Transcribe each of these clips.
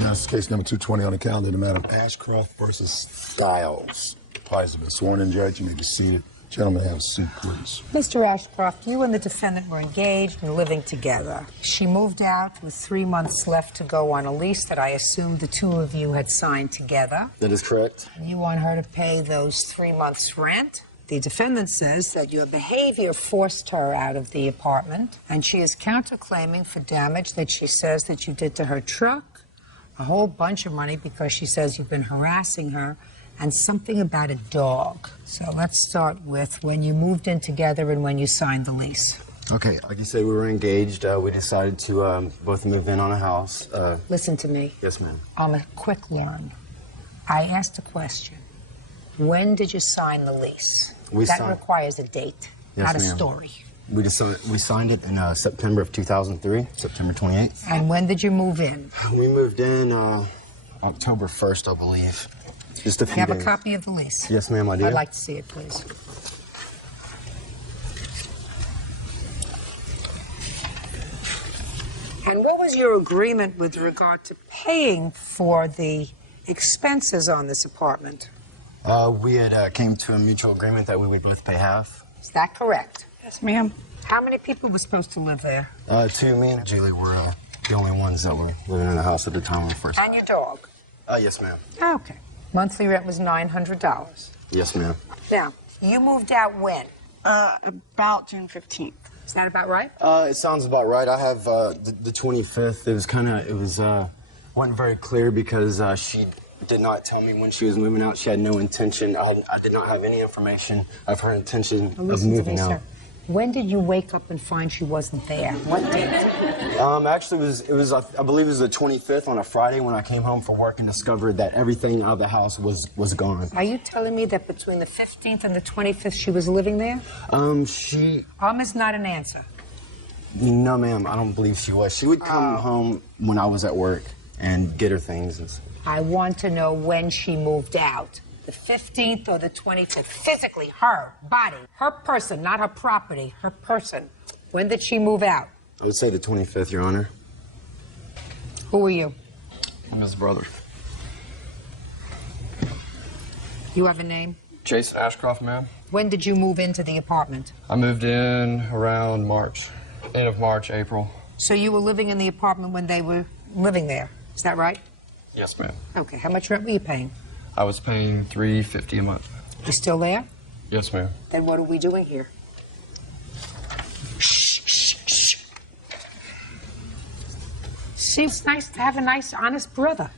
Now, this is case number 220 on the calendar, the matter of Ashcroft versus Styles. Parties have been sworn in, Judge. You may be seated. Gentlemen, have a seat, please. Mr. Ashcroft, you and the defendant were engaged and living together. She moved out with 3 months left to go on a lease that I assumed the two of you had signed together. That is correct. You want her to pay those 3 months' rent. The defendant says that your behavior forced her out of the apartment, and she is counterclaiming for damage that she says that you did to her truck, a whole bunch of money because she says you've been harassing her, and something about a dog. So let's start with when you moved in together and when you signed the lease. Okay, like you said, we were engaged. We decided to both move in on a house. Listen to me. Yes, ma'am. I'm a quick learn. I asked a question. When did you sign the lease? That requires a date, yes, not a story. We signed it in September of 2003, September 28th. And when did you move in? We moved in October 1st, I believe. Just a few days. You have a copy of the lease? Yes, ma'am, I do. I'd like to see it, please. And what was your agreement with regard to paying for the expenses on this apartment? We had came to a mutual agreement that we would both pay half. Is that correct? Yes, ma'am. How many people were supposed to live there? Two. Me and Julie were the only ones that were living in the house at the time when we first. And your dog? Yes, ma'am. Okay. Monthly rent was $900. Yes, ma'am. Now, you moved out when? About June 15th. Is that about right? It sounds about right. I have the 25th. Wasn't very clear because she did not tell me when she was moving out. She had no intention. I did not have any information of her intention of moving out. Sir. When did you wake up and find she wasn't there? What date? Actually, I believe it was the 25th on a Friday when I came home from work and discovered that everything out of the house was gone. Are you telling me that between the 15th and the 25th she was living there? Is not an answer. No, ma'am, I don't believe she was. She would come home when I was at work and get her things. I want to know when she moved out. The 15th or the 25th. Physically, her body, her person, not her property, her person. When did she move out? I would say the 25th, Your Honor. Who are you? I'm his brother. You have a name? Jason Ashcroft, ma'am. When did you move into the apartment? I moved in around March, end of March, April. So you were living in the apartment when they were living there, is that right? Yes, ma'am. Okay, how much rent were you paying? I was paying $350 a month. You still there? Yes, ma'am. Then what are we doing here? Shh, shh, shh. Seems nice to have a nice, honest brother,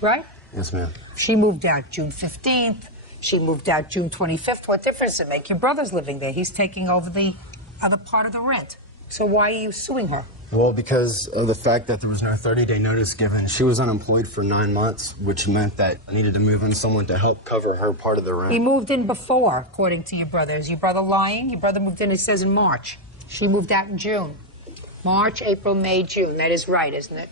right? Yes, ma'am. She moved out June 15th. She moved out June 25th. What difference does it make? Your brother's living there. He's taking over the other part of the rent. So why are you suing her? Well, because of the fact that there was no 30-day notice given. She was unemployed for 9 months, which meant that I needed to move in someone to help cover her part of the rent. He moved in before, according to your brother. Is your brother lying? Your brother moved in, it says, in March. She moved out in June. March, April, May, June. That is right, isn't it?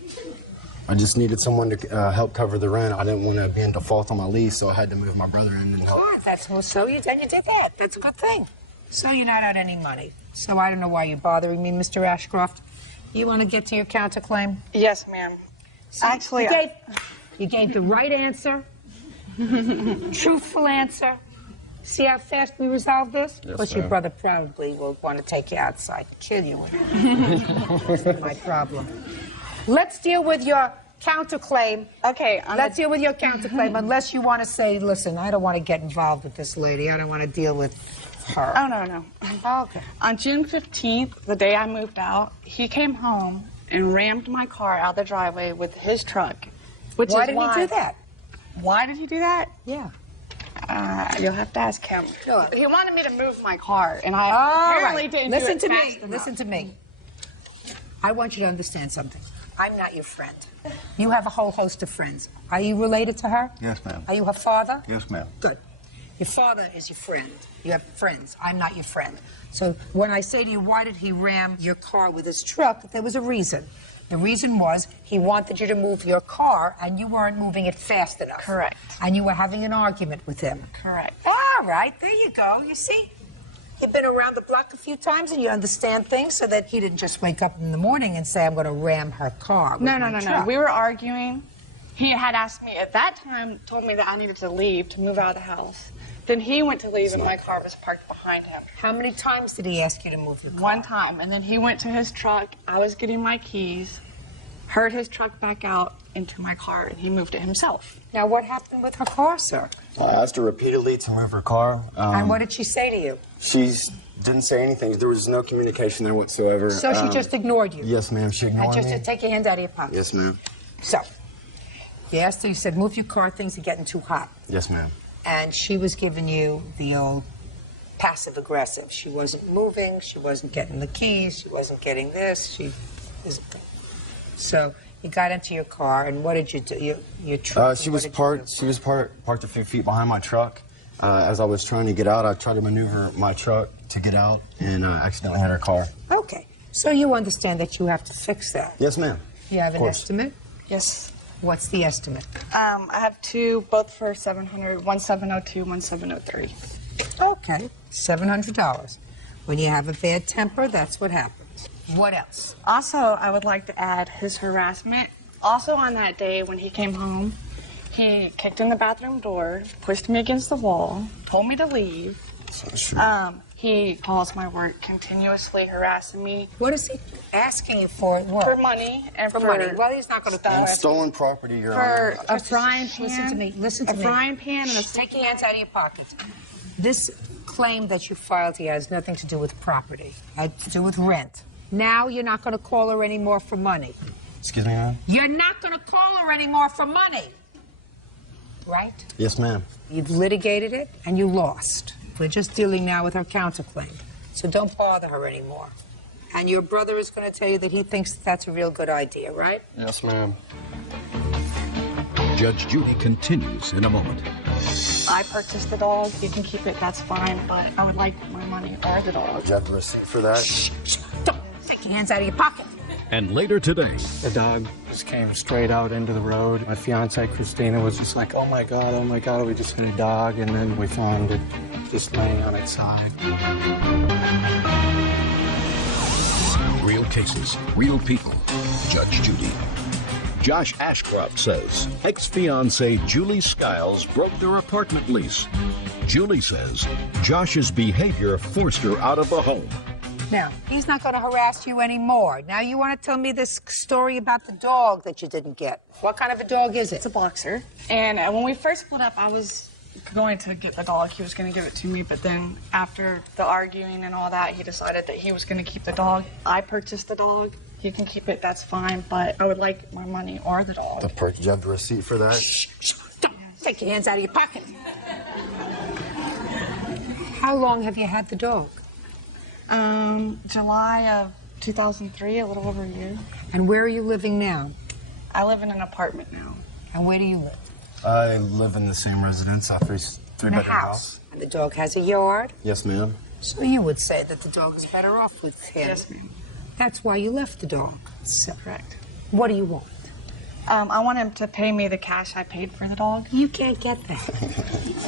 I just needed someone to help cover the rent. I didn't want to be in default on my lease, so I had to move my brother in and help. Yeah, so you did that. That's a good thing. So you're not out any money. So I don't know why you're bothering me, Mr. Ashcroft. You want to get to your counterclaim? Yes, ma'am. Actually, you gave the right answer, truthful answer. See how fast we resolve this? Yes, Plus, your brother probably will want to take you outside, kill you. That's not my problem. Let's deal with your counterclaim. Okay. Let's deal with your counterclaim, unless you want to say, listen, I don't want to get involved with this lady. I don't want to deal with her. Oh, no. Okay. On June 15th, the day I moved out, he came home and rammed my car out the driveway with his truck. Why did he do that? Why did he do that? Yeah. You'll have to ask him. Sure. He wanted me to move my car, and I apparently didn't do it fast enough. Listen to me. I want you to understand something. I'm not your friend. You have a whole host of friends. Are you related to her? Yes, ma'am. Are you her father? Yes, ma'am. Good. Your father is your friend. You have friends. I'm not your friend. So when I say to you, why did he ram your car with his truck, there was a reason. The reason was he wanted you to move your car, and you weren't moving it fast enough. Correct. And you were having an argument with him. Correct. All right, there you go. You see? You've been around the block a few times, and you understand things, so that he didn't just wake up in the morning and say, I'm going to ram her car with my truck. We were arguing, He had asked me at that time, told me that I needed to leave, to move out of the house. Then he went to leave and my car was parked behind him. How many times did he ask you to move your car? One time, and then he went to his truck. I was getting my keys, heard his truck back out into my car, and he moved it himself. Now, what happened with her car, sir? I asked her repeatedly to move her car. And what did she say to you? She didn't say anything. There was no communication there whatsoever. So she just ignored you? Yes, ma'am. She ignored And just me. to take your hand out of your pocket? Yes, ma'am. So, you asked her, you said, move your car, things are getting too hot. Yes, ma'am. And she was giving you the old passive-aggressive. She wasn't moving, she wasn't getting the keys, she wasn't getting this, So, you got into your car, and what did you do? Your truck? She was parked a few feet behind my truck. As I was trying to get out, I tried to maneuver my truck to get out, and accidentally hit her car. Okay, so you understand that you have to fix that. Yes, ma'am. You have an estimate? Yes. What's the estimate? I have two, both for $700, one 702, one 703. Okay, $700. When you have a bad temper, that's what happens. What else? Also, I would like to add his harassment. Also on that day when he came home, he kicked in the bathroom door, pushed me against the wall, told me to leave. He calls my work, continuously harassing me. What is he asking you for at work? For money and for money. Well, he's not going to And stolen property, Your Honor. For a frying pan. Listen to me. Listen to me. A frying pan and a Take your hands out of your pockets. This claim that you filed here has nothing to do with property. It had to do with rent. Now you're not going to call her anymore for money. Excuse me, ma'am? You're not going to call her anymore for money. Right? Yes, ma'am. You've litigated it and you lost. We're just dealing now with her counterclaim. So don't bother her anymore. And your brother is going to tell you that he thinks that's a real good idea, right? Yes, ma'am. Judge Judy continues in a moment. I purchased the dog. You can keep it, that's fine, but I would like my money or the dog. Do you have a receipt for that? Shh. Don't take your hands out of your pocket. And later today, The dog just came straight out into the road. My fiance Christina was just like, oh my God, we just hit a dog. And then we found it just laying on its side. real cases, real people. Judge Judy. Josh Ashcroft says ex-fiancée Julie Skiles broke their apartment lease. Julie says Josh's behavior forced her out of the home. Now, he's not going to harass you anymore. Now, you want to tell me this story about the dog that you didn't get. What kind of a dog is it? It's a boxer. And when we first split up, I was going to get the dog. He was going to give it to me. But then after the arguing and all that, he decided that he was going to keep the dog. I purchased the dog. You can keep it, that's fine. But I would like my money or the dog. The purchase, you have the receipt for that? Shh, shh, don't take your hands out of your pocket. How long have you had the dog? July of 2003, a little over a year. And where are you living now? I live in an apartment now. And where do you live? I live in the same residence, a three-bedroom house. And the dog has a yard? Yes, ma'am. So you would say that the dog is better off with him. Yes, ma'am. That's why you left the dog. So, correct. What do you want? I want him to pay me the cash I paid for the dog. You can't get that.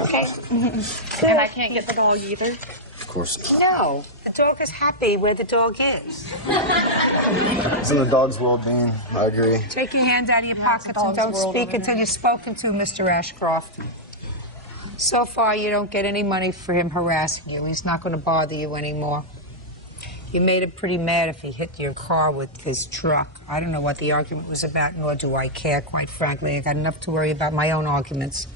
Okay? And I can't get the dog either. Of course not. No. The dog is happy where the dog is. It's in the dog's well-being. I agree. Take your hands out of your pockets and dog's don't world speak over until there. you're spoken to, Mr. Ashcroft. So far, you don't get any money for him harassing you. He's not going to bother you anymore. You made him pretty mad if he hit your car with his truck. I don't know what the argument was about, nor do I care, quite frankly. I got enough to worry about my own arguments.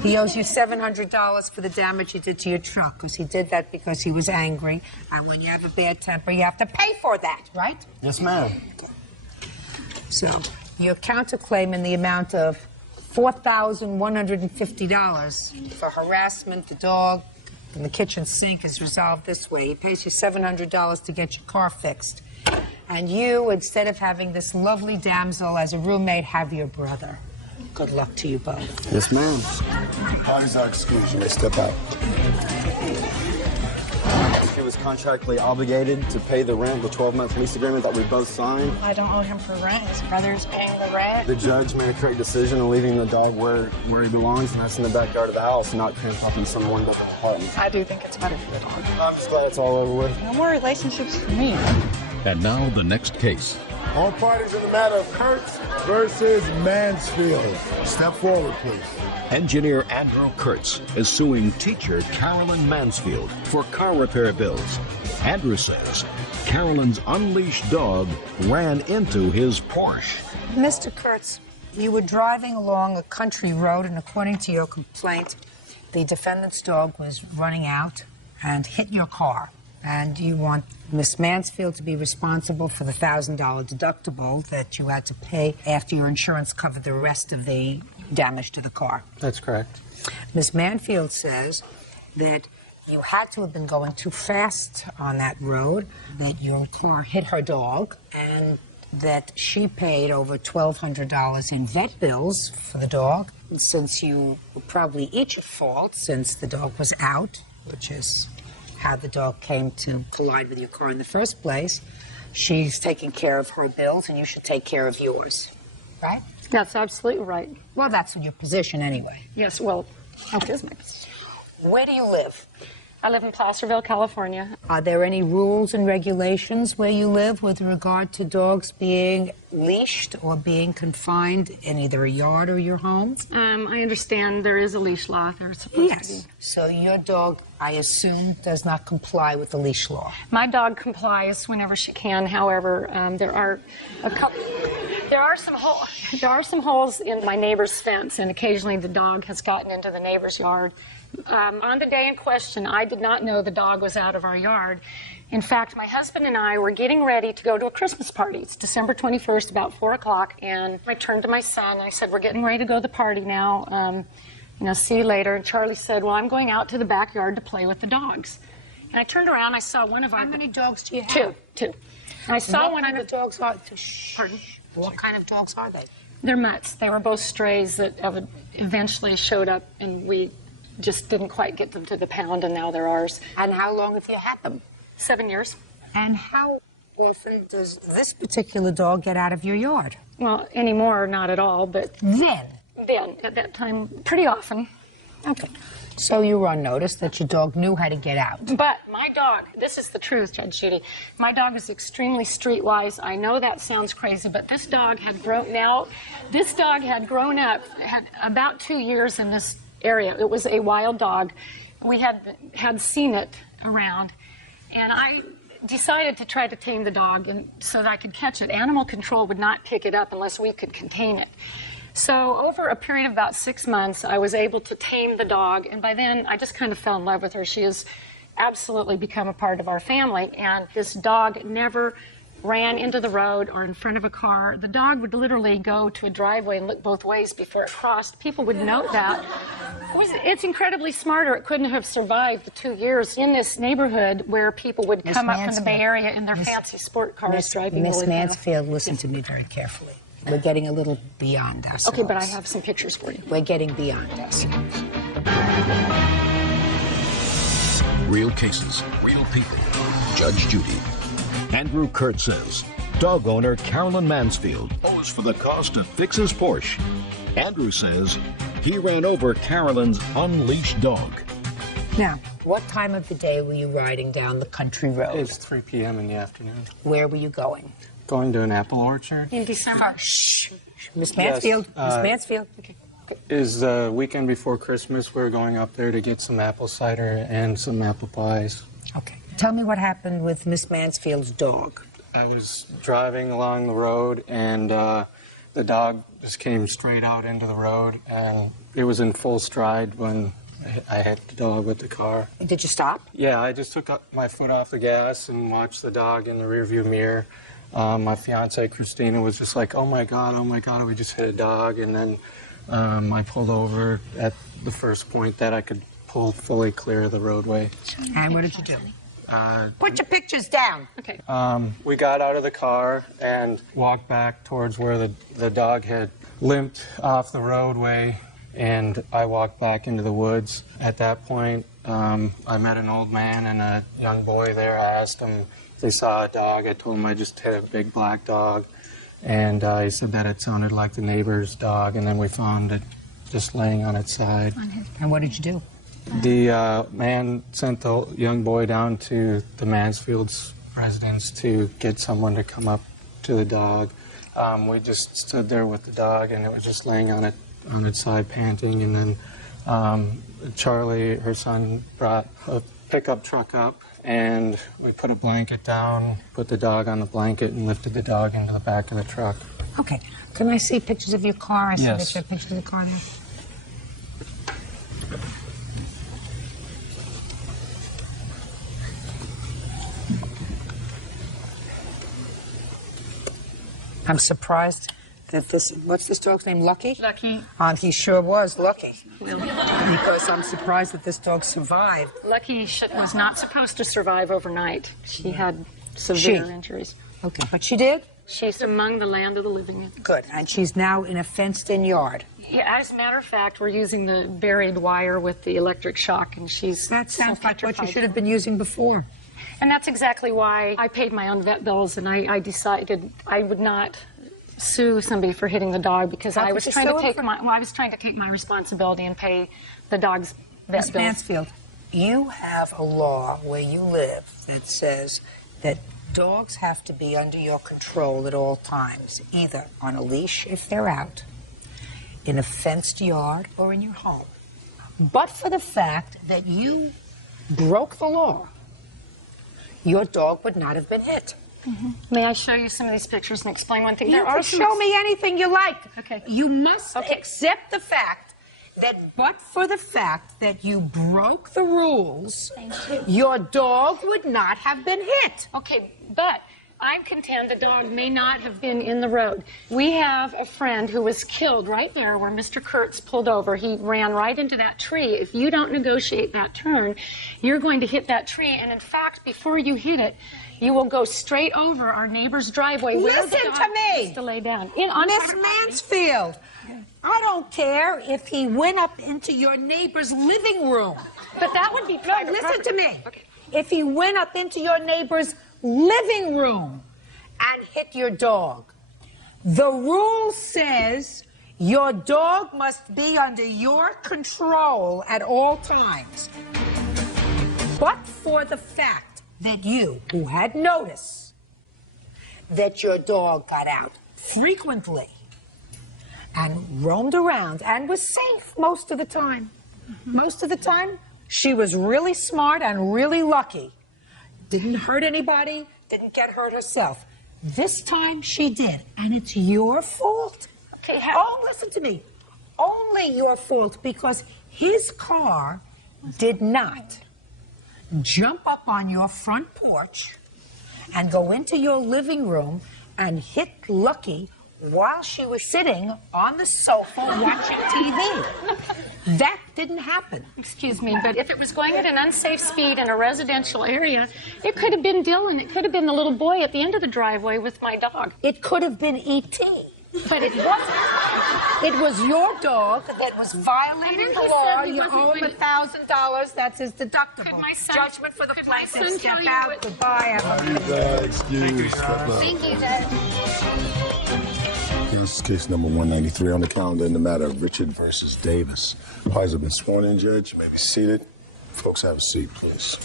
He owes you $700 for the damage he did to your truck, because he did that because he was angry. And when you have a bad temper, you have to pay for that, right? Yes, ma'am. So your counterclaim in the amount of $4,150 for harassment, the dog, and the kitchen sink is resolved this way. He pays you $700 to get your car fixed. And you, instead of having this lovely damsel as a roommate, have your brother. Good luck to you both. Yes, ma'am. Parties are excused. You may step out. He was contractually obligated to pay the rent, the 12-month lease agreement that we both signed. I don't owe him for rent. His brother's paying the rent. The judge made a correct decision of leaving the dog where he belongs, and that's in the backyard of the house, not cramped up in some one-bedroom apartment. I do think it's better for the dog. I'm just glad it's all over with. No more relationships for me. And now the next case. All parties in the matter of Kurtz versus Mansfield. Step forward, please. Engineer Andrew Kurtz is suing teacher Carolyn Mansfield for car repair bills. Andrew says Carolyn's unleashed dog ran into his Porsche. Mr. Kurtz, you were driving along a country road, and according to your complaint, the defendant's dog was running out and hit your car. And you want Miss Mansfield to be responsible for the $1,000 deductible that you had to pay after your insurance covered the rest of the damage to the car. That's correct. Miss Mansfield says that you had to have been going too fast on that road, that your car hit her dog, and that she paid over $1,200 in vet bills for the dog, since you were probably each at fault since the dog was out, which is how the dog came to collide with your car in the first place. She's taking care of her bills, and you should take care of yours, right? That's absolutely right. Well, that's your position anyway. Yes, well, that is my position. Where do you live? I live in Placerville, California. Are there any rules and regulations where you live with regard to dogs being leashed or being confined in either a yard or your home? I understand there is a leash law. There's supposed to Yes. be. So your dog, I assume, does not comply with the leash law. My dog complies whenever she can. However, there are some holes in my neighbor's fence, and occasionally the dog has gotten into the neighbor's yard. On the day in question, I did not know the dog was out of our yard. In fact, my husband and I were getting ready to go to a Christmas party. It's December 21st, about 4 o'clock, and I turned to my son. I said, "We're getting ready to go to the party now. See you later." And Charlie said, "Well, I'm going out to the backyard to play with the dogs." And I turned around, I saw one of our... How many dogs do you have? Two. And I saw What one kind of of dogs are... Pardon? What kind of dogs are they? They're mutts. They were both strays that eventually showed up, and we just didn't quite get them to the pound, and now they're ours. And how long have you had them? 7 years. And how often does this particular dog get out of your yard? Well, anymore, not at all, but Then, at that time, pretty often. okay. So you were on notice that your dog knew how to get out. But my dog, this is the truth, Judge Judy, my dog is extremely streetwise. I know that sounds crazy, but this dog had grown up, had about 2 years in this area. It was a wild dog. We had seen it around, and I decided to try to tame the dog so that I could catch it. Animal control would not pick it up unless we could contain it. So over a period of about 6 months, I was able to tame the dog, and by then I just kind of fell in love with her. She has absolutely become a part of our family, and this dog never ran into the road or in front of a car. The dog would literally go to a driveway and look both ways before it crossed. People would note that. It's incredibly smart, or it couldn't have survived the 2 years in this neighborhood where people would come up from the Bay Area in their fancy sport cars driving Miss really fast. Mansfield, listen to me very carefully. We're getting a little beyond ourselves. Okay, but I have some pictures for you. We're getting beyond ourselves. Real cases, real people. Judge Judy. Andrew Kurtz says dog owner Carolyn Mansfield owes for the cost to fix his Porsche. Andrew says he ran over Carolyn's unleashed dog. Now, what time of the day were you riding down the country road? It's 3 p.m. in the afternoon. Where were you going? Going to an apple orchard. In December. Shh. Miss Mansfield. Miss Mansfield. Okay. Is the weekend before Christmas. We're going up there to get some apple cider and some apple pies. Okay. Tell me what happened with Miss Mansfield's dog. I was driving along the road, and the dog just came straight out into the road, and it was in full stride when I hit the dog with the car. Did you stop? Yeah, I just took my foot off the gas and watched the dog in the rearview mirror. My fiance Christina was just like, oh my God, we just hit a dog. And then I pulled over at the first point that I could pull fully clear of the roadway. And what did you do? Put your pictures down. Okay. We got out of the car and walked back towards where the dog had limped off the roadway, and I walked back into the woods. At that point, I met an old man and a young boy there. I asked them if they saw a dog. I told them I just hit a big black dog, and he said that it sounded like the neighbor's dog, and then we found it just laying on its side. And what did you do? The man sent the young boy down to the Mansfield's residence to get someone to come up to the dog. We just stood there with the dog, and it was just laying on its side, panting. And then Charlie, her son, brought a pickup truck up, and we put a blanket down, put the dog on the blanket, and lifted the dog into the back of the truck. Okay. Can I see pictures of your car? I see Yes. that you have pictures of the car there. I'm surprised that what's this dog's name, Lucky? Lucky. He sure was lucky. Because I'm surprised that this dog survived. Lucky was not supposed to survive overnight. She had severe She? injuries. Okay, but she did? She's among the land of the living. Good, and she's now in a fenced-in yard. Yeah, as a matter of fact, we're using the buried wire with the electric shock, and she's That sounds so like what you petrified. should have been using before. And that's exactly why I paid my own vet bills, and I decided I would not sue somebody for hitting the dog because How I could was you trying sue to him take for- I was trying to take my responsibility and pay the dog's vet Miss bills. Mansfield, you have a law where you live that says that dogs have to be under your control at all times, either on a leash if they're out, in a fenced yard, or in your home. But for the fact that you broke the law, your dog would not have been hit. May I show you some of these pictures and explain one thing? You There can are some- show me anything you like. Okay. You must Okay. accept the fact that but for the fact that you broke the rules, your dog would not have been hit. Okay, but I contend the dog may not have been in the road. We have a friend who was killed right there where Mr. Kurtz pulled over. He ran right into that tree. If you don't negotiate that turn, you're going to hit that tree. And in fact, before you hit it, you will go straight over our neighbor's driveway. where the Listen dog to me. used to lay down. Miss Mansfield, I don't care if he went up into your neighbor's living room. But that would be private Listen to me. Okay. If he went up into your neighbor's living room and hit your dog, the rule says your dog must be under your control at all times. But for the fact that you, who had notice that your dog got out frequently and roamed around and was safe most of the time. Most of the time, she was really smart and really lucky. Didn't hurt anybody, didn't get hurt herself. This time she did, and it's your fault. Okay, Listen to me. Only your fault because his car did not jump up on your front porch and go into your living room and hit Lucky while she was sitting on the sofa watching TV. That didn't happen. Excuse me, but if it was going at an unsafe speed in a residential area, it could have been Dylan. It could have been the little boy at the end of the driveway with my dog. It could have been E.T., but it wasn't. It was your dog that was violating And the he law. said he You wasn't owe him going to- $1,000. That's his deductible. Could my son- Judgment for the could my plaintiff. son Step tell you out. what- Goodbye, Emma. Excuse. Thank you, Dad. This is case number 193 on the calendar in the matter of Richard versus Davis. Parties have been sworn in, Judge. You may be seated. Folks, have a seat, please.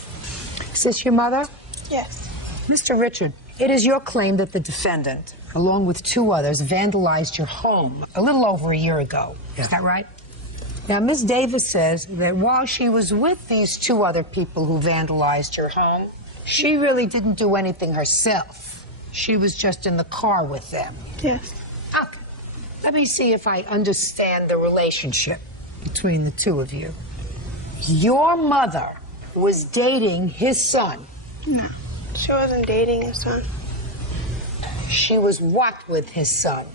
Is this your mother? Yes. Mr. Richard, it is your claim that the defendant, along with two others, vandalized your home a little over a year ago. Is that right? Now, Ms. Davis says that while she was with these two other people who vandalized your home, she really didn't do anything herself. She was just in the car with them. Yes. Okay. Let me see if I understand the relationship between the two of you. Your mother was dating his son. No. She wasn't dating his son. She was what with his son?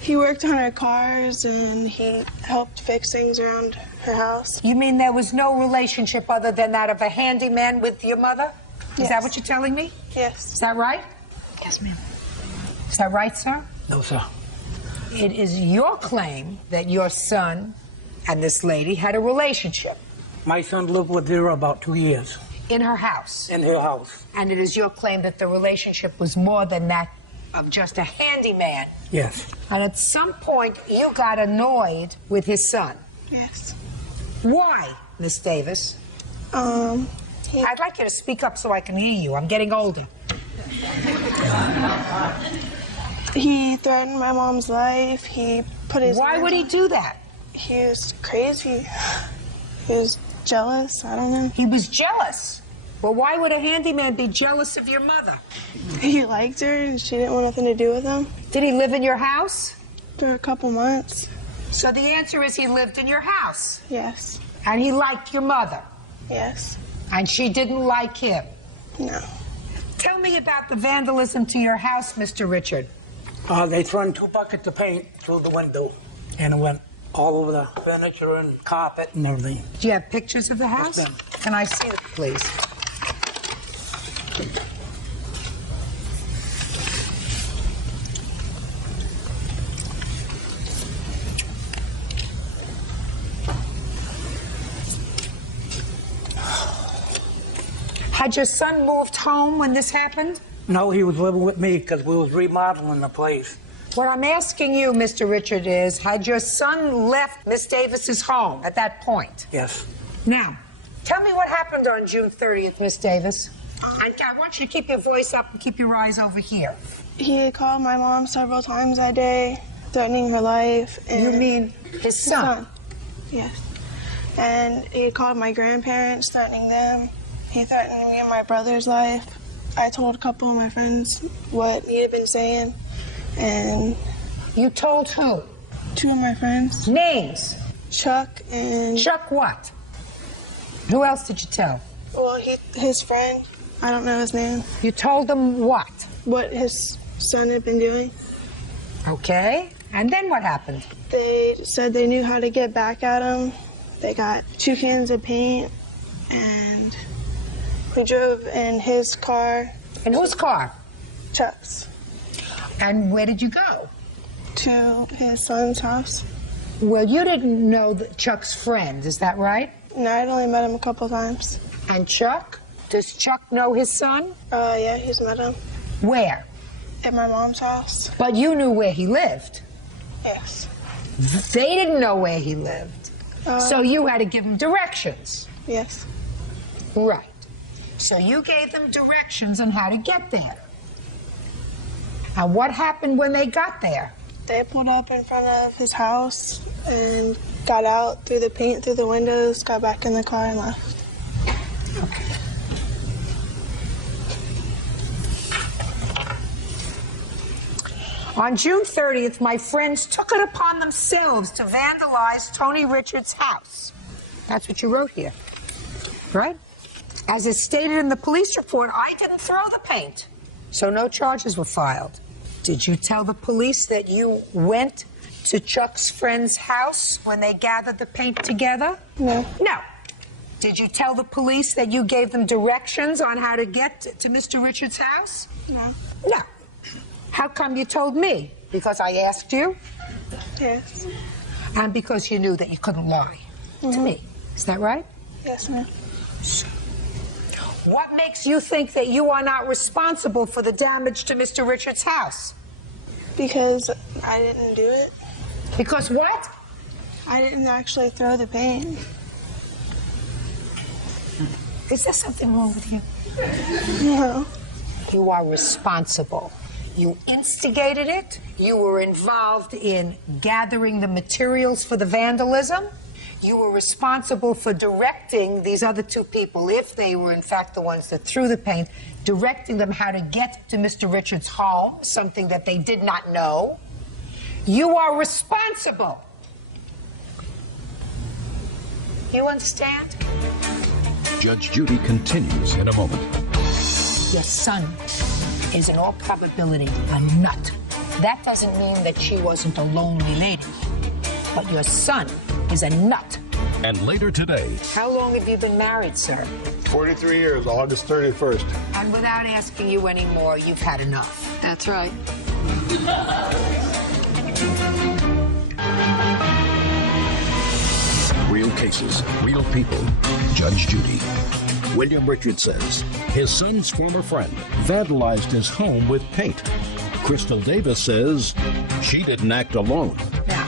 He worked on her cars and he helped fix things around her house. You mean there was no relationship other than that of a handyman with your mother? Is Yes. that what you're telling me? Yes. Is that right? Yes, ma'am. Is that right, sir? No, sir. It is your claim that your son and this lady had a relationship My son lived with her about 2 years in her house. in her house. And it is your claim that the relationship was more than that of just a handyman. Yes. And at some point, you got annoyed with his son. Yes. Why, Miss Davis? I'd like you to speak up so I can hear you. I'm getting older. He threatened my mom's life. He put his... Why would he do that? He was crazy. He was jealous. I don't know. He was jealous. Well, why would a handyman be jealous of your mother? He liked her and she didn't want nothing to do with him. Did he live in your house? For a couple months. So the answer is he lived in your house. Yes. And he liked your mother. Yes. And she didn't like him. No. Tell me about the vandalism to your house, Mr. Richard. They thrown 2 buckets of paint through the window, and it went all over the furniture and carpet and everything. Do you have pictures of the house? Yes, ma'am. Can I see it, please? Had your son moved home when this happened? No, he was living with me because we was remodeling the place. What I'm asking you, Mr. Richard, is had your son left Miss Davis's home at that point? Yes. Now, tell me what happened on June 30th, Miss Davis. I want you to keep your voice up and keep your eyes over here. He had called my mom several times that day, threatening her life. And You mean his son? Yes. And he had called my grandparents, threatening them. He threatened me and my brother's life. I told a couple of my friends what he had been saying, and... You told who? 2 of my friends. Names? Chuck and... Chuck what? Who else did you tell? Well, his friend. I don't know his name. You told them what? What his son had been doing. Okay. And then what happened? They said they knew how to get back at him. They got 2 cans of paint, and we drove in his car. In whose car? Chuck's. And where did you go? To his son's house. Well, you didn't know Chuck's friend, is that right? No, I'd only met him a couple times. And Chuck? Does Chuck know his son? Yeah, he's met him. Where? At my mom's house. But you knew where he lived. Yes. They didn't know where he lived. So you had to give them directions. Yes. Right. So you gave them directions on how to get there. And what happened when they got there? They pulled up in front of his house and got out, threw the paint through the windows, got back in the car and left. Okay. On June 30th, my friends took it upon themselves to vandalize Tony Richards' house. That's what you wrote here, right? As is stated in the police report, I didn't throw the paint, so no charges were filed. Did you tell the police that you went to Chuck's friend's house when they gathered the paint together? No. No. Did you tell the police that you gave them directions on how to get to Mr. Richards' house? No. No. How come you told me? Because I asked you? Yes. And because you knew that you couldn't lie to me. Is that right? Yes, ma'am. What makes you think that you are not responsible for the damage to Mr. Richards' house? Because I didn't do it. Because what? I didn't actually throw the paint. Is there something wrong with you? No. You are responsible. You instigated it. You were involved in gathering the materials for the vandalism. You were responsible for directing these other 2 people, if they were in fact the ones that threw the paint, directing them how to get to Mr. Richards' home, something that they did not know. You are responsible. You understand? Judge Judy continues in a moment. Your son is in all probability a nut. That doesn't mean that she wasn't a lonely lady. But your son is a nut. And later today, How long have you been married, sir? 43 years, August 31st. And without asking you anymore, you've had enough. That's right. real cases, real people. Judge Judy. William Richard says his son's former friend vandalized his home with paint. Crystal Davis says she didn't act alone. Now,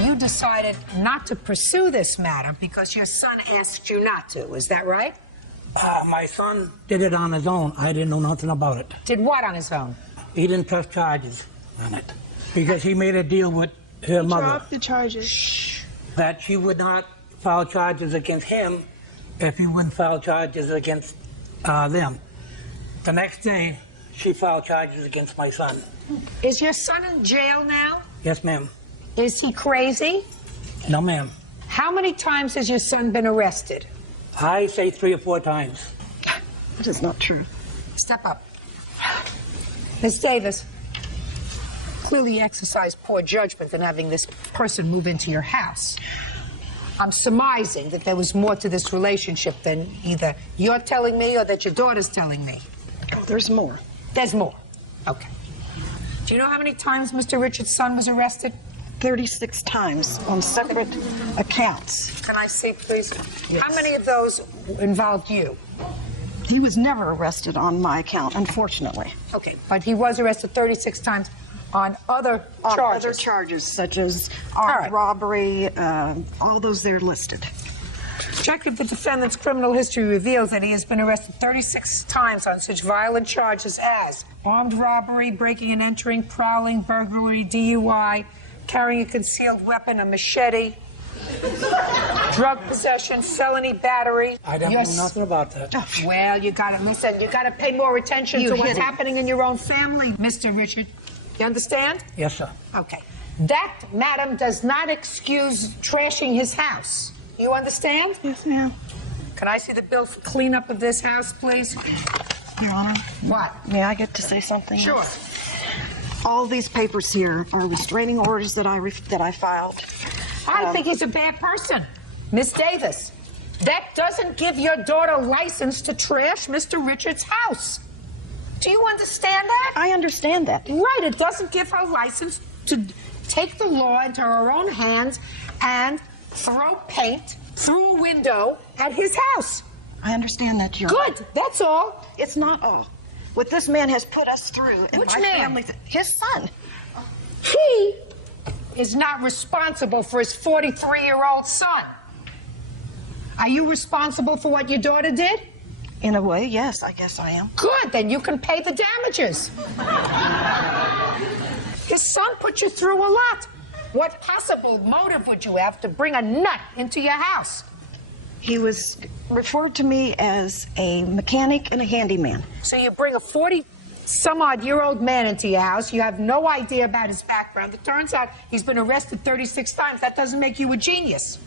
you decided not to pursue this matter because your son asked you not to. Is that right? My son did it on his own. I didn't know nothing about it. Did what on his own? He didn't press charges. on it. Because he made a deal with her mother. Drop the charges. That she would not file charges against him if he wouldn't file charges against them. The next day, she filed charges against my son. Is your son in jail now? Yes, ma'am. Is he crazy? No, ma'am. How many times has your son been arrested? I say 3 or 4 times. That is not true. Step up. Ms. Davis, clearly you exercised poor judgment in having this person move into your house. I'm surmising that there was more to this relationship than either you're telling me or that your daughter's telling me. There's more. There's more. Okay. Do you know how many times Mr. Richards' son was arrested? 36 times on separate accounts. Can I see, please? Yes. How many of those involved you? He was never arrested on my account, unfortunately. Okay, but he was arrested 36 times on other charges. On other charges, such as armed robbery, all those there listed. Check if the defendant's criminal history reveals that he has been arrested 36 times on such violent charges as armed robbery, breaking and entering, prowling, burglary, DUI, carrying a concealed weapon, a machete, drug possession, felony battery. I don't know nothing about that. Well, you gotta listen, you gotta pay more attention to what's happening in your own family, Mr. Richard. You understand? Yes, sir. Okay. That, madam, does not excuse trashing his house. You understand? Yes, ma'am. Can I see the bill for cleanup of this house, please? Your Honor. What? May I get to say something? Sure. All these papers here are restraining orders that I filed. I think he's a bad person. Miss Davis, that doesn't give your daughter license to trash Mr. Richards' house. Do you understand that? I understand that. Right, it doesn't give her license to take the law into her own hands and throw paint through a window at his house. I understand that, Your Honor. Good, that's all. It's not all. What this man has put us through, and Which my man? family, his son. He is not responsible for his 43-year-old son. Are you responsible for what your daughter did? In a way, yes, I guess I am. Good, then you can pay the damages. His son put you through a lot. What possible motive would you have to bring a nut into your house? He was referred to me as a mechanic and a handyman. So you bring a 40-some-odd-year-old man into your house. You have no idea about his background. It turns out he's been arrested 36 times. That doesn't make you a genius.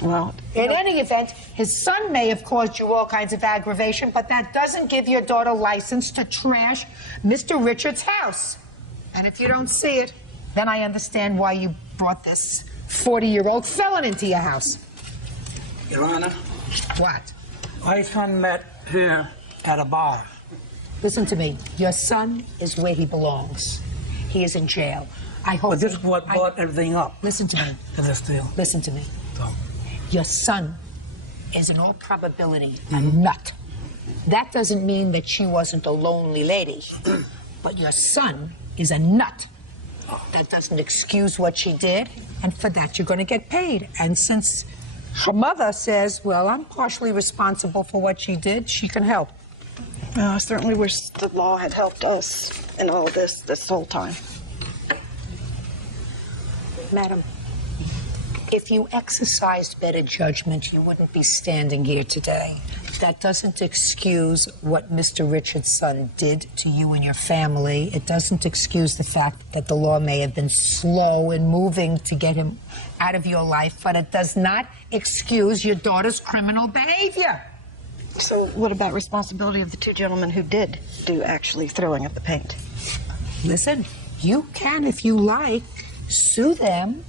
Well, in any event, his son may have caused you all kinds of aggravation, but that doesn't give your daughter license to trash Mr. Richards' house. And if you don't see it, then I understand why you brought this 40-year-old felon into your house. Your Honor. What? My son met her at a bar. Listen to me. Your son is where he belongs. He is in jail. I hope. But this is what brought everything up. Listen to me. To this deal. Listen to me. So. Your son is in all probability a nut. That doesn't mean that she wasn't a lonely lady, but your son is a nut. That doesn't excuse what she did, and for that you're going to get paid. And since her mother says, well, I'm partially responsible for what she did, she can help. I certainly wish the law had helped us in all this whole time. Madam, if you exercised better judgment, you wouldn't be standing here today. That doesn't excuse what Mr. Richards' son did to you and your family. It doesn't excuse the fact that the law may have been slow in moving to get him out of your life, but it does not excuse your daughter's criminal behavior. So what about responsibility of the two gentlemen who did do actually throwing of the paint? Listen, you can, if you like, sue them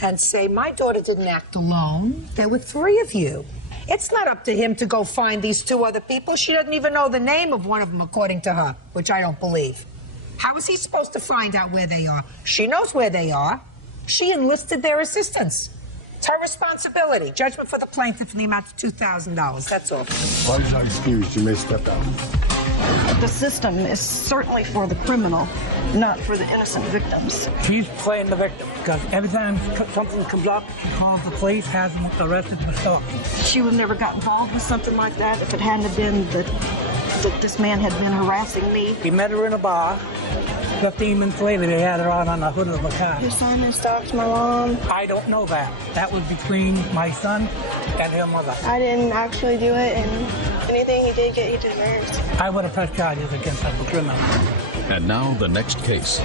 and say, my daughter didn't act alone. There were 3 of you. It's not up to him to go find these 2 other people. She doesn't even know the name of one of them, according to her, which I don't believe. How is he supposed to find out where they are? She knows where they are. She enlisted their assistance. It's her responsibility. Judgment for the plaintiff in the amount of $2,000. That's all. Why is not excused? You may step out. The system is certainly for the criminal, not for the innocent victims. She's playing the victim because every time something comes up, she calls the police, has them arrested and stuff. She would have never got involved with something like that if it hadn't have been that this man had been harassing me. He met her in a bar, 15 minutes later, they had her out on the hood of a car. His son has stalked my mom. I don't know that. That was between my son and her mother. I didn't actually do it, and anything he did get, he deserves. I would have pressed charges against him for criminal. And now the next case.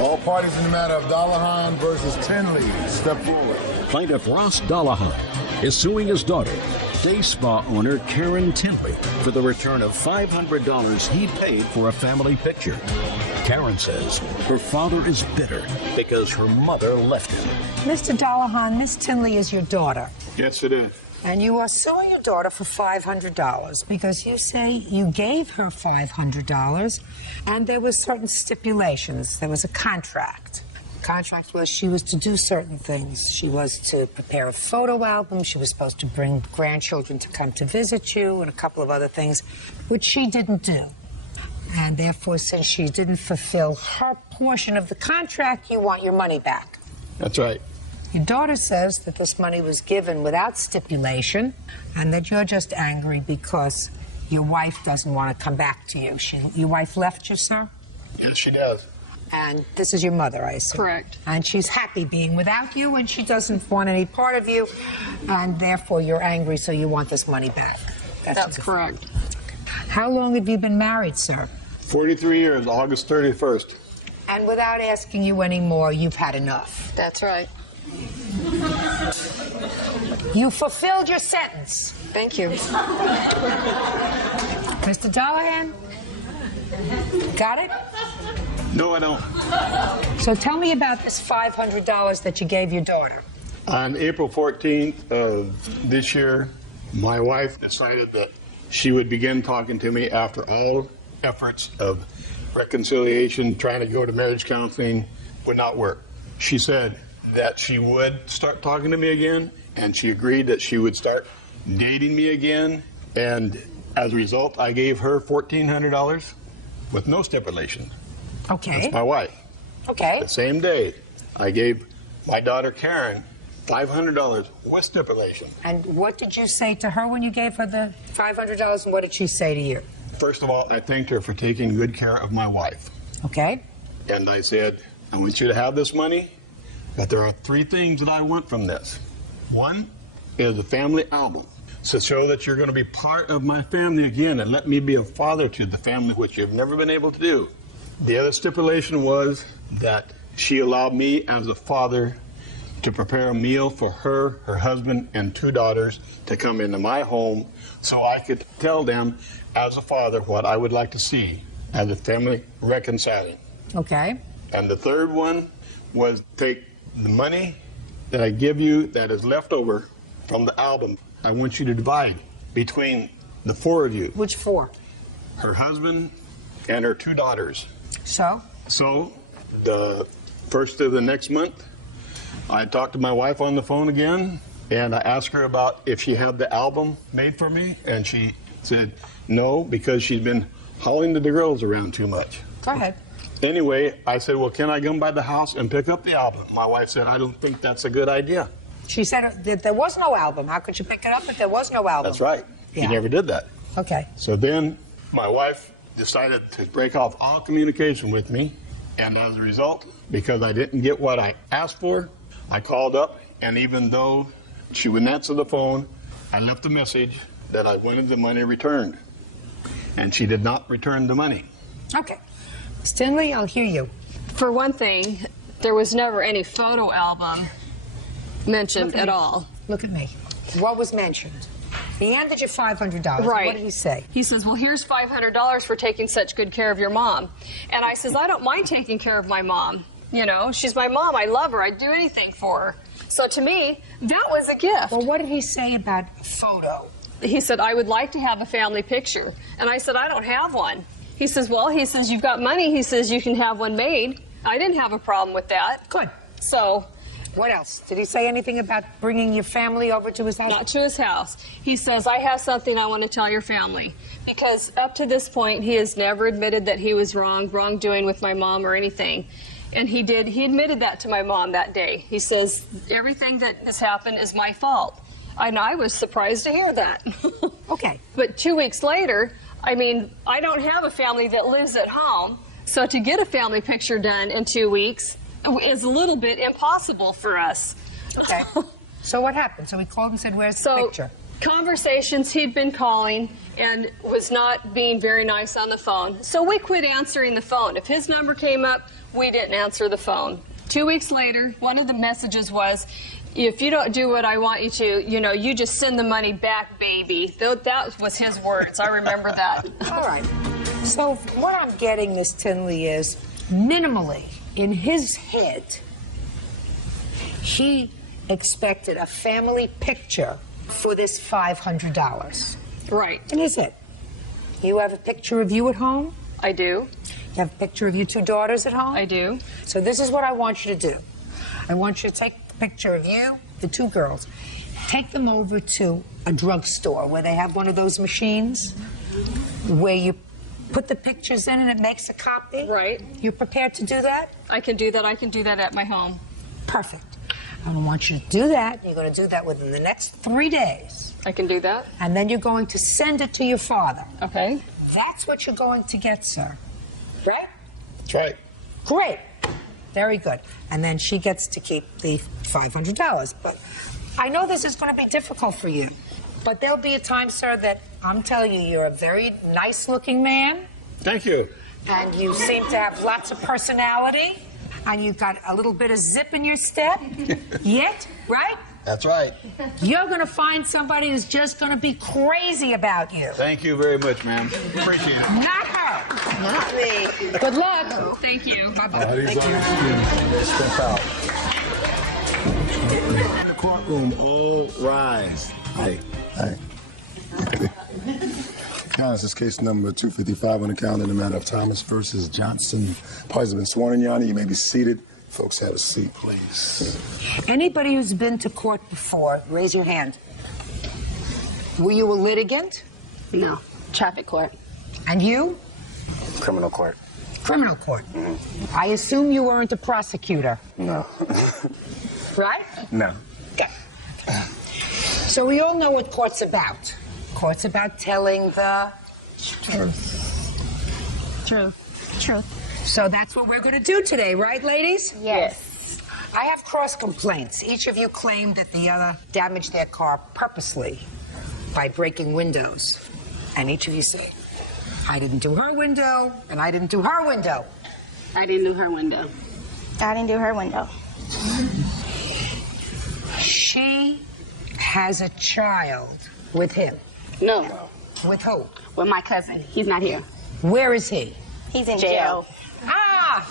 All parties in the matter of Dallahan versus Tinley, step forward. Plaintiff Ross Dallahan is suing his daughter, day spa owner Karen Tinley, for the return of $500 he paid for a family picture. Karen says her father is bitter because her mother left him. Mr. Dallahan, Miss Tinley is your daughter. Yes, it is. And you are suing your daughter for $500 because you say you gave her $500 and there were certain stipulations. There was a contract. The contract was she was to do certain things. She was to prepare a photo album. She was supposed to bring grandchildren to come to visit you and a couple of other things, which she didn't do. And therefore, since she didn't fulfill her portion of the contract, you want your money back. That's right. Your daughter says that this money was given without stipulation and that you're just angry because your wife doesn't want to come back to you. Your wife left you, sir? Yes, she does. And this is your mother, I assume? Correct. And she's happy being without you and she doesn't want any part of you and therefore you're angry, so you want this money back. That's correct. How long have you been married, sir? 43 years, August 31st. And without asking you any more, you've had enough. That's right. You fulfilled your sentence. Thank you. Mr. Dallahan? Got it? No, I don't. So tell me about this $500 that you gave your daughter. On April 14th of this year, my wife decided that she would begin talking to me after all efforts of reconciliation, trying to go to marriage counseling, would not work. She said that she would start talking to me again, and she agreed that she would start dating me again. And as a result, I gave her $1,400 with no stipulation. Okay. That's my wife. Okay. The same day, I gave my daughter Karen $500 with stipulation. And what did you say to her when you gave her the $500, and what did she say to you? First of all, I thanked her for taking good care of my wife. Okay. And I said, I want you to have this money, but there are 3 things that I want from this. One is a family album to show that you're going to be part of my family again and let me be a father to the family, which you've never been able to do. The other stipulation was that she allowed me as a father to prepare a meal for her, her husband, and 2 daughters to come into my home so I could tell them as a father what I would like to see as a family reconciling. Okay. And the third one was take the money that I give you that is left over from the album. I want you to divide between the 4 of you. Which 4? Her husband and her 2 daughters. So? So the first of the next month, I talked to my wife on the phone again, and I asked her about if she had the album made for me, and she said no, because she's been hauling the girls around too much. Go ahead. Anyway, I said, well, can I come by the house and pick up the album? My wife said, I don't think that's a good idea. She said that there was no album. How could you pick it up if there was no album? That's right. Yeah. She never did that. Okay. So then my wife decided to break off all communication with me, and as a result, because I didn't get what I asked for, I called up, and even though she wouldn't answer the phone, I left a message that I wanted the money returned. And she did not return the money. Okay. Tinley, I'll hear you. For one thing, there was never any photo album mentioned at all. Look at me. What was mentioned? He handed you $500. Right. What did he say? He says, well, here's $500 for taking such good care of your mom. And I says, I don't mind taking care of my mom. You know, she's my mom. I love her. I'd do anything for her. So to me, that was a gift. Well, what did he say about photo? He said, I would like to have a family picture. And I said, I don't have one. He says, well, he says, you've got money. He says, you can have one made. I didn't have a problem with that. Good. So. What else? Did he say anything about bringing your family over to his house? Not to his house. He says, I have something I want to tell your family. Because up to this point, he has never admitted that he was wrongdoing with my mom or anything. And he admitted that to my mom that day. He says, everything that has happened is my fault. And I was surprised to hear that. Okay. But 2 weeks later, I mean, I don't have a family that lives at home. So to get a family picture done in 2 weeks is a little bit impossible for us. Okay. So what happened? So he called and said, where's the picture? Conversations, he'd been calling and was not being very nice on the phone. So we quit answering the phone. If his number came up, we didn't answer the phone. 2 weeks later, one of the messages was, if you don't do what I want you to, you just send the money back, baby. That was his words. I remember that. All right. So what I'm getting, Miss Tinley, is minimally in his head, he expected a family picture for this $500. Right. In his head. You have a picture of you at home? I do. You have a picture of your 2 daughters at home? I do. So this is what I want you to do. I want you to take a picture of you, the 2 girls, take them over to a drugstore where they have one of those machines where you put the pictures in and it makes a copy. Right. You're prepared to do that? I can do that. I can do that at my home. Perfect. I want you to do that. You're going to do that within the next 3 days. I can do that. And then you're going to send it to your father. Okay. That's what you're going to get, sir. Right? That's right. Great. Very good. And then she gets to keep the $500. But I know this is going to be difficult for you. But there'll be a time, sir, that I'm telling you, you're a very nice-looking man. Thank you. And you seem to have lots of personality. And you've got a little bit of zip in your step. Yet, right? That's right. You're going to find somebody who's just going to be crazy about you. Thank you very much, ma'am. Appreciate it. Not her. Not me. Good luck. Thank you. Bye-bye. Step out. In the courtroom, all rise. Hey. Now, this is case number 255 on the calendar in the matter of Thomas versus Johnson. Parties have been sworn in, Your Honor. You may be seated. Folks, have a seat, please. Anybody who's been to court before, raise your hand. Were you a litigant? No. Traffic court. And you? Criminal court. Criminal court. I assume you weren't a prosecutor. No. Right? No. Okay. So we all know what court's about. Court's about telling the truth. Truth. So that's what we're going to do today, right, ladies? Yes. I have cross complaints. Each of you claimed that the other damaged their car purposely by breaking windows. And each of you said, I didn't do her window, and I didn't do her window. I didn't do her window. I didn't do her window. She has a child with him. No. With who? With my cousin. He's not here. Where is he? He's in jail. Ah!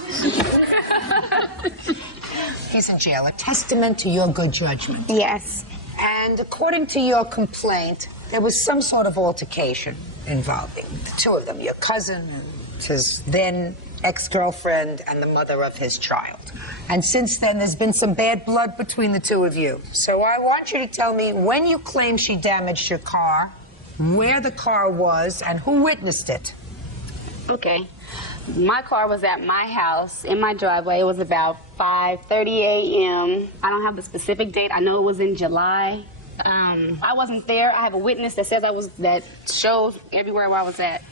He's in jail. A testament to your good judgment. Yes. And according to your complaint, there was some sort of altercation involving the 2 of them, your cousin and his then ex-girlfriend and the mother of his child. And since then, there's been some bad blood between the 2 of you. So I want you to tell me when you claim she damaged your car, where the car was, and who witnessed it. Okay. My car was at my house in my driveway. It was about 5:30 a.m. I don't have the specific date. I know it was in July. I wasn't there. I have a witness that says that shows everywhere where I was at.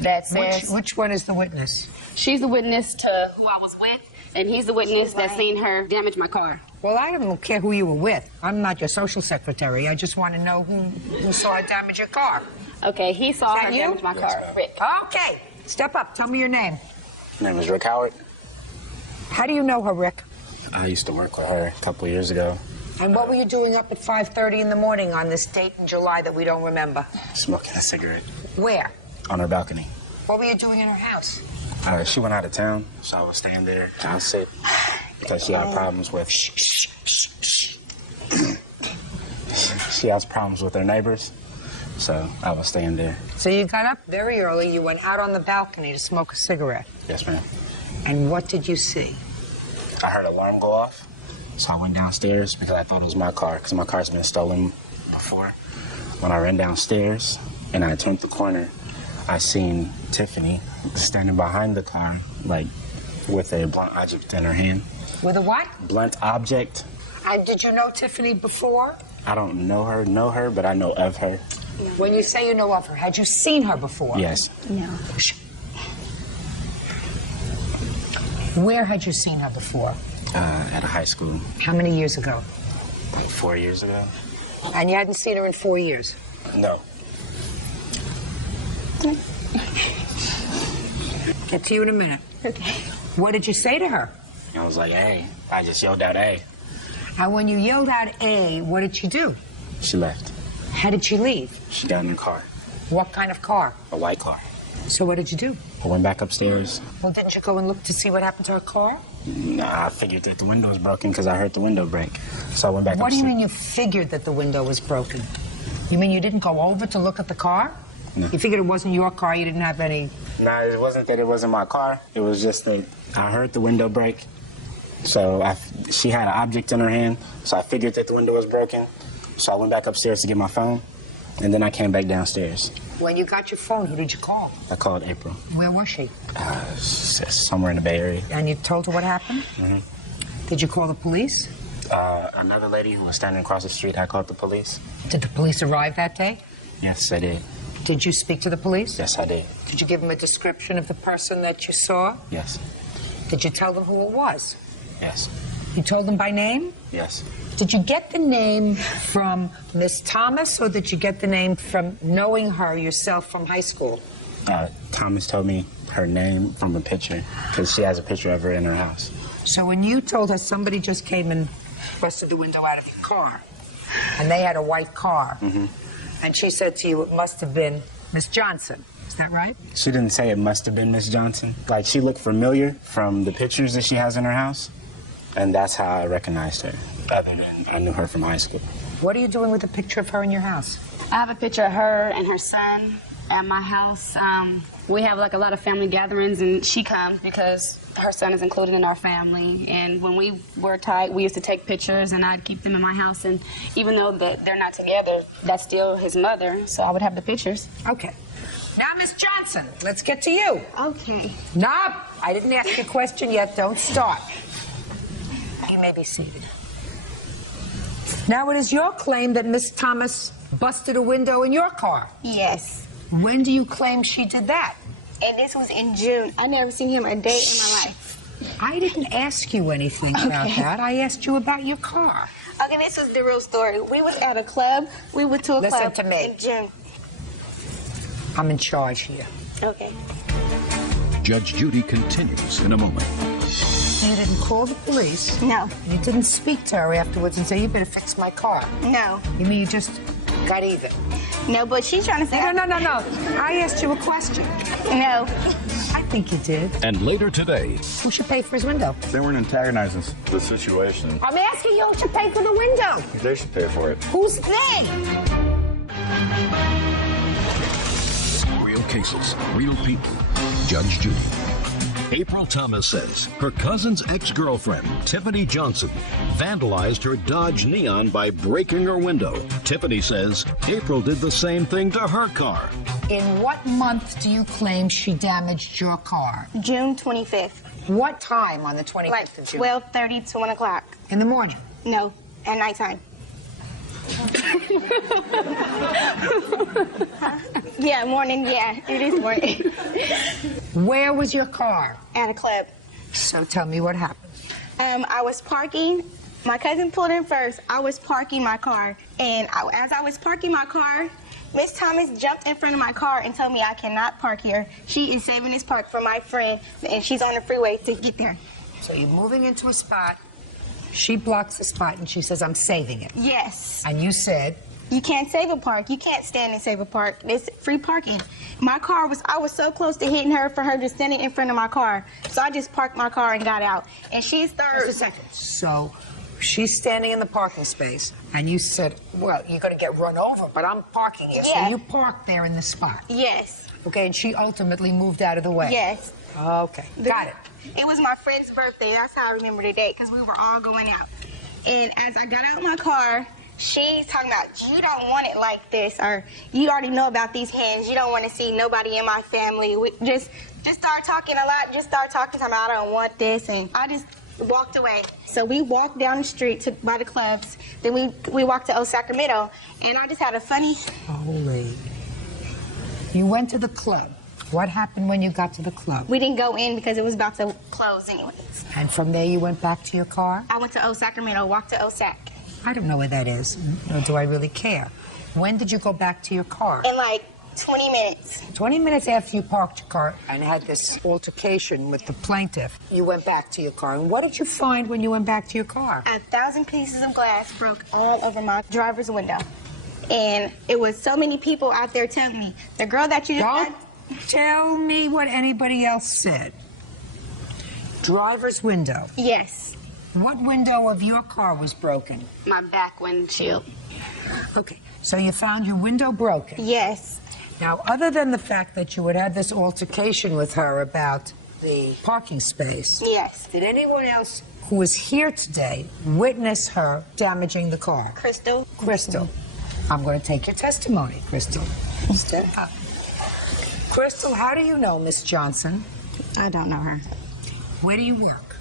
That says Which one is the witness? She's the witness to who I was with, and he's the witness that's seen her damage my car. Well, I don't care who you were with. I'm not your social secretary. I just want to know who saw her damage your car. Okay, he saw her you? damage my car. Rick. Okay. Step up. Tell me your name. My name is Rick Howard. How do you know her, Rick? I used to work with her a couple of years ago. And what were you doing up at 5:30 in the morning on this date in July that we don't remember? Smoking a cigarette. Where? On her balcony. What were you doing in her house? She went out of town, so I was staying there trying to sit because she had problems with. She has problems with her neighbors, so I was staying there. So you got up very early. You went out on the balcony to smoke a cigarette. Yes, ma'am. And what did you see? I heard an alarm go off, so I went downstairs because I thought it was my car, because my car's been stolen before. When I ran downstairs and I turned the corner, I seen Tiffany standing behind the car, like with a blunt object in her hand. With a what? Blunt object. And did you know Tiffany before? I don't know her, but I know of her. When you say you know of her, had you seen her before? Yes. No. Where had you seen her before? At a high school. How many years ago? Like 4 years ago. And you hadn't seen her in 4 years? No. Get to you in a minute. Okay. What did you say to her? I was like, hey. I just yelled out, hey. And when you yelled out A, what did she do? She left. How did she leave? She got in her car. What kind of car? A white car. So what did you do? I went back upstairs. Well, didn't you go and look to see what happened to her car? Nah, I figured that the window was broken because I heard the window break. So I went back What do upstairs. you mean you figured that the window was broken? You mean you didn't go over to look at the car? No. You figured it wasn't your car, you didn't have any... Nah, it wasn't that it wasn't my car. It was just that I heard the window break. So she had an object in her hand, so I figured that the window was broken. So I went back upstairs to get my phone, and then I came back downstairs. When you got your phone, who did you call? I called April. Where was she? Somewhere in the Bay Area. And you told her what happened? Mm-hmm. Did you call the police? Another lady who was standing across the street, I called the police. Did the police arrive that day? Yes, I did. Did you speak to the police? Yes, I did. Did you give them a description of the person that you saw? Yes. Did you tell them who it was? Yes. You told them by name? Yes. Did you get the name from Miss Thomas, or did you get the name from knowing her yourself from high school? Thomas told me her name from a picture, because she has a picture of her in her house. So when you told her somebody just came and busted the window out of your car, and they had a white car, and she said to you it must have been Miss Johnson, is that right? She didn't say it must have been Miss Johnson. Like, she looked familiar from the pictures that she has in her house, and that's how I recognized her, other than I knew her from high school. What are you doing with a picture of her in your house? I have a picture of her and her son at my house. We have like a lot of family gatherings, and she comes because her son is included in our family. And when we were tight, we used to take pictures, and I'd keep them in my house. And even though they're not together, that's still his mother, so I would have the pictures. Okay. Now, Miss Johnson, let's get to you. Okay. Nope, I didn't ask you a question yet. Don't start. You may be seated. Now, it is your claim that Miss Thomas busted a window in your car. Yes. When do you claim she did that? And this was in June. I never seen him a day in my life. I didn't ask you anything about that. I asked you about your car. Okay, this was the real story. We was at a club. We went to a Listen club to me. in June. I'm in charge here. Okay. Judge Judy continues in a moment. You didn't call the police. No. You didn't speak to her afterwards and say, you better fix my car. No. You mean you just got even? No, but she's trying to say... No. I asked you a question. No. I think you did. And later today, Who should pay for his window? They weren't antagonizing the situation. I'm asking you who should pay for the window. They should pay for it. Who's they? real cases, real people. Judge Judy. April Thomas says her cousin's ex-girlfriend, Tiffany Johnson, vandalized her Dodge Neon by breaking her window. Tiffany says April did the same thing to her car. In what month do you claim she damaged your car? June 25th. What time on the 25th of June? 12:30 to 1 o'clock. In the morning? No, at nighttime. Yeah, morning, yeah, it is morning. Where was your car? At a club. So tell me what happened. I was parking. My cousin pulled in first. I was parking my car. And as I was parking my car, Miss Thomas jumped in front of my car and told me I cannot park here. She is saving this park for my friend, and she's on the freeway to get there. So you're moving into a spot. She blocks the spot, and she says, I'm saving it. Yes. And you said? You can't save a park. You can't stand and save a park. It's free parking. I was so close to hitting her for her just standing in front of my car. So I just parked my car and got out. And she's third. Just a second. So she's standing in the parking space, and you said, well, you're going to get run over, but I'm parking here. Yeah. So you parked there in the spot. Yes. Okay, and she ultimately moved out of the way. Yes. Okay, got it. It was my friend's birthday. That's how I remember the date, because we were all going out. And as I got out of my car, she's talking about, you don't want it like this, or you already know about these hands. You don't want to see nobody in my family. We just started talking a lot. Just started talking to me. I don't want this, and I just walked away. So we walked down the street by the clubs. Then we walked to Old Sacramento, and I just had a funny. Holy. You went to the club. What happened when you got to the club? We didn't go in because it was about to close anyways. And from there you went back to your car? I went to Old Sacramento, walked to Osac. I don't know where that is, nor do I really care. When did you go back to your car? In like 20 minutes. 20 minutes after you parked your car and had this altercation with the plaintiff, you went back to your car. And what did you find when you went back to your car? 1,000 pieces of glass broke all over my driver's window. And it was so many people out there telling me, the girl that you Don't tell me what anybody else said. Driver's window. Yes. What window of your car was broken? My back windshield. Okay, so you found your window broken. Yes. Now, other than the fact that you had had this altercation with her about the parking space, yes, did anyone else who was here today witness her damaging the car? Crystal. Crystal. I'm going to take your testimony, Crystal. Stand up. Crystal, how do you know Miss Johnson? I don't know her. Where do you work?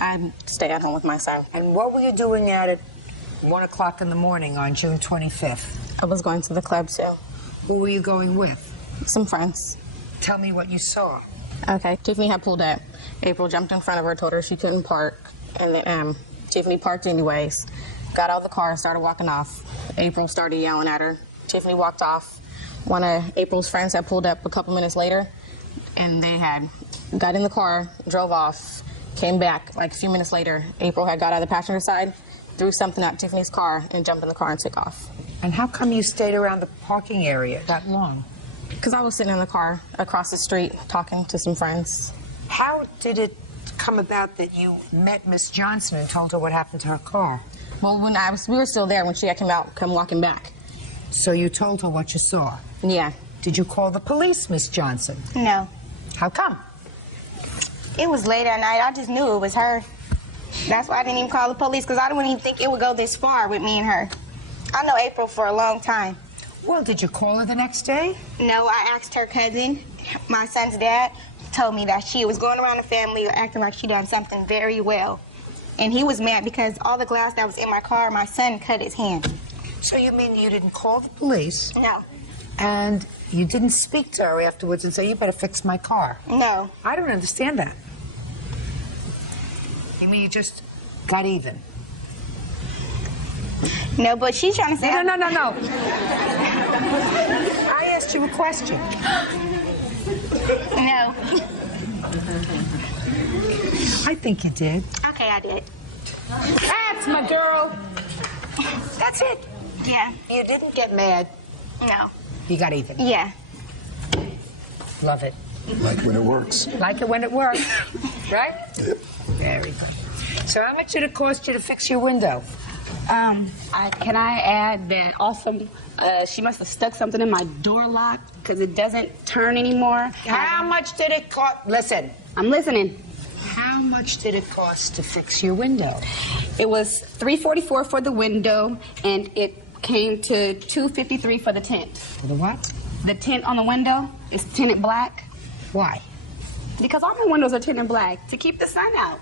I stay at home with my son. And what were you doing at 1 o'clock in the morning on June 25th? I was going to the club too. Who were you going with? Some friends. Tell me what you saw. Okay, Tiffany had pulled up. April jumped in front of her, told her she couldn't park. And then Tiffany parked anyways. Got out of the car and started walking off. April started yelling at her. Tiffany walked off. One of April's friends had pulled up a couple minutes later, and they had got in the car, drove off, came back. Like a few minutes later, April had got out of the passenger side, threw something at Tiffany's car, and jumped in the car and took off. And how come you stayed around the parking area that long? Because I was sitting in the car across the street talking to some friends. How did it come about that you met Miss Johnson and told her what happened to her car? Well, we were still there when she had come walking back. So you told her what you saw? Yeah. Did you call the police, Miss Johnson? No. How come? It was late at night. I just knew it was her. That's why I didn't even call the police, because I didn't even think it would go this far with me and her. I know April for a long time. Well, did you call her the next day? No, I asked her cousin, my son's dad, told me that she was going around the family acting like she done something very well. And he was mad because all the glass that was in my car, my son cut his hand. So you mean you didn't call the police? No. And you didn't speak to her afterwards and say, you better fix my car? No. I don't understand that. You mean you just got even? No, but she's trying to say... No. I asked you a question. No. I think you did. Okay, I did. That's my girl. That's it. Yeah. You didn't get mad. No. You got even. Yeah. Love it. Like when it works. Like it when it works. Right? Yep. Very good. So how much did it cost you to fix your window? Can I add that also she must have stuck something in my door lock because it doesn't turn anymore. How much did it cost? Listen. I'm listening. How much did it cost to fix your window? It was $344 for the window, and it came to $253 for the tint. For the what? The tint on the window is tinted black. Why? Because all my windows are tinted black to keep the sun out.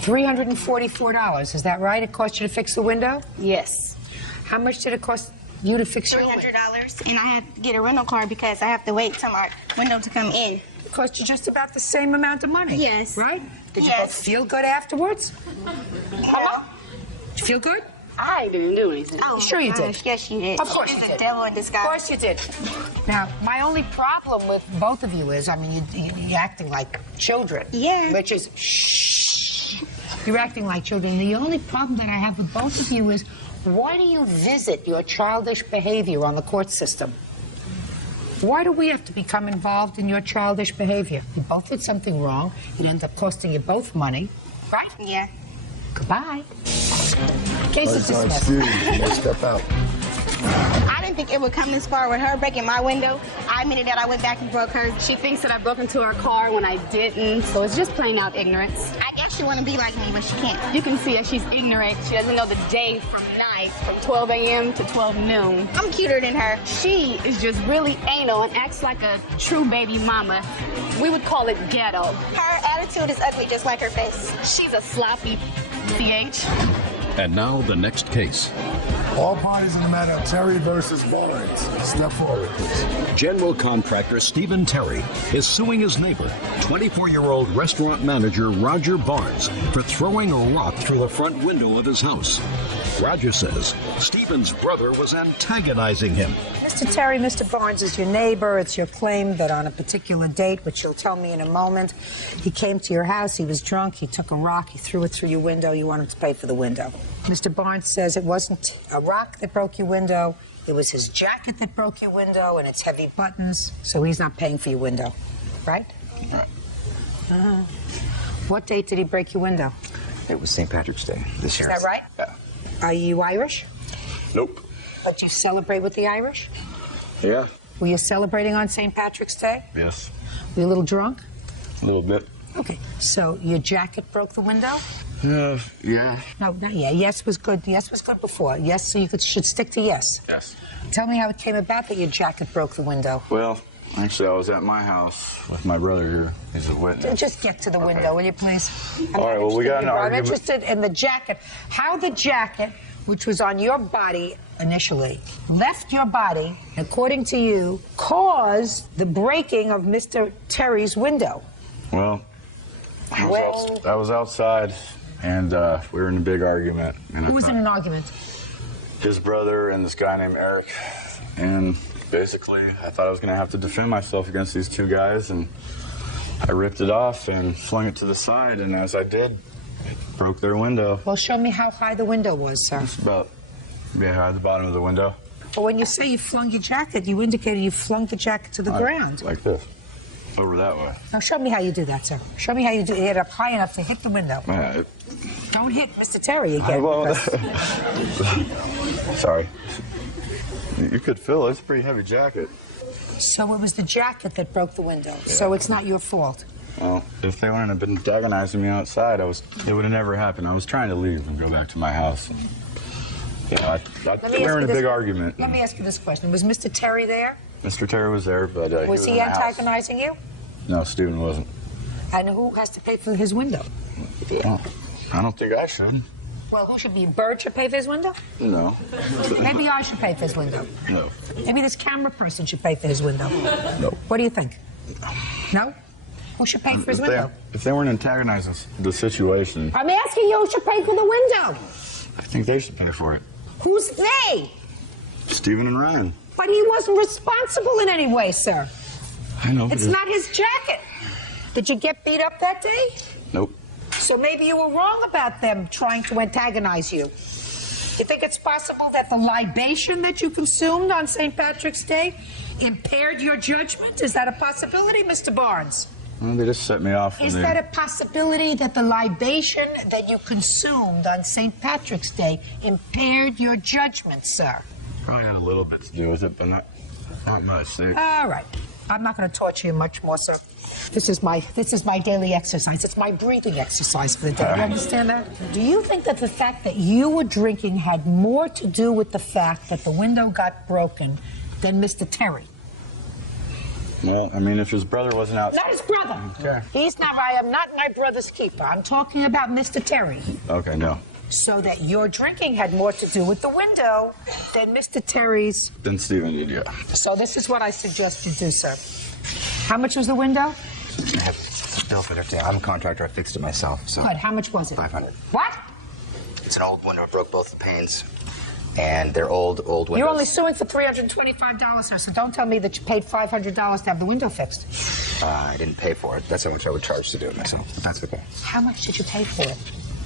$344, is that right? It cost you to fix the window? Yes. How much did it cost you to fix your window? $300, and I had to get a rental car because I have to wait till my window to come in. It cost you just about the same amount of money. Yes. Right? Did you Yes. both feel good afterwards? Hello? Did you feel good? I didn't do anything. Oh, Sure you did. gosh, yes, you did. Of course She's you a did. devil in disguise. Of course you did. Now, my only problem with both of you is, I mean, you're acting like children. Yeah. Which is, shh. You're acting like children. The only problem that I have with both of you is, why do you visit your childish behavior on the court system? Why do we have to become involved in your childish behavior? You both did something wrong. It ended up costing you both money, right? Yeah. Goodbye. Case is Judge dismissed. Judy, you may step out. I didn't think it would come this far with her breaking my window. I admitted that I went back and broke hers. She thinks that I broke into her car when I didn't, so it's just plain out ignorance. I guess she want to be like me, but she can't. You can see that she's ignorant. She doesn't know the day from night, from 12 a.m. to 12 noon. I'm cuter than her. She is just really anal and acts like a true baby mama. We would call it ghetto. Her attitude is ugly, just like her face. She's a sloppy CH. And now the next case. All parties in the matter of Terry versus Barnes. Step forward, please. General contractor Stephen Terry is suing his neighbor, 24-year-old restaurant manager Roger Barnes, for throwing a rock through the front window of his house. Roger says Stephen's brother was antagonizing him. Mr. Terry, Mr. Barnes is your neighbor. It's your claim that on a particular date, which you'll tell me in a moment, he came to your house, he was drunk, he took a rock, he threw it through your window, you want him to pay for the window. Mr. Barnes says it wasn't a rock that broke your window, it was his jacket that broke your window and its heavy buttons, so he's not paying for your window, right? Right. What date did he break your window? It was St. Patrick's Day this year. Is that right? Yeah. Are you Irish? Nope. But you celebrate with the Irish? Yeah. Were you celebrating on St. Patrick's Day? Yes. Were you a little drunk? A little bit. Okay, so your jacket broke the window? Yeah. No, not yet. Yes was good. Yes was good before. Yes, so you should stick to yes. Yes. Tell me how it came about that your jacket broke the window. Well, actually, I was at my house with my brother here. He's a witness. Just get to the window, will you please? All right, well, we got an argument. I'm interested in the jacket. How the jacket, which was on your body initially, left your body, according to you, caused the breaking of Mr. Terry's window. Well, I was outside, and we were in a big argument. Who was in an argument? His brother and this guy named Eric. And basically, I thought I was going to have to defend myself against these two guys, and I ripped it off and flung it to the side, and as I did, it broke their window. Well, show me how high the window was, sir. It's about at the bottom of the window. But when you say you flung your jacket, you indicated you flung the jacket to the ground. Like this. Over that way. Now, show me how you do that, sir. Show me how you do it up high enough to hit the window. Yeah, Don't hit Mr. Terry again. Sorry. You could feel it. It's a pretty heavy jacket. So it was the jacket that broke the window. Yeah. So it's not your fault. Well, if they wouldn't have been antagonizing me outside, it would have never happened. I was trying to leave and go back to my house. We were in a big argument. Let me ask you this question. Was Mr. Terry there? Mr. Terry was there, but was he antagonizing you? No, Stephen wasn't. And who has to pay for his window? Yeah, I don't think I should. Well, who should be? Bird should pay for his window? No. Maybe I should pay for his window. No. Maybe this camera person should pay for his window. No. What do you think? No? Who should pay for his window? If they weren't antagonizing the situation. I'm asking you who should pay for the window. I think they should pay for it. Who's they? Stephen and Ryan. But he wasn't responsible in any way, sir. I know. It's not his jacket. Did you get beat up that day? Nope. So maybe you were wrong about them trying to antagonize you. You think it's possible that the libation that you consumed on St. Patrick's Day impaired your judgment? Is that a possibility, Mr. Barnes? Well, they just set me off. Is that a possibility that the libation that you consumed on St. Patrick's Day impaired your judgment, sir? Probably had a little bit to do with it, but not much. All right. I'm not going to torture you much more, sir. This is my daily exercise. It's my breathing exercise for the day. You understand that? Do you think that the fact that you were drinking had more to do with the fact that the window got broken than Mr. Terry? Well, I mean, if his brother wasn't out... Not his brother. Okay. I am not my brother's keeper. I'm talking about Mr. Terry. Okay, no. So that your drinking had more to do with the window than Mr. Terry's... Then Stephen did, yeah. So this is what I suggest you do, sir. How much was the window? I have a bill for it. I'm a contractor. I fixed it myself. So. Good. How much was it? $500. What? It's an old window. It broke both the panes. And they're old windows. You're only suing for $325, sir, so don't tell me that you paid $500 to have the window fixed. I didn't pay for it. That's how much I would charge to do it myself. But that's okay. How much did you pay for it?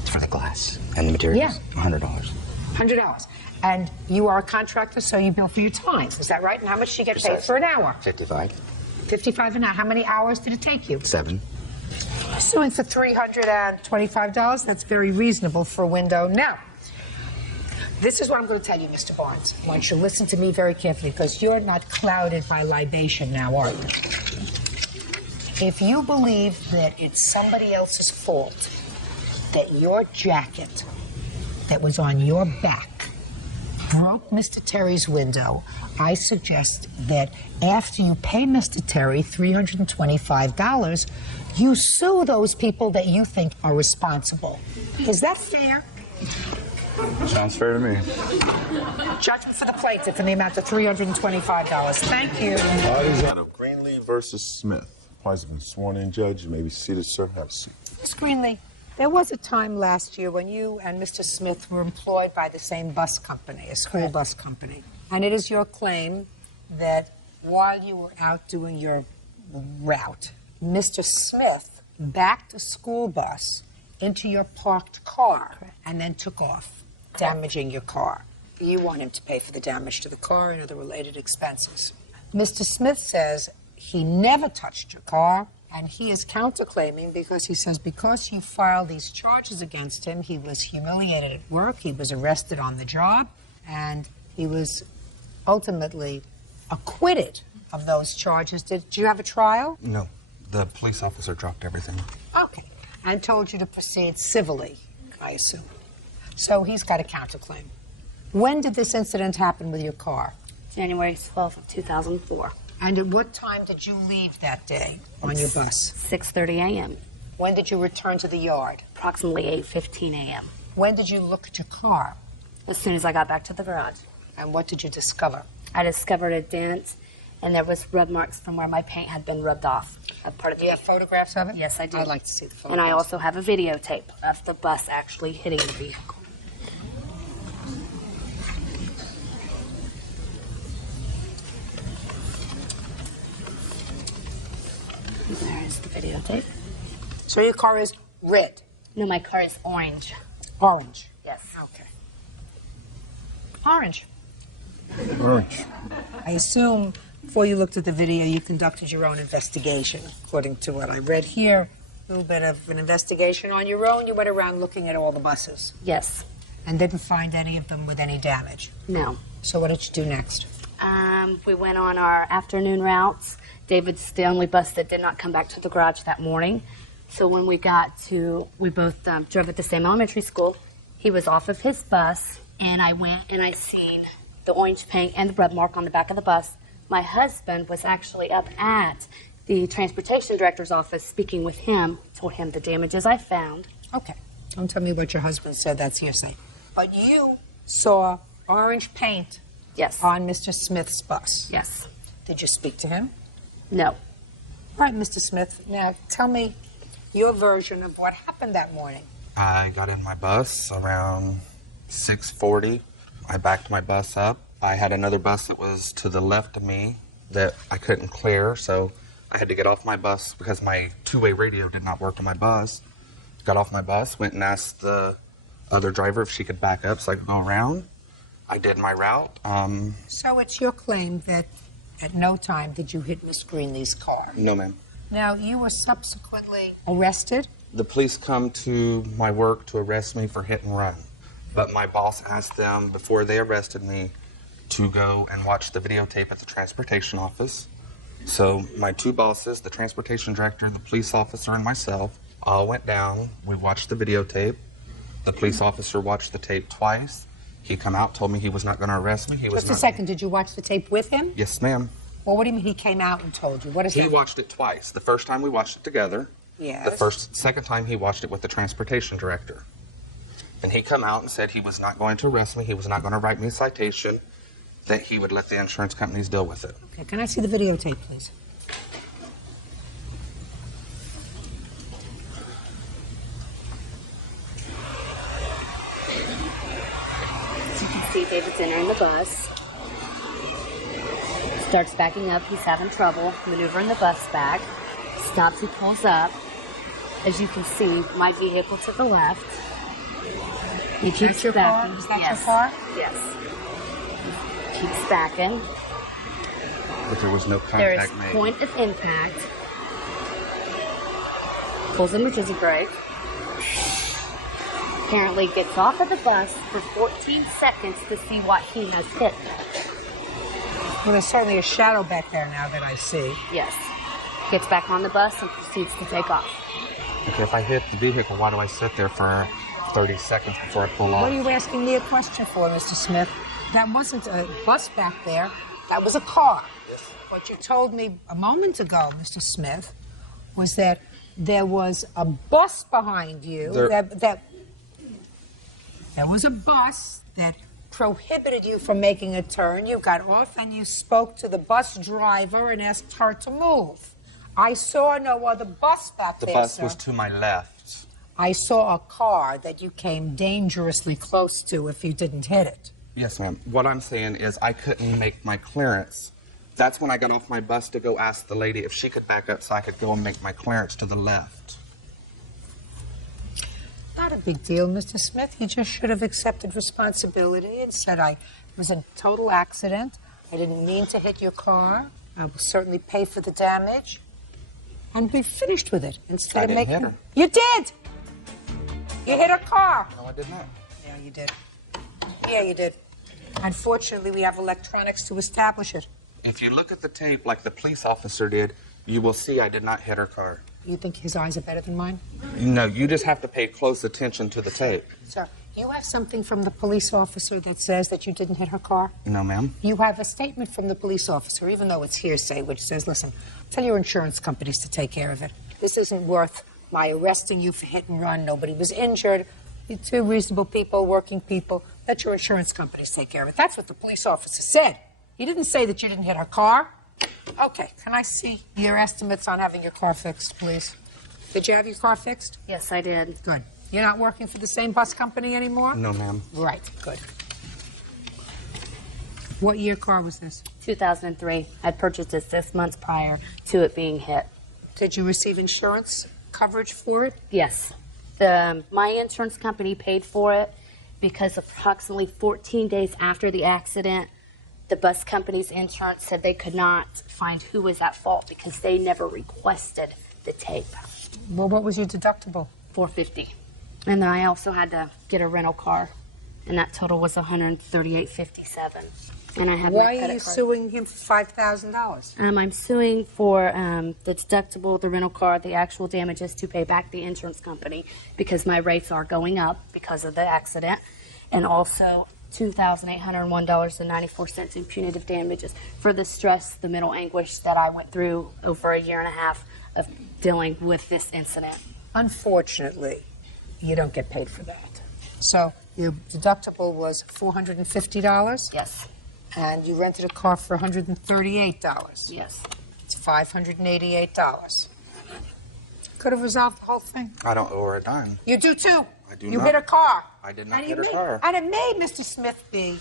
It's for the glass and the materials. Yeah. $100. $100. And you are a contractor, so you bill for your time. Is that right? And how much do you get paid for an hour? $55. $55 an hour. How many hours did it take you? 7. Suing for $325. That's very reasonable for a window. Now, this is what I'm going to tell you, Mr. Barnes. I want you to listen to me very carefully, because you're not clouded by libation now, are you? If you believe that it's somebody else's fault that your jacket that was on your back broke Mr. Terry's window, I suggest that after you pay Mr. Terry $325, you sue those people that you think are responsible. Is that fair? Sounds fair to me. Judgment for the plaintiff in the amount of $325. Thank you. Out of Greenlee versus Smith. Parties have been sworn in, Judge. You may be seated, sir. Have a seat. Ms. Greenlee, there was a time last year when you and Mr. Smith were employed by the same bus company, a school bus company. And it is your claim that while you were out doing your route, Mr. Smith backed a school bus into your parked car and then took off, damaging your car. You want him to pay for the damage to the car and other related expenses. Mr. Smith says he never touched your car, and he is counterclaiming because he says because you filed these charges against him, he was humiliated at work, he was arrested on the job, and he was ultimately acquitted of those charges. Did you have a trial? No. The police officer dropped everything. Okay. And told you to proceed civilly, I assume. So he's got a counterclaim. When did this incident happen with your car? January 12th of 2004. And at what time did you leave that day on your bus? 6:30 a.m. When did you return to the yard? Approximately 8:15 a.m. When did you look at your car? As soon as I got back to the garage. And what did you discover? I discovered a dent, and there was rub marks from where my paint had been rubbed off. Do you have photographs of it? Yes, I do. I'd like to see the photographs. And I also have a videotape of the bus actually hitting the vehicle. There is the videotape. So your car is red? No, my car is orange. Orange? Yes. Okay. Orange. Orange. I assume before you looked at the video, you conducted your own investigation. According to what I read here, a little bit of an investigation on your own. You went around looking at all the buses. Yes. And didn't find any of them with any damage? No. So what did you do next? We went on our afternoon routes. David's the only bus that did not come back to the garage that morning. So when we both drove at the same elementary school. He was off of his bus, and I went and I seen the orange paint and the rub mark on the back of the bus. My husband was actually up at the transportation director's office speaking with him, told him the damages I found. Okay. Don't tell me what your husband said. That's hearsay. But you saw orange paint on Mr. Smith's bus. Yes. Did you speak to him? No. All right, Mr. Smith. Now, tell me your version of what happened that morning. I got in my bus around 6:40. I backed my bus up. I had another bus that was to the left of me that I couldn't clear, so I had to get off my bus because my two-way radio did not work on my bus. Got off my bus, went and asked the other driver if she could back up so I could go around. I did my route. So it's your claim that at no time did you hit Miss Greenlee's car? No, ma'am. Now, you were subsequently arrested? The police come to my work to arrest me for hit and run. But my boss asked them before they arrested me to go and watch the videotape at the transportation office. So my two bosses, the transportation director, the police officer, and myself, all went down. We watched the videotape. The police officer watched the tape twice. He come out, told me he was not going to arrest me. Just a second, did you watch the tape with him? Yes, ma'am. Well, what do you mean he came out and told you? What is He that? watched it twice. The first time we watched it together. Yes. Second time he watched it with the transportation director. And he come out and said he was not going to arrest me. He was not going to write me a citation, that he would let the insurance companies deal with it. Okay, can I see the videotape, please? As you can see, David's entering the bus. Starts backing up. He's having trouble maneuvering the bus back. Stops, he pulls up. As you can see, my vehicle to the left. He keeps your backing. car? Is that yes. your car? Yes. Keeps backing. But there was no There is contact made. point of impact. Pulls emergency brake. Apparently gets off of the bus for 14 seconds to see what he has hit. Well, there's certainly a shadow back there now that I see. Yes. Gets back on the bus and proceeds to take off. Okay, if I hit the vehicle, why do I sit there for 30 seconds before I pull off? What are you asking me a question for, Mr. Smith? That wasn't a bus back there. That was a car. Yes. What you told me a moment ago, Mr. Smith, was that there was a bus behind you. There- There was a bus that prohibited you from making a turn. You got off and you spoke to the bus driver and asked her to move. I saw no other bus back there, The bus sir. was to my left. I saw a car that you came dangerously close to if you didn't hit it. Yes, ma'am. What I'm saying is I couldn't make my clearance. That's when I got off my bus to go ask the lady if she could back up so I could go and make my clearance to the left. Not a big deal, Mr. Smith. You just should have accepted responsibility and said, it was a total accident. I didn't mean to hit your car. I will certainly pay for the damage. And be finished with it instead of making... hit her. You did! You hit her car. No, I did not. Yeah, you did. Yeah, you did. Unfortunately, we have electronics to establish it. If you look at the tape like the police officer did, you will see I did not hit her car. You think his eyes are better than mine? No, you just have to pay close attention to the tape. Sir, you have something from the police officer that says that you didn't hit her car? No, ma'am. You have a statement from the police officer, even though it's hearsay, which says, listen, tell your insurance companies to take care of it. This isn't worth my arresting you for hit and run. Nobody was injured. You're two reasonable people, working people. Let your insurance companies take care of it. That's what the police officer said. He didn't say that you didn't hit her car. Okay, can I see your estimates on having your car fixed, please? Did you have your car fixed? Yes, I did. Good. You're not working for the same bus company anymore? No, ma'am. Right, good. What year car was this? 2003. I'd purchased it 6 months prior to it being hit. Did you receive insurance coverage for it? Yes. My insurance company paid for it because approximately 14 days after the accident, the bus company's insurance said they could not find who was at fault because they never requested the tape. Well, what was your deductible? $450. And then I also had to get a rental car, and that total was $138.57. And I have my Why are credit you card. suing him for $5,000? I'm suing for the deductible, the rental car, the actual damages to pay back the insurance company because my rates are going up because of the accident, and also $2,801.94 in punitive damages for the stress, the mental anguish that I went through over a year and a half of dealing with this incident. Unfortunately, you don't get paid for that. So your deductible was $450? Yes. And you rented a car for $138? Yes. It's $588. Could have resolved the whole thing. I don't owe her a dime. You do too. I do You not. hit a car. I did not And hit you her car. And it may, Mr. Smith, be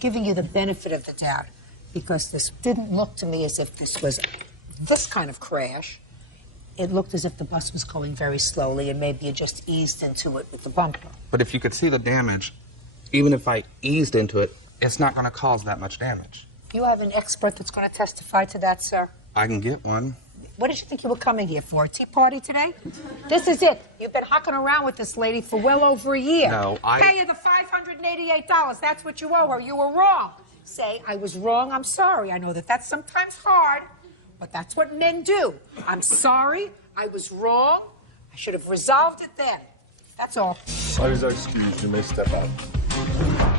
giving you the benefit of the doubt because this didn't look to me as if this was this kind of crash. It looked as if the bus was going very slowly and maybe you just eased into it with the bumper. But if you could see the damage, even if I eased into it, it's not going to cause that much damage. You have an expert that's going to testify to that, sir? I can get one. What did you think you were coming here for, a tea party today? This is it. You've been hucking around with this lady for well over a year. No, Pay her the $588. That's what you owe her. You were wrong. Say, I was wrong. I'm sorry. I know that that's sometimes hard, but that's what men do. I'm sorry. I was wrong. I should have resolved it then. That's all. Parties are excused. You may step out.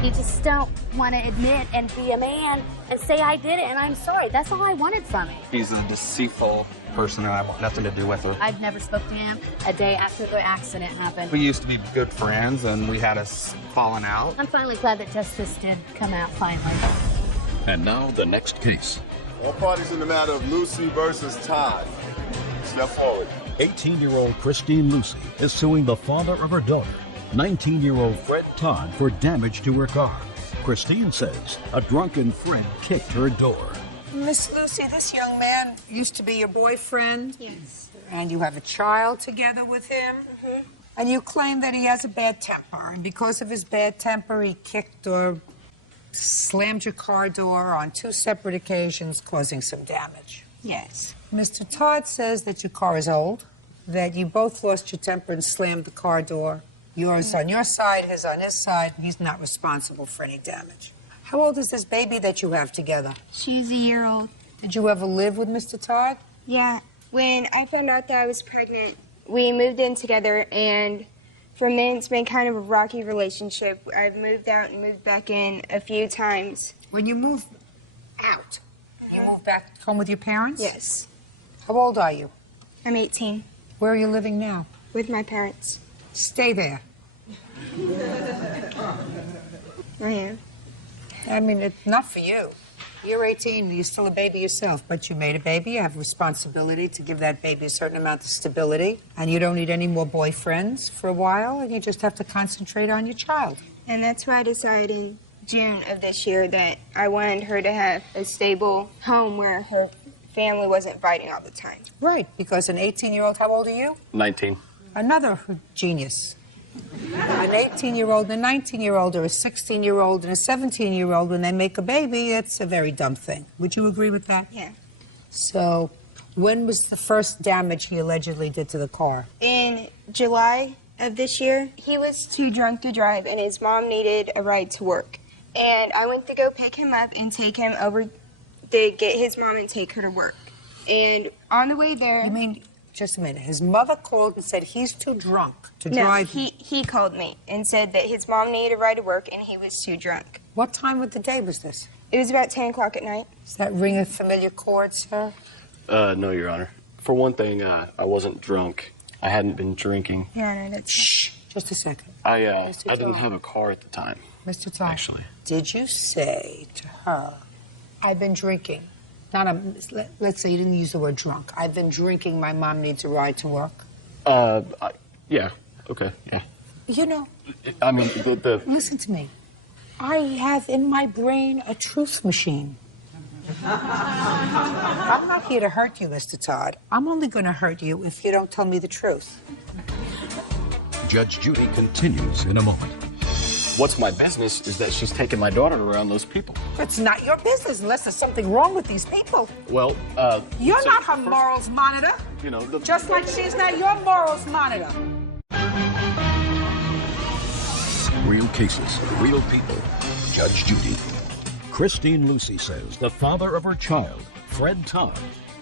You just don't want to admit and be a man and say I did it and I'm sorry. That's all I wanted from it. He's a deceitful person and I want nothing to do with her. I've never spoke to him a day after the accident happened. We used to be good friends and we had us falling out. I'm finally glad that justice did come out finally. And now the next case. All parties in the matter of Lucy versus Todd. Step forward. 18-year-old Christine Lucy is suing the father of her daughter, 19-year-old Fred Todd, for damage to her car. Christine says a drunken Fred kicked her door. Miss Lucy, this young man used to be your boyfriend. Yes. And you have a child together with him. Mm-hmm. And you claim that he has a bad temper. And because of his bad temper, he kicked or slammed your car door on 2 separate occasions, causing some damage. Yes. Mr. Todd says that your car is old, that you both lost your temper and slammed the car door. Yours on your side, his on his side, and he's not responsible for any damage. How old is this baby that you have together? She's a year old. Did you ever live with Mr. Todd? Yeah. When I found out that I was pregnant, we moved in together, and from then it's been kind of a rocky relationship. I've moved out and moved back in a few times. When you moved out, you moved back home with your parents? Yes. How old are you? I'm 18. Where are you living now? With my parents. Stay there. I am. I mean, it's not for you. You're 18, you're still a baby yourself, but you made a baby, you have responsibility to give that baby a certain amount of stability, and you don't need any more boyfriends for a while, and you just have to concentrate on your child. And that's why I decided in June of this year that I wanted her to have a stable home where her family wasn't fighting all the time. Right, because an 18-year-old, how old are you? 19. Another genius. An 18-year-old and a 19-year-old or a 16-year-old and a 17-year-old, when they make a baby, it's a very dumb thing. Would you agree with that? Yeah. So, when was the first damage he allegedly did to the car? In July of this year, he was too drunk to drive, and his mom needed a ride to work. And I went to go pick him up and take him over to get his mom and take her to work. And on the way there... You mean, just a minute, his mother called and said he's too drunk to drive? No, he called me and said that his mom needed a ride to work and he was too drunk. What time of the day was this? It was about 10 o'clock at night. Does that ring a familiar chord, sir? No, Your Honor. For one thing, I wasn't drunk. I hadn't been drinking. Yeah, no, that's... Shh, just a second. I Mr. didn't Todd. have a car at the time. Mr. Todd, Actually. did you say to her, I've been drinking? Let's say you didn't use the word drunk. I've been drinking, my mom needs a ride to work. Yeah. Okay, yeah. You know, I mean, the listen to me. I have in my brain a truth machine. I'm not here to hurt you, Mr. Todd. I'm only going to hurt you if you don't tell me the truth. Judge Judy continues in a moment. what's my business is that she's taking my daughter around those people. It's not your business unless there's something wrong with these people. Well, You're so not her morals monitor. You know, Just like she's not your morals monitor. Real cases, real people. Judge Judy. Christine Lucy says the father of her child, Fred Todd,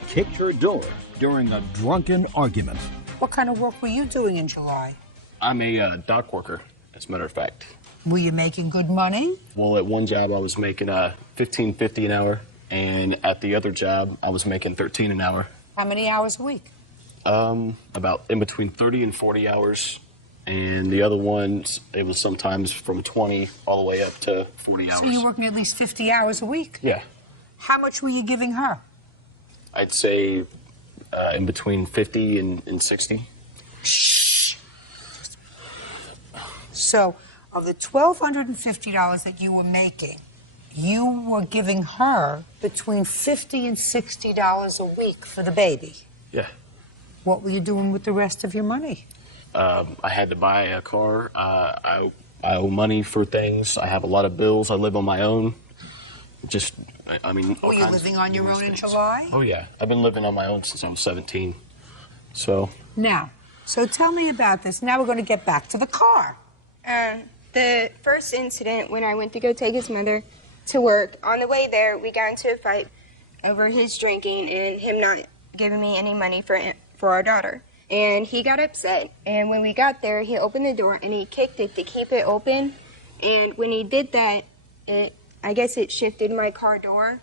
kicked her door during a drunken argument. What kind of work were you doing in July? I'm a dock worker, as a matter of fact. Were you making good money? Well, at one job I was making $15.50 an hour, and at the other job I was making $13 an hour. How many hours a week? About in between 30 and 40 hours. And the other ones, it was sometimes from 20 all the way up to 40 hours. So you're working at least 50 hours a week? Yeah. How much were you giving her? I'd say in between 50 and 60. Shh. So, of the $1,250 that you were making, you were giving her between $50 and $60 a week for the baby. Yeah. What were you doing with the rest of your money? I had to buy a car. I owe money for things. I have a lot of bills. I live on my own. Just, I mean... Were you living on your own in July? Oh, yeah. I've been living on my own since I was 17. So... Now, so tell me about this. Now we're going to get back to the car. The first incident when I went to go take his mother to work, on the way there, we got into a fight over his drinking and him not giving me any money for our daughter. And he got upset. And when we got there, he opened the door and he kicked it to keep it open. And when he did that, I guess it shifted my car door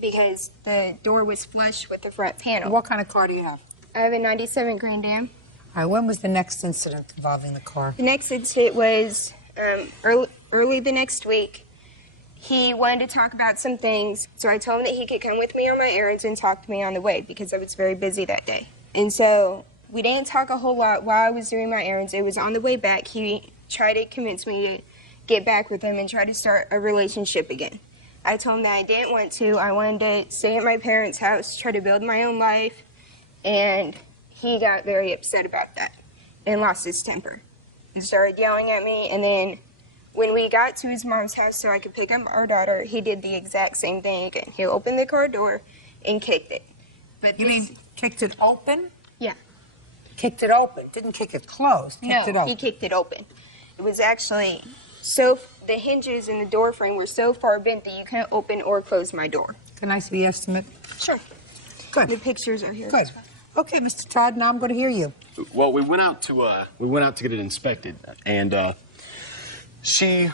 because the door was flush with the front panel. What kind of car do you have? I have a 97 Grand Am. All right, when was the next incident involving the car? The next incident was early the next week. He wanted to talk about some things, so I told him that he could come with me on my errands and talk to me on the way because I was very busy that day. And so we didn't talk a whole lot while I was doing my errands. It was on the way back. He tried to convince me to get back with him and try to start a relationship again. I told him that I didn't want to. I wanted to stay at my parents' house, try to build my own life, and he got very upset about that and lost his temper. He started yelling at me, and then when we got to his mom's house so I could pick up our daughter, he did the exact same thing again. He opened the car door and kicked it. But You mean kicked it open? Yeah. Kicked it open, didn't kick it closed, kicked it No, open. he kicked it open. It was actually the hinges in the door frame were so far bent that you couldn't open or close my door. Can I see the estimate? Sure. Good. The pictures are here. Good. Okay, Mr. Todd, now I'm going to hear you. Well, we went out to get it inspected, and she,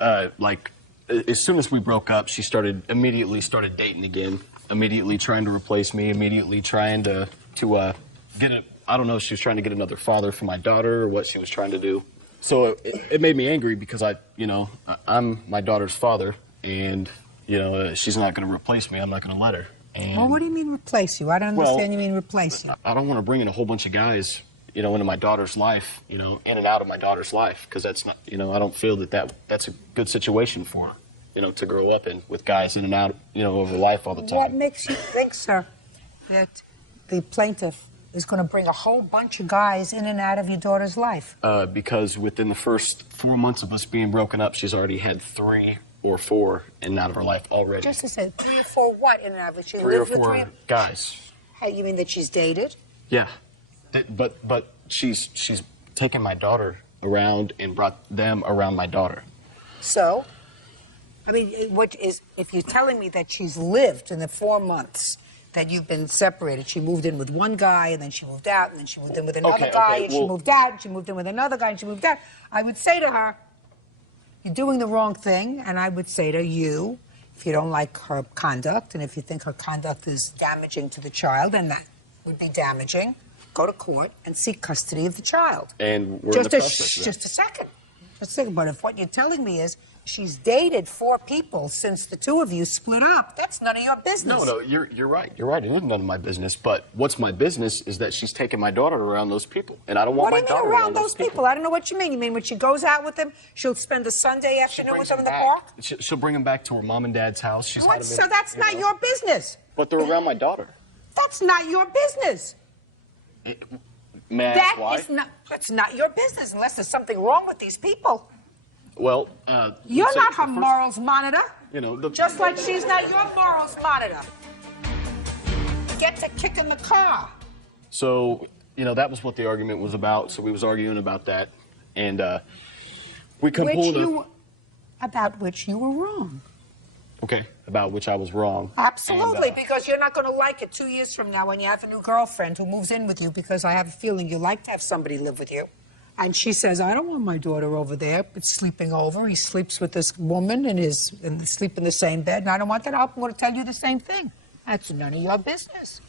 as soon as we broke up, she immediately started dating again, immediately trying to replace me, immediately trying to get I don't know if she was trying to get another father for my daughter or what she was trying to do. So it made me angry because I'm my daughter's father, and she's not going to replace me. I'm not going to let her. And, Well, what do you mean replace you? I don't understand you mean replace you. I don't want to bring in a whole bunch of guys, into my daughter's life, in and out of my daughter's life, because that's not, I don't feel that's a good situation for her, to grow up in with guys in and out, of her life all the time. What makes you think, sir, that the plaintiff is going to bring a whole bunch of guys in and out of your daughter's life? Because within the first 4 months of us being broken up, she's already had 3 or 4 in and out of her life already. Just to say, 3 or 4 what in and out of it? She 3 or lived with 4 guys. How, you mean that she's dated? Yeah, but she's taken my daughter around and brought them around my daughter. So, I mean, if you're telling me that she's lived in the 4 months that you've been separated, she moved in with one guy, and then she moved out, and then she moved in with another guy, and she moved out, and she moved in with another guy, and she moved out, I would say to her, you're doing the wrong thing, and I would say to you, if you don't like her conduct, and if you think her conduct is damaging to the child, and that would be damaging, go to court and seek custody of the child. And we're in the process of that. Just a second. But if what you're telling me is she's dated 4 people since the 2 of you split up, that's none of your business. No, you're right. You're right. It is none of my business. But what's my business is that she's taking my daughter around those people, and I don't want my daughter What do you mean around those people? I don't know what you mean. You mean when she goes out with them, she'll spend a Sunday afternoon with them in the park? She'll bring them back to her mom and dad's house. So that's not your business. But they're around my daughter. That's not your business. May I ask why? That's not your business unless there's something wrong with these people. Well, you're not her morals monitor. The, just like she's not your morals monitor. Get to kicking the car. So, that was what the argument was about. So we was arguing about that, and we come pulled about which you were wrong. Okay, about which I was wrong. Absolutely, because you're not going to like it 2 years from now when you have a new girlfriend who moves in with you, because I have a feeling you like to have somebody live with you. And she says, I don't want my daughter over there, but sleeping over. He sleeps with this woman and they sleep in the same bed, and I don't want that. I'm going to tell you the same thing. That's none of your business.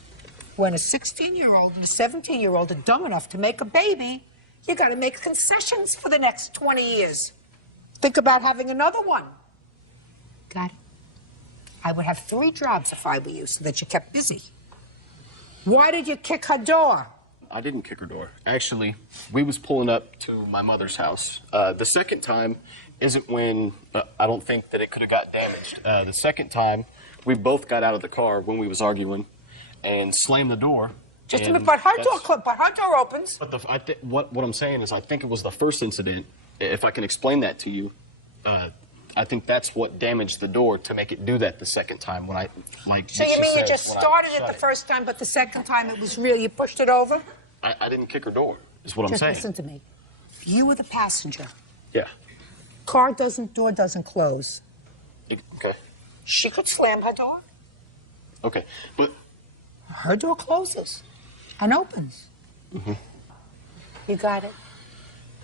When a 16-year-old and a 17-year-old are dumb enough to make a baby, you got to make concessions for the next 20 years. Think about having another one. Got it? I would have 3 jobs if I were you, so that you kept busy. Why did you kick her door? I didn't kick her door. Actually, we was pulling up to my mother's house. The second time isn't when I don't think that it could have got damaged. The second time, we both got out of the car when we was arguing and slammed the door. Just a minute, but her door opens. But what I'm saying is, I think it was the first incident. If I can explain that to you, I think that's what damaged the door to make it do that the second time when I So you mean you just started it the first time, but the second time it was real? You pushed it over? I didn't kick her door. Is what I'm saying. Just listen to me. You were the passenger. Yeah. Door doesn't close. Okay. She could slam her door. Okay, but her door closes and opens. Mm-hmm. You got it?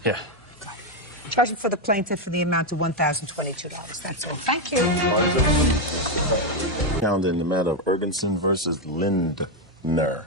Yeah. Charging for the plaintiff for the amount of $1,022. That's all. Thank you. Counted in the matter of Ergenson versus Lindner.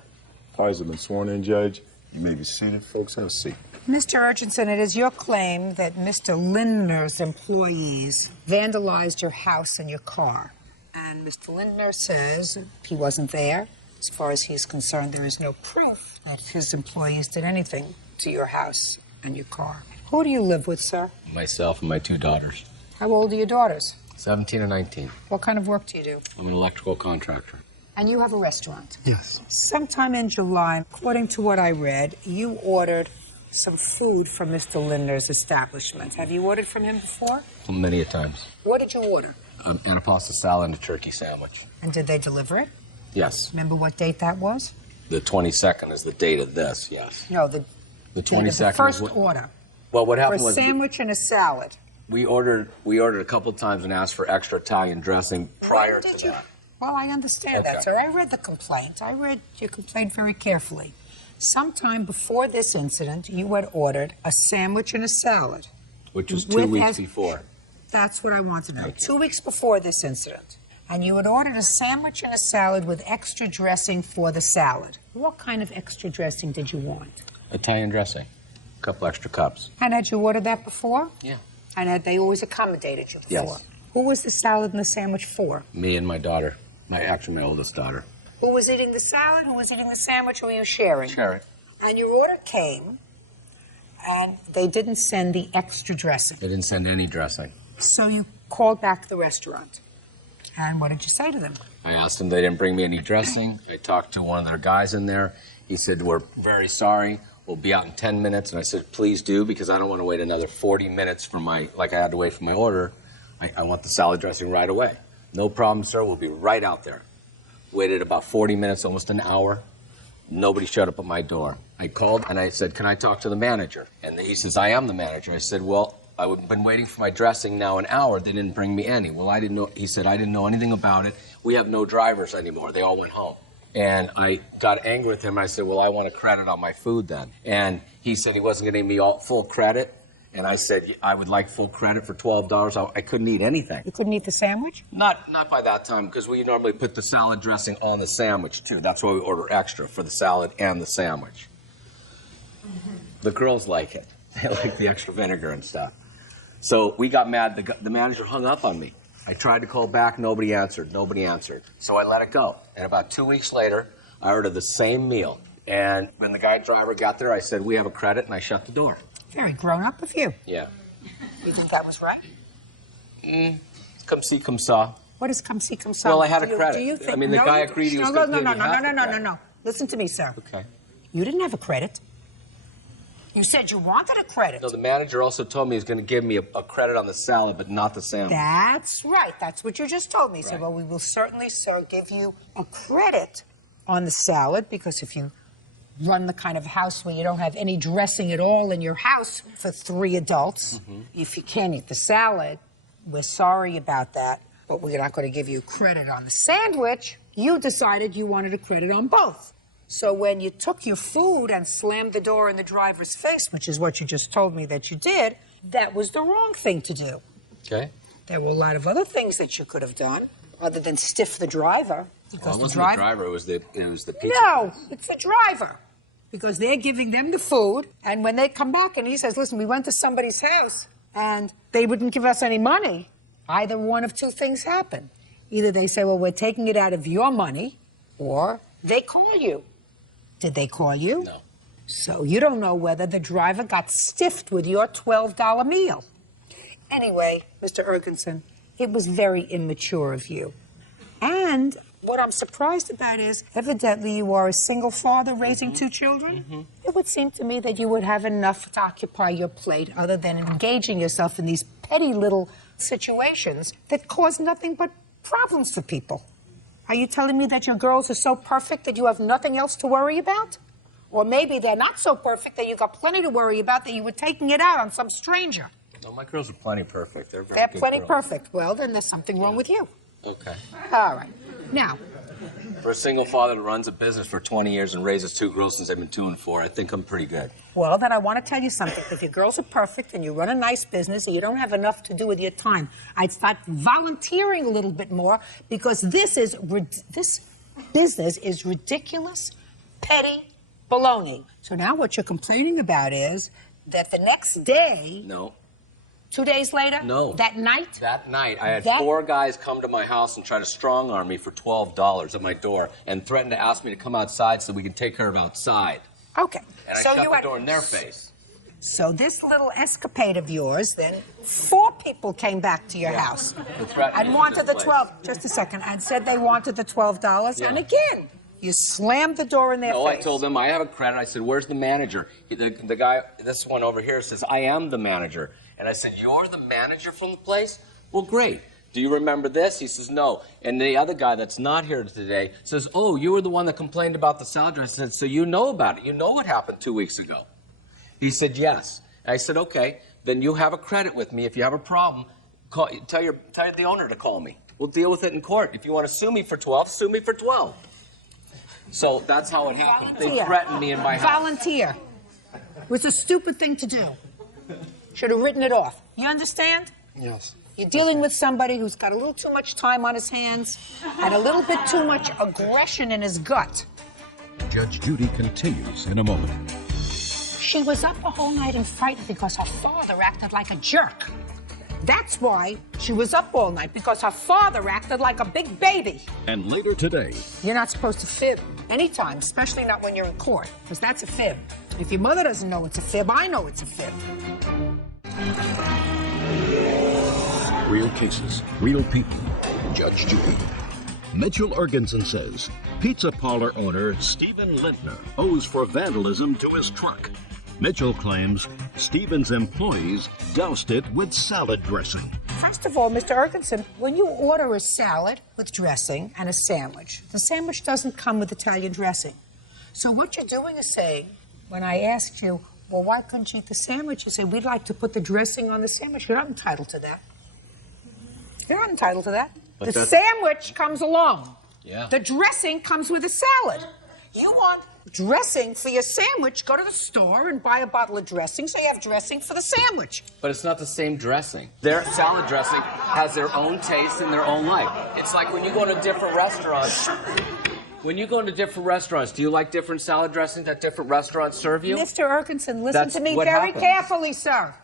Parties have been sworn in, Judge. You may be seated. Folks, have a seat. Mr. Urgenson, it is your claim that Mr. Lindner's employees vandalized your house and your car. And Mr. Lindner says he wasn't there. As far as he's concerned, there is no proof that his employees did anything to your house and your car. Who do you live with, sir? Myself and my 2 daughters. How old are your daughters? 17 and 19. What kind of work do you do? I'm an electrical contractor. And you have a restaurant? Yes. Sometime in July, according to what I read, you ordered some food from Mr. Lindner's establishment. Have you ordered from him before? Many a times. What did you order? And a pasta salad and a turkey sandwich. And did they deliver it? Yes. Remember what date that was? The 22nd is the date of this, yes. No, the 22nd. The first order. Well, what happened was... For a sandwich and a salad. We ordered a couple times and asked for extra Italian dressing prior to that. Well, I understand that, sir. I read the complaint. I read your complaint very carefully. Sometime before this incident, you had ordered a sandwich and a salad. Which was 2 weeks before. That's what I want to know. 2 weeks before this incident. And you had ordered a sandwich and a salad with extra dressing for the salad. What kind of extra dressing did you want? Italian dressing. couple extra cups. And had you ordered that before? Yeah. And had they always accommodated you before? Yes. Who was the salad and the sandwich for? Me and my daughter. My oldest daughter. Who was eating the salad? Who was eating the sandwich? Or were you sharing? Sharing. And your order came, and they didn't send the extra dressing. They didn't send any dressing. So you called back the restaurant. And what did you say to them? I asked them, they didn't bring me any dressing. I talked to one of their guys in there. He said, we're very sorry. We'll be out in 10 minutes. And I said, please do, because I don't want to wait another 40 minutes for like I had to wait for my order. I want the salad dressing right away. No problem, sir. We'll be right out there. Waited about 40 minutes, almost an hour. Nobody showed up at my door. I called and I said, can I talk to the manager? And he says, I am the manager. I said, well, I've been waiting for my dressing now an hour. They didn't bring me any. Well, I didn't know. He said, I didn't know anything about it. We have no drivers anymore. They all went home. And I got angry with him. I said, well, I want a credit on my food then. And he said he wasn't going to give me full credit. And I said, I would like full credit for $12. I couldn't eat anything. You couldn't eat the sandwich? Not by that time, because we normally put the salad dressing on the sandwich, too. That's why we order extra for the salad and the sandwich. The girls like it. They like the extra vinegar and stuff. So we got mad. The manager hung up on me. I tried to call back. Nobody answered. Nobody answered. So I let it go. And about 2 weeks later, I ordered the same meal. And when the guy driver got there, I said, we have a credit, and I shut the door. Very grown up of you. Yeah. You think that was right? Come see, come saw. What is come see, come saw? Well, I had a credit. Do you think, I mean, the guy agreed he was going to pay me half the credit. No. Listen to me, sir. Okay. You didn't have a credit. You said you wanted a credit. No, the manager also told me he's going to give me a credit on the salad, but not the sandwich. That's right. That's what you just told me. He said, Right. well, we will certainly, sir, give you a credit on the salad, because if you run the kind of house where you don't have any dressing at all in your house for 3 adults, if you can't eat the salad, we're sorry about that, but we're not going to give you credit on the sandwich. You decided you wanted a credit on both. So when you took your food and slammed the door in the driver's face, which is what you just told me that you did, that was the wrong thing to do. Okay. There were a lot of other things that you could have done, other than stiff the driver. Well, it wasn't the driver, it was the pizza. No, it's the driver. Because they're giving them the food, and when they come back and he says, listen, we went to somebody's house and they wouldn't give us any money, either one of two things happen. Either they say, well, we're taking it out of your money, or they call you. Did they call you? No. So you don't know whether the driver got stiffed with your $12 meal. Anyway, Mr. Ergenson, it was very immature of you. And what I'm surprised about is, evidently you are a single father raising 2 children. It would seem to me that you would have enough to occupy your plate other than engaging yourself in these petty little situations that cause nothing but problems for people. Are you telling me that your girls are so perfect that you have nothing else to worry about? Or maybe they're not so perfect that you got plenty to worry about, that you were taking it out on some stranger. No, my girls are plenty perfect. They're very They're good plenty girls. perfect. Well, then there's something wrong with you. Okay. All right. Now, For a single father that runs a business for 20 years and raises 2 girls since I've been 2 and 4, I think I'm pretty good. well, then I want to tell you something. If your girls are perfect and you run a nice business and you don't have enough to do with your time, I'd start volunteering a little bit more, because this business is ridiculous, petty baloney. So now what you're complaining about is that the next day, No. 2 days later, No. that night, That night, I had 4 guys come to my house and try to strong-arm me for $12 at my door and threaten to ask me to come outside so we can take care of outside. okay. And I So shut you the had- door in their face. So this little escapade of yours, then, 4 people came back to your house and wanted the 12. Just a second. And said they wanted the $12. Yeah. And again, you slammed the door in their No, face. I told them I have a credit. I said, where's the manager? The guy, this one over here, says, I am the manager. And I said, you're the manager from the place? Well, great. Do you remember this? He says, no. And the other guy that's not here today says, oh, you were the one that complained about the salad dressing. I said, so you know about it. You know what happened 2 weeks ago. He said, yes. I said, okay, then you have a credit with me. If you have a problem, tell the owner to call me. We'll deal with it in court. If you want to sue me for 12, sue me for 12. So that's how it happened. They threatened me in my house. Volunteer. It was a stupid thing to do. Should have written it off. You understand? Yes. You're dealing with somebody who's got a little too much time on his hands and a little bit too much aggression in his gut. Judge Judy continues in a moment. She was up a whole night and frightened because her father acted like a jerk. That's why she was up all night, because her father acted like a big baby. And later today, You're not supposed to fib anytime, especially not when you're in court, because that's a fib. If your mother doesn't know it's a fib, I know it's a fib. real cases, real people. Judge Judy. Mitchell Ergensen says pizza parlor owner Stephen Lintner owes for vandalism to his truck. Mitchell claims Stephen's employees doused it with salad dressing. First of all, Mr. Ergensen, when you order a salad with dressing and a sandwich, the sandwich doesn't come with Italian dressing. So what you're doing is saying, when I asked you, well, why couldn't you eat the sandwich? You say, we'd like to put the dressing on the sandwich. You're not entitled to that. You're not entitled to that. But the sandwich comes along. Yeah. The dressing comes with a salad. You want dressing for your sandwich, go to the store and buy a bottle of dressing so you have dressing for the sandwich. But it's not the same dressing. Their salad dressing has their own taste and their own life. It's like when you go to different restaurants. When you go into different restaurants, do you like different salad dressings that different restaurants serve you? Mr. Ergensen, listen That's to me what very happens. carefully, sir.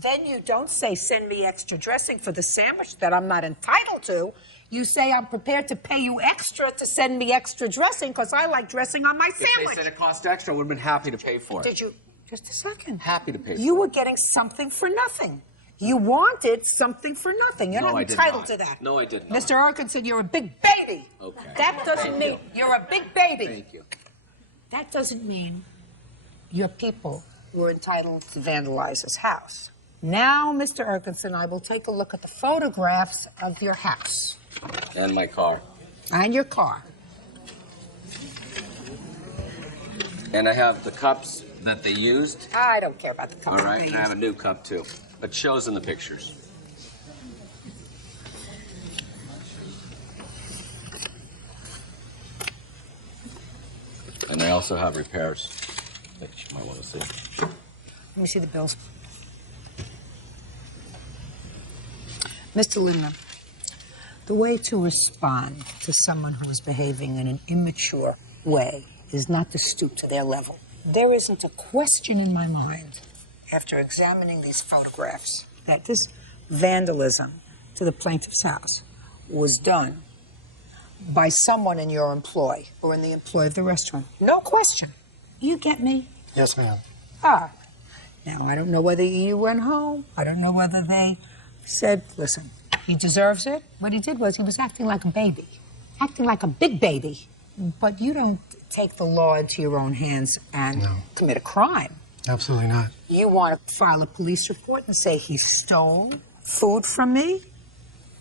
Then you don't say, send me extra dressing for the sandwich that I'm not entitled to. You say, I'm prepared to pay you extra to send me extra dressing because I like dressing on my If they sandwich. said it cost extra, I would have been happy to pay for it. Did you? Just a second. Happy to pay for it. You were getting something for nothing. You wanted something for nothing. You're No, not I did entitled not. to that. No, I did not. Mr. Ergensen, you're a big baby. Okay. That doesn't mean you're a big baby. Thank you. That doesn't mean your people were entitled to vandalize his house. Now, Mr. Ergensen, I will take a look at the photographs of your house And my car. and your car. And I have the cups that they used. I don't care about the All cups. right, that and they I have a used. new cup too. It shows in the pictures. And I also have repairs that you might want to see. Let me see the bills. Mr. Lindner, the way to respond to someone who is behaving in an immature way is not to stoop to their level. There isn't a question in my mind, after examining these photographs, that this vandalism to the plaintiff's house was done by someone in your employ or in the employ of the restaurant. No question. You get me? Yes, ma'am. Ah. Now, I don't know whether you went home. I don't know whether they said, listen, he deserves it. What he did was he was acting like a baby, acting like a big baby. But you don't take the law into your own hands and commit a crime. Absolutely not. You want to file a police report and say he stole food from me?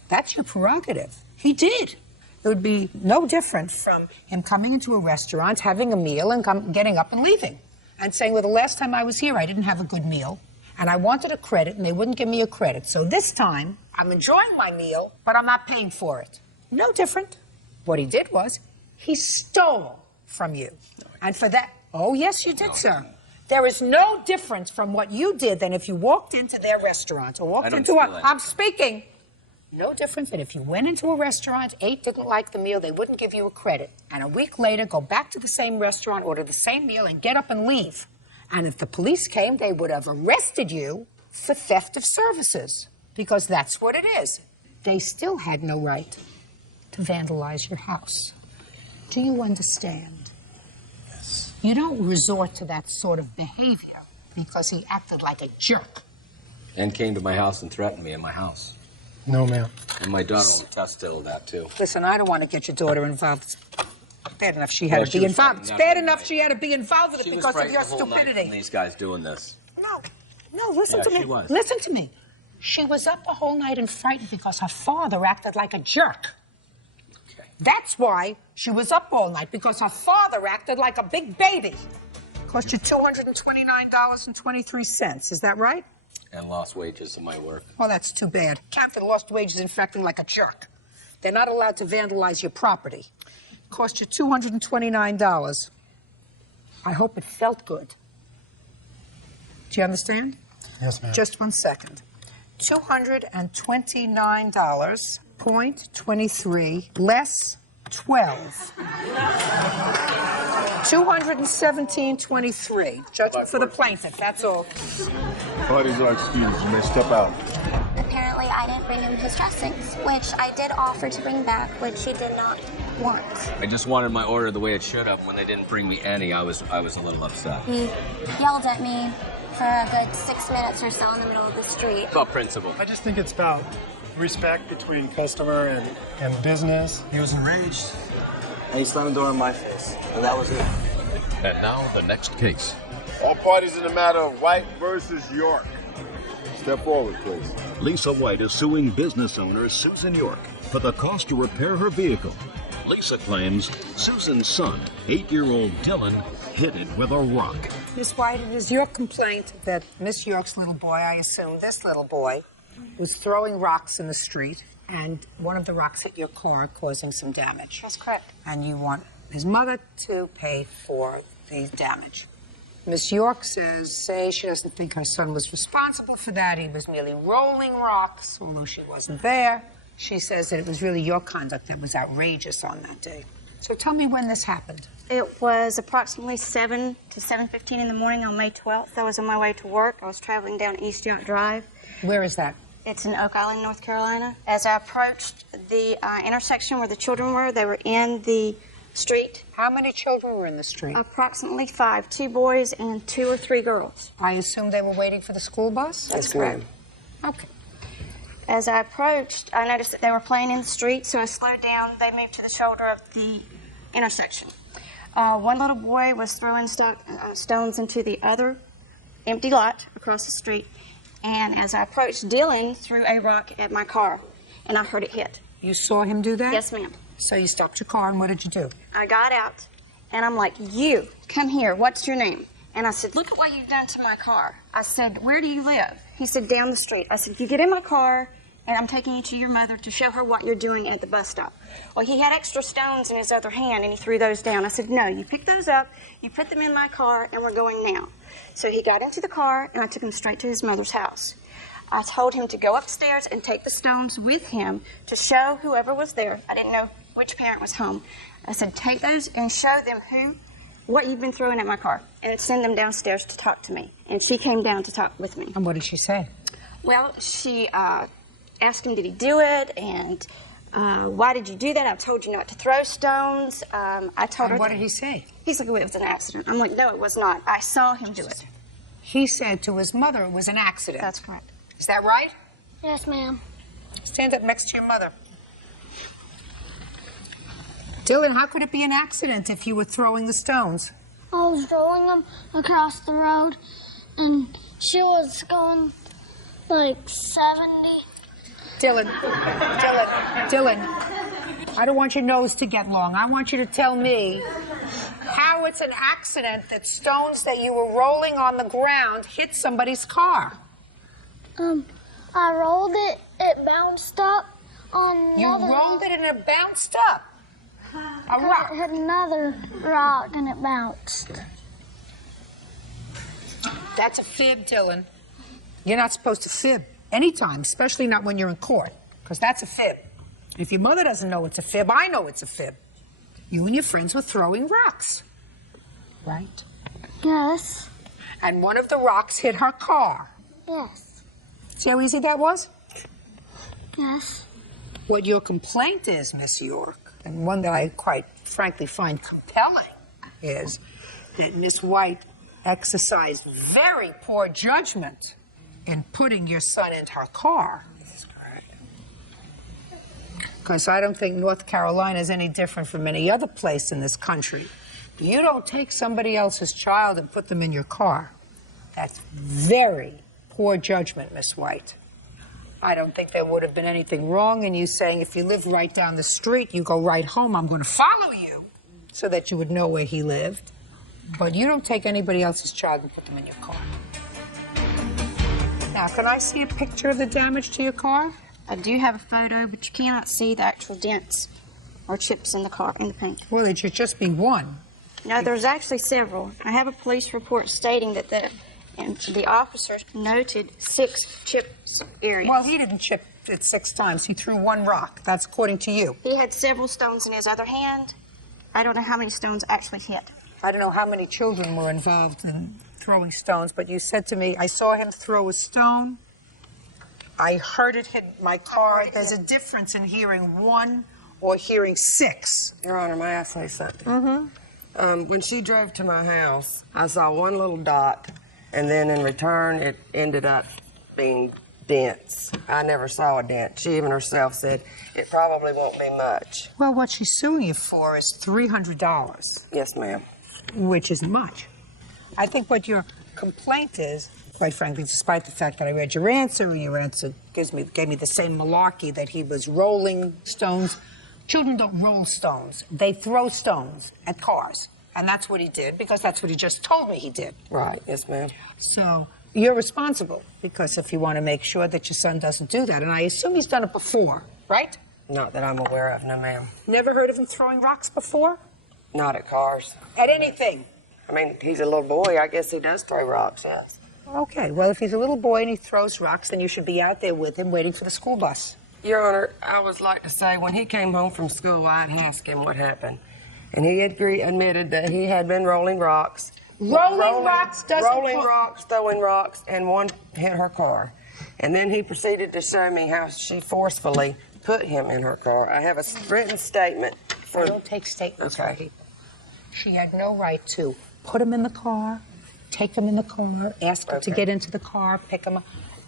That's your prerogative. He did. It would be no different from him coming into a restaurant, having a meal, and getting up and leaving. And saying, well, the last time I was here, I didn't have a good meal, and I wanted a credit, and they wouldn't give me a credit. So this time, I'm enjoying my meal, but I'm not paying for it. No different. What he did was, he stole from you. And for that, oh, yes, you did, sir. There is no difference from what you did than if you walked into their restaurant or walked into a... I'm speaking. No different than if you went into a restaurant, ate, didn't like the meal, they wouldn't give you a credit. And a week later, go back to the same restaurant, order the same meal, and get up and leave. And if the police came, they would have arrested you for theft of services. Because that's what it is. They still had no right to vandalize your house. Do you understand? Yes. You don't resort to that sort of behavior because he acted like a jerk. And came to my house and threatened me in my house. No, ma'am. And my daughter will attest to that too. Listen, I don't want to get your daughter involved. It's bad enough she Yeah, had to she be was involved. It's frightened bad enough enough she had to be involved with it She was because of frightened your the whole night stupidity. from these guys doing this. No, listen Yeah, to me. she was. Listen to me. She was up the whole night and frightened because her father acted like a jerk. Okay. That's why she was up all night, because her father acted like a big baby. Cost you $229.23. Is that right? And lost wages in my work. Well, that's too bad. Captain lost wages in acting like a jerk. They're not allowed to vandalize your property. Cost you $229. I hope it felt good. Do you understand? Yes, ma'am. Just 1 second. $229.23 less 12. 217.23. Judgment for the plaintiff, that's all. Parties are excused. You may step out. Apparently, I didn't bring him his dressings, which I did offer to bring back, which he did not want. I just wanted my order the way it should have. When they didn't bring me any, I was a little upset. He yelled at me for a good 6 minutes or so in the middle of the street. It's about principle. I just think it's about respect between customer and business. He was enraged, and he slammed the door in my face, and that was it. And now the next case. All parties in the matter of White versus York. Step forward, please. Lisa White is suing business owner Susan York for the cost to repair her vehicle. Lisa claims Susan's son, 8-year-old Dylan, hit it with a rock. Miss White, it is your complaint that Miss York's little boy, I assume this little boy, was throwing rocks in the street, and one of the rocks hit your car, causing some damage. That's correct. And you want his mother to pay for the damage. Miss York says she doesn't think her son was responsible for that. He was merely rolling rocks, although she wasn't there. She says that it was really your conduct that was outrageous on that day. So tell me when this happened. It was approximately 7 to 7:15 in the morning on May 12th. I was on my way to work. I was traveling down East Yacht Drive. Where is that? It's in Oak Island, North Carolina. As I approached the intersection where the children were, they were in the street. How many children were in the street? Approximately 5, 2 boys and 2 or 3 girls. I assume they were waiting for the school bus? That's correct. Okay. As I approached, I noticed that they were playing in the street, so I slowed down. They moved to the shoulder of the intersection. One little boy was throwing stones into the other empty lot across the street, and as I approached, Dylan threw a rock at my car, and I heard it hit. You saw him do that? Yes, ma'am. So you stopped your car, and what did you do? I got out, and I'm like, you, come here, what's your name? And I said, look at what you've done to my car. I said, where do you live? He said, down the street. I said, you get in my car, and I'm taking you to your mother to show her what you're doing at the bus stop. Well, he had extra stones in his other hand, and he threw those down. I said, no, you pick those up, you put them in my car, and we're going now. So he got into the car, and I took him straight to his mother's house. I told him to go upstairs and take the stones with him to show whoever was there. I didn't know which parent was home. I said, take those and show them what you've been throwing at my car, and send them downstairs to talk to me. And she came down to talk with me. And what did she say? Well, she asked him, did he do it? And why did you do that? I told you not to throw stones. I told her. And what did he say? He's like, well, it was an accident. I'm like, no, it was not. I saw him do it. He said to his mother it was an accident. That's correct. Is that right? Yes, ma'am. Stand up next to your mother. Dylan, how could it be an accident if you were throwing the stones? I was rolling them across the road, and she was going like 70. Dylan, I don't want your nose to get long. I want you to tell me how it's an accident that stones that you were rolling on the ground hit somebody's car. I rolled it, it bounced up on another. You rolled it and it bounced up? A rock? It hit another rock and it bounced. That's a fib, Dylan. You're not supposed to fib anytime, especially not when you're in court, because that's a fib. If your mother doesn't know it's a fib, I know it's a fib. You and your friends were throwing rocks, right? Yes. And one of the rocks hit her car. Yes. See how easy that was? Yes. What your complaint is, Miss York, and one that I quite frankly find compelling, is that Miss White exercised very poor judgment in putting your son in her car. Because I don't think North Carolina is any different from any other place in this country. You don't take somebody else's child and put them in your car. That's very poor judgment, Miss White. I don't think there would have been anything wrong in you saying, if you live right down the street, you go right home, I'm going to follow you, so that you would know where he lived. But you don't take anybody else's child and put them in your car. Now, can I see a picture of the damage to your car? I do have a photo, but you cannot see the actual dents or chips in the car, in the paint. Well, it should just be one. No, there's actually several. I have a police report stating that the officer noted 6 chips areas. Well, he didn't chip it 6 times. He threw 1 rock. That's according to you. He had several stones in his other hand. I don't know how many stones actually hit. I don't know how many children were involved in throwing stones, but you said to me, I saw him throw a stone. I heard it hit my car. There's a difference in hearing 1 or hearing 6. Your Honor, may I say something? Mm-hmm. When she drove to my house, I saw 1 little dot, and then in return, it ended up being dents. I never saw a dent. She even herself said it probably won't be much. Well, what she's suing you for is $300. Yes, ma'am. Which isn't much. I think what your complaint is, quite frankly, despite the fact that I read your answer gave me the same malarkey that he was rolling stones. Children don't roll stones. They throw stones at cars. And that's what he did, because that's what he just told me he did. Right, yes, ma'am. So you're responsible, because if you want to make sure that your son doesn't do that, and I assume he's done it before, right? Not that I'm aware of, no, ma'am. Never heard of him throwing rocks before? Not at cars. At anything? I mean, he's a little boy. I guess he does throw rocks, yes. Okay, well, if he's a little boy and he throws rocks, then you should be out there with him waiting for the school bus. Your Honor, I would like to say when he came home from school, I'd asked him what happened. And he admitted that he had been rolling rocks. Rolling rocks doesn't... Rolling rocks, throwing rocks, and 1 hit her car. And then he proceeded to show me how she forcefully put him in her car. I have a written statement for... I don't take statements from people. She had no right to put him in the car, take him in the car, ask him to get into the car, pick him up.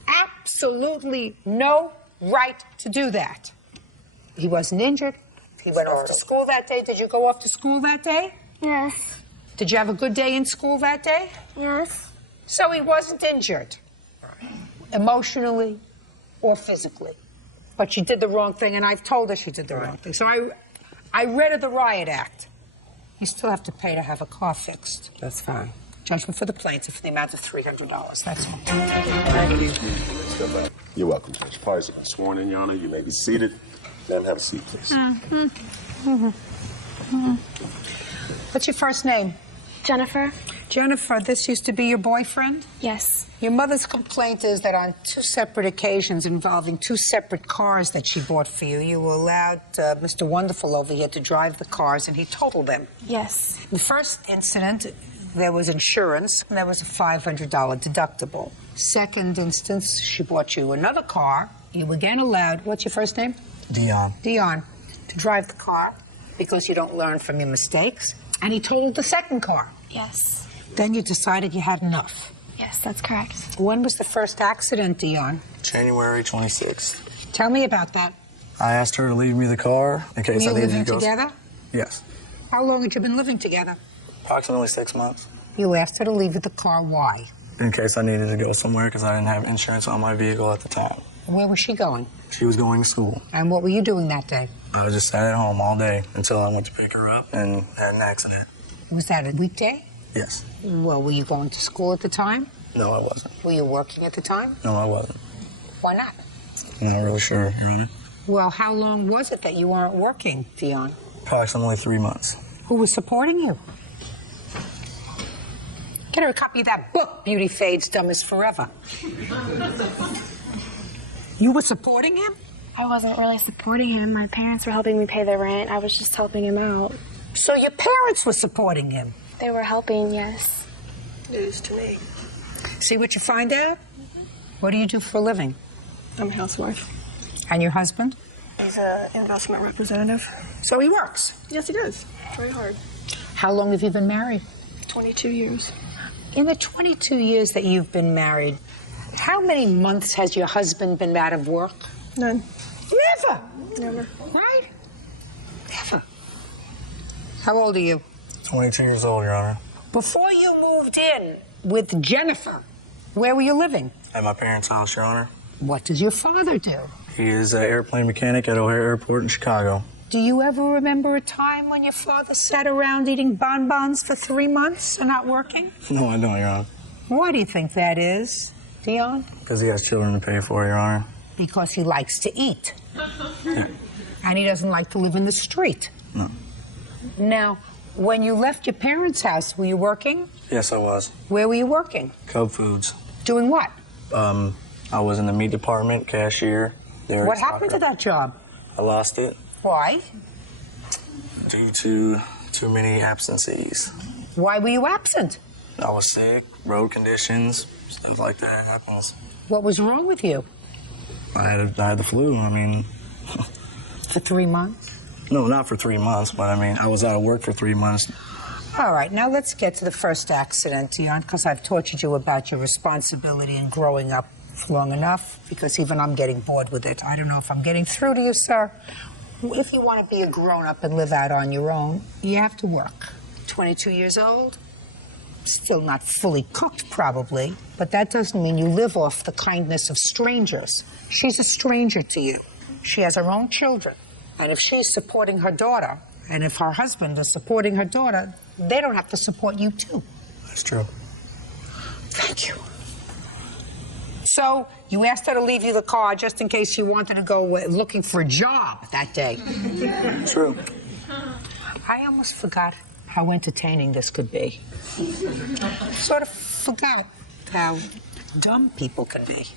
Absolutely no right to do that. He wasn't injured. He went off to school that day. Did you go off to school that day? Yes. Did you have a good day in school that day? Yes. So he wasn't injured, emotionally or physically. But she did the wrong thing, and I've told her she did the wrong thing. So I read her the Riot Act. You still have to pay to have a car fixed. That's fine. Judgment for the plaintiff in the amount of $300. That's all. Thank you. You're welcome, Judge. Parties have been sworn in, Your Honor. You may be seated. Ma'am, have a seat, please. What's your first name? Jennifer. Jennifer, this used to be your boyfriend? Yes. Your mother's complaint is that on 2 separate occasions involving 2 separate cars that she bought for you, you allowed Mr. Wonderful over here to drive the cars and he totaled them. Yes. The first incident, there was insurance, and there was a $500 deductible. Second instance, she bought you another car. You again allowed, what's your first name? Dion. Dion, to drive the car because you don't learn from your mistakes. And he totaled the second car. Yes. Then you decided you had enough. Yes, that's correct. When was the first accident, Dion? January 26th. Tell me about that. I asked her to leave me the car in case I Were you needed living to go. together? Yes. How long had you been living together? Approximately 6 months. You asked her to leave you the car. Why? In case I needed to go somewhere because I didn't have insurance on my vehicle at the time. Where was she going? She was going to school. And what were you doing that day? I was just sat at home all day until I went to pick her up and had an accident. Was that a weekday? Yes. Well, were you going to school at the time? No, I wasn't. Were you working at the time? No, I wasn't. Why not? I'm not really sure, Your Honor. Well, how long was it that you weren't working, Dion? Approximately 3 months. Who was supporting you? Get her a copy of that book, Beauty Fades, Dumb is Forever. You were supporting him? I wasn't really supporting him. My parents were helping me pay the rent. I was just helping him out. So your parents were supporting him? They were helping, yes. News to me. See what you find out? What do you do for a living? I'm a housewife. And your husband? He's an investment representative. So he works? Yes, he does. Very hard. How long have you been married? 22 years. In the 22 years that you've been married, how many months has your husband been out of work? None. Never? Never. Right? Never. How old are you? 22 years old, Your Honor. Before you moved in with Jennifer, where were you living? At my parents' house, Your Honor. What does your father do? He is an airplane mechanic at O'Hare Airport in Chicago. Do you ever remember a time when your father sat around eating bonbons for 3 months and not working? No, I don't, Your Honor. Why do you think that is, Dion? Because he has children to pay for, Your Honor. Because he likes to eat. Yeah. And he doesn't like to live in the street. No. Now, when you left your parents' house, were you working? Yes, I was. Where were you working? Cub Foods. Doing what? I was in the meat department, cashier, What happened to that job? I lost it. Why? Due to too many absences. Why were you absent? I was sick, road conditions, stuff like that happens. What was wrong with you? I had the flu. I mean, for 3 months? No, not for 3 months, but I mean, I was out of work for 3 months. All right, now let's get to the first accident, Dion, because I've tortured you about your responsibility in growing up long enough, because even I'm getting bored with it. I don't know if I'm getting through to you, sir. If you want to be a grown-up and live out on your own, you have to work. 22 years old, still not fully cooked, probably, but that doesn't mean you live off the kindness of strangers. She's a stranger to you. She has her own children, and if she's supporting her daughter, and if her husband is supporting her daughter, they don't have to support you, too. That's true. Thank you. So, you asked her to leave you the car just in case you wanted to go looking for a job that day. True. I almost forgot how entertaining this could be. Sort of forgot how dumb people can be.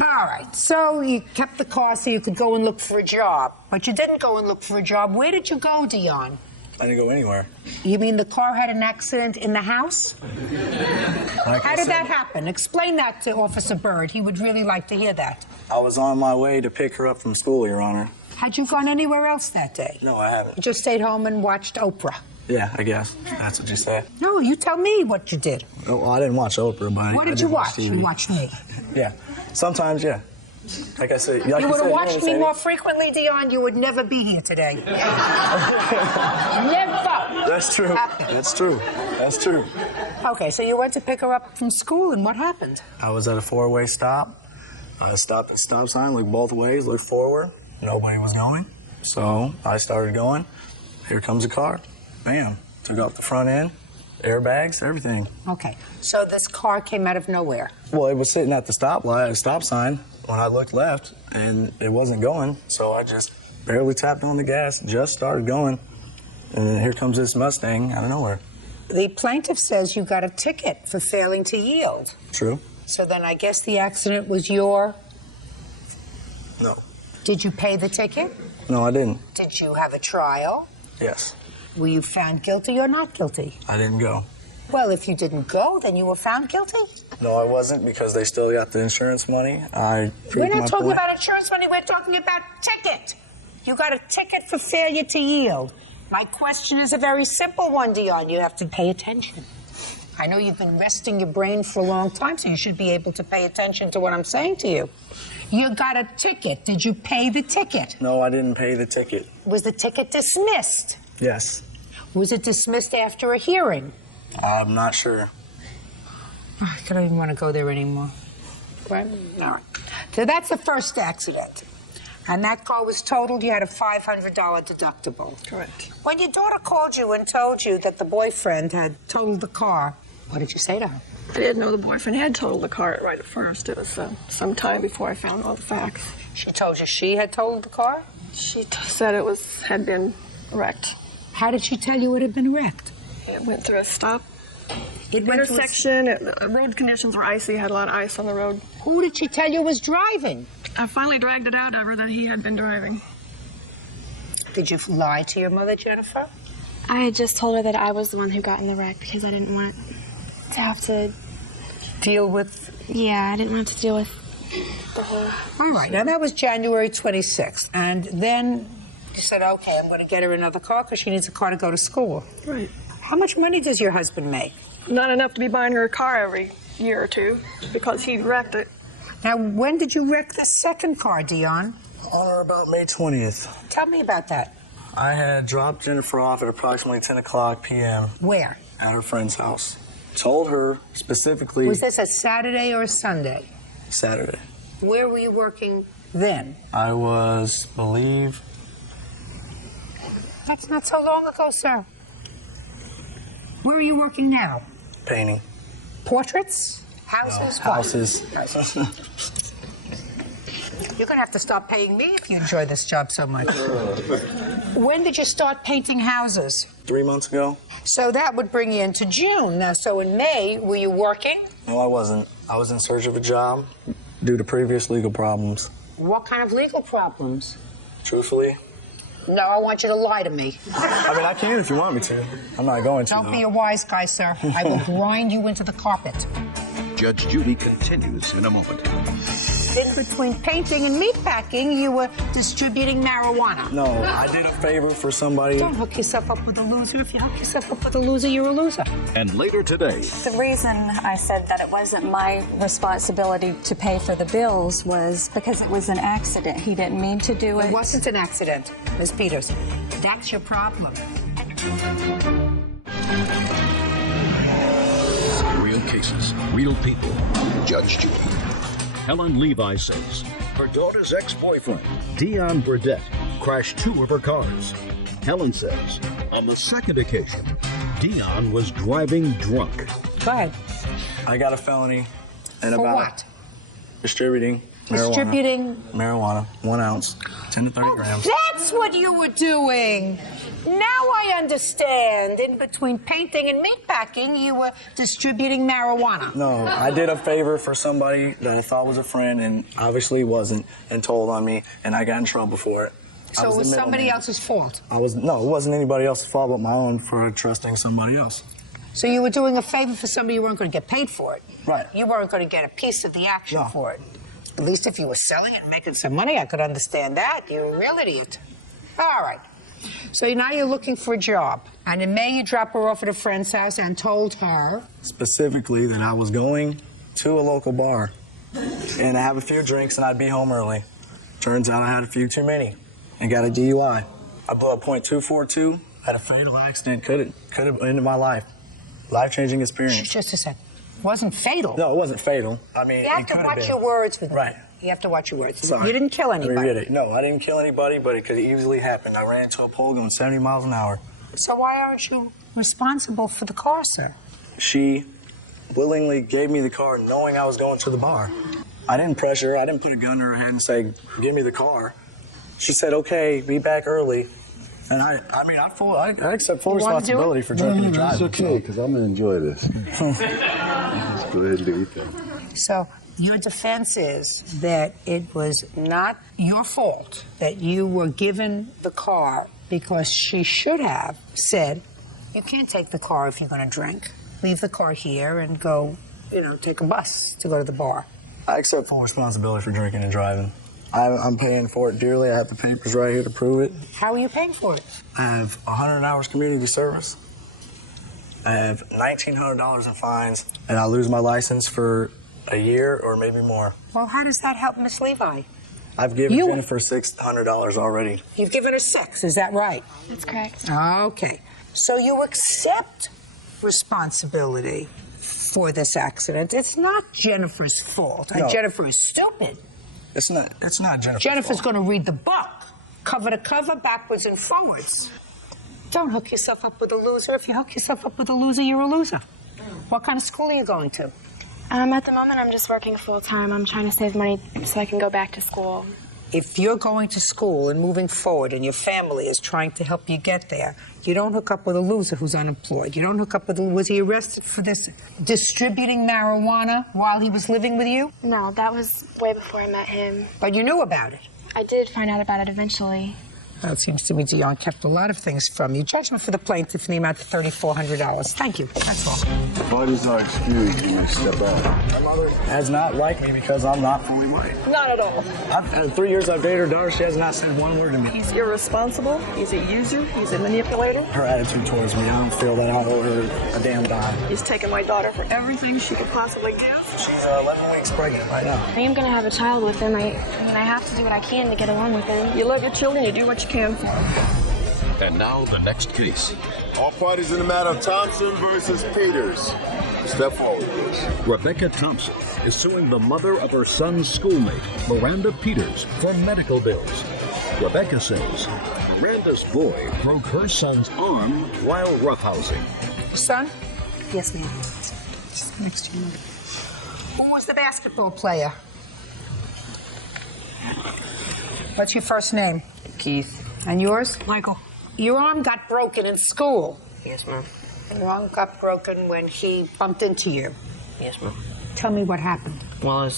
All right, so you kept the car so you could go and look for a job, but you didn't go and look for a job. Where did you go, Dion? I didn't go anywhere. You mean the car had an accident in the house? How did that happen? Explain that to Officer Byrd. He would really like to hear that. I was on my way to pick her up from school, Your Honor. Had you gone anywhere else that day? No, I haven't. You just stayed home and watched Oprah? Yeah, I guess. That's what you said. No, you tell me what you did. Oh, well, I didn't watch Oprah, but What did you watch? You watched me. Yeah. Sometimes, yeah. Like I said, you would have watched me more frequently, Dion, you would never be here today. Never. That's true. That's true. That's true. Okay, so you went to pick her up from school, and what happened? I was at a four-way stop. I stopped at the stop sign, looked both ways, looked forward. Nobody was going. So I started going. Here comes a car. Bam. Took off the front end, airbags, everything. Okay, so this car came out of nowhere. Well, it was sitting at the stoplight, at a stop sign, when I looked left, and it wasn't going. So I just barely tapped on the gas, just started going. And then here comes this Mustang out of nowhere. The plaintiff says you got a ticket for failing to yield. True. So then I guess the accident was your... No. Did you pay the ticket? No, I didn't. Did you have a trial? Yes. Were you found guilty or not guilty? I didn't go. Well, if you didn't go, then you were found guilty? No, I wasn't, because they still got the insurance money. We're not talking about insurance money, we're talking about ticket. You got a ticket for failure to yield. My question is a very simple one, Dion. You have to pay attention. I know you've been resting your brain for a long time, so you should be able to pay attention to what I'm saying to you. You got a ticket. Did you pay the ticket? No, I didn't pay the ticket. Was the ticket dismissed? Yes. Was it dismissed after a hearing? I'm not sure. I don't even want to go there anymore. Right? All right. So that's the first accident. And that car was totaled. You had a $500 deductible. Correct. When your daughter called you and told you that the boyfriend had totaled the car, what did you say to her? I didn't know the boyfriend had totaled the car right at first. It was some time before I found all the facts. She told you she had totaled the car? She said it had been wrecked. How did she tell you it had been wrecked? It went through a stop. It went intersection. Road conditions were icy. Had a lot of ice on the road. Who did she tell you was driving? I finally dragged it out of her that he had been driving. Did you lie to your mother, Jennifer? I had just told her that I was the one who got in the wreck because I didn't want to have to deal with... Yeah, I didn't want to deal with the whole... All right, now that was January 26th. And then you said, okay, I'm going to get her another car because she needs a car to go to school. Right. How much money does your husband make? Not enough to be buying her a car every year or two because he wrecked it. Now, when did you wreck the second car, Dion? On or about May 20th. Tell me about that. I had dropped Jennifer off at approximately 10 o'clock p.m. Where? At her friend's house. Told her specifically... Was this a Saturday or a Sunday? Saturday. Where were you working then? I was, believe... That's not so long ago, sir. Where are you working now? Painting. Portraits? Houses? No, houses. You're going to have to stop paying me if you enjoy this job so much. When did you start painting houses? 3 months ago. So that would bring you into June. Now, so in May, were you working? No, I wasn't. I was in search of a job. due to previous legal problems. What kind of legal problems? Truthfully, No, I want you to lie to me. I mean, I can if you want me to. I'm not going to. Don't be a wise guy, sir. I will grind you into the carpet. Judge Judy continues in a moment. In between painting and meatpacking, you were distributing marijuana. No, I did a favor for somebody. Don't hook yourself up with a loser. If you hook yourself up with a loser, you're a loser. And later today, The reason I said that it wasn't my responsibility to pay for the bills was because it was an accident. He didn't mean to do it. It wasn't an accident, Ms. Peters. That's your problem. real cases, real people. Judge Judy. Helen Levi says her daughter's ex-boyfriend, Dion Burdett, crashed 2 of her cars. Helen says on the second occasion, Dion was driving drunk. Go ahead. I got a felony and For about what? distributing Distributing marijuana, 1 ounce, 10 to 30 grams. That's what you were doing. Now I understand. In between painting and meatpacking, you were distributing marijuana. No, I did a favor for somebody that I thought was a friend and obviously wasn't, and told on me, and I got in trouble for it. So it was somebody else's fault. No, it wasn't anybody else's fault but my own for trusting somebody else. So you were doing a favor for somebody, you weren't going to get paid for it. Right. You weren't going to get a piece of the action for it. At least if you were selling it and making some money, I could understand that. You're a real idiot. All right. So now you're looking for a job. And in May, you dropped her off at a friend's house and told her... Specifically that I was going to a local bar and I have a few drinks and I'd be home early. Turns out I had a few too many and got a DUI. I blew a .242, had a fatal accident, could have ended my life. Life-changing experience. Just a sec. It wasn't fatal. No, it wasn't fatal. I mean, You have it to could watch have been. your words with Right. You have to watch your words. Sorry. You didn't kill Let me anybody. read it. No, I didn't kill anybody, but it could easily happen. I ran into a pole going 70 miles an hour. So why aren't you responsible for the car, sir? She willingly gave me the car knowing I was going to the bar. I didn't pressure her. I didn't put a gun to her head and say, give me the car. She said, okay, be back early. And I accept full responsibility for drinking and driving. It's okay, because I'm going to enjoy this. Just go ahead and do your thing. So your defense is that it was not your fault that you were given the car because she should have said, you can't take the car if you're going to drink. Leave the car here and go, take a bus to go to the bar. I accept full responsibility for drinking and driving. I'm paying for it dearly. I have the papers right here to prove it. How are you paying for it? I have 100 hours community service. I have $1,900 in fines, and I lose my license for a year or maybe more. Well, how does that help Miss Levi? I've given Jennifer $600 already. You've given her 6, is that right? That's correct. Okay. So you accept responsibility for this accident. It's not Jennifer's fault. No. Jennifer is stupid. It's not Jennifer's Jennifer's fault. going to read the book, cover to cover, backwards and forwards. Don't hook yourself up with a loser. If you hook yourself up with a loser, you're a loser. What kind of school are you going to? At the moment, I'm just working full-time. I'm trying to save money so I can go back to school. If you're going to school and moving forward and your family is trying to help you get there, you don't hook up with a loser who's unemployed. You don't hook up with was he arrested for this distributing marijuana while he was living with you? No, that was way before I met him. But you knew about it. I did find out about it eventually. Well, it seems to me Dion kept a lot of things from you. Judgment for the plaintiff in the amount of $3,400. Thank you. That's all. Parties are excused. You may step out. My mother has not liked me because I'm not fully white. Not at all. In 3 years I've dated her daughter, she has not said one word to me. He's irresponsible. He's a user. He's a manipulator. Her attitude towards me, I don't feel that I owe her a damn dime. He's taken my daughter for everything she could possibly give. She's 11 weeks pregnant right now. I am going to have a child with him. I have to do what I can to get along with him. You love your children. You do what you can for them. And now the next case. All parties in the matter of Thompson versus Peters. Step forward, please. Rebecca Thompson is suing the mother of her son's schoolmate, Miranda Peters, for medical bills. Rebecca says Miranda's boy broke her son's arm while roughhousing. Son? Yes, ma'am. Just next to you. Who was the basketball player? What's your first name? Keith. And yours? Michael. Your arm got broken in school. Yes, ma'am. Your arm got broken when he bumped into you. Yes, ma'am. Tell me what happened. Well,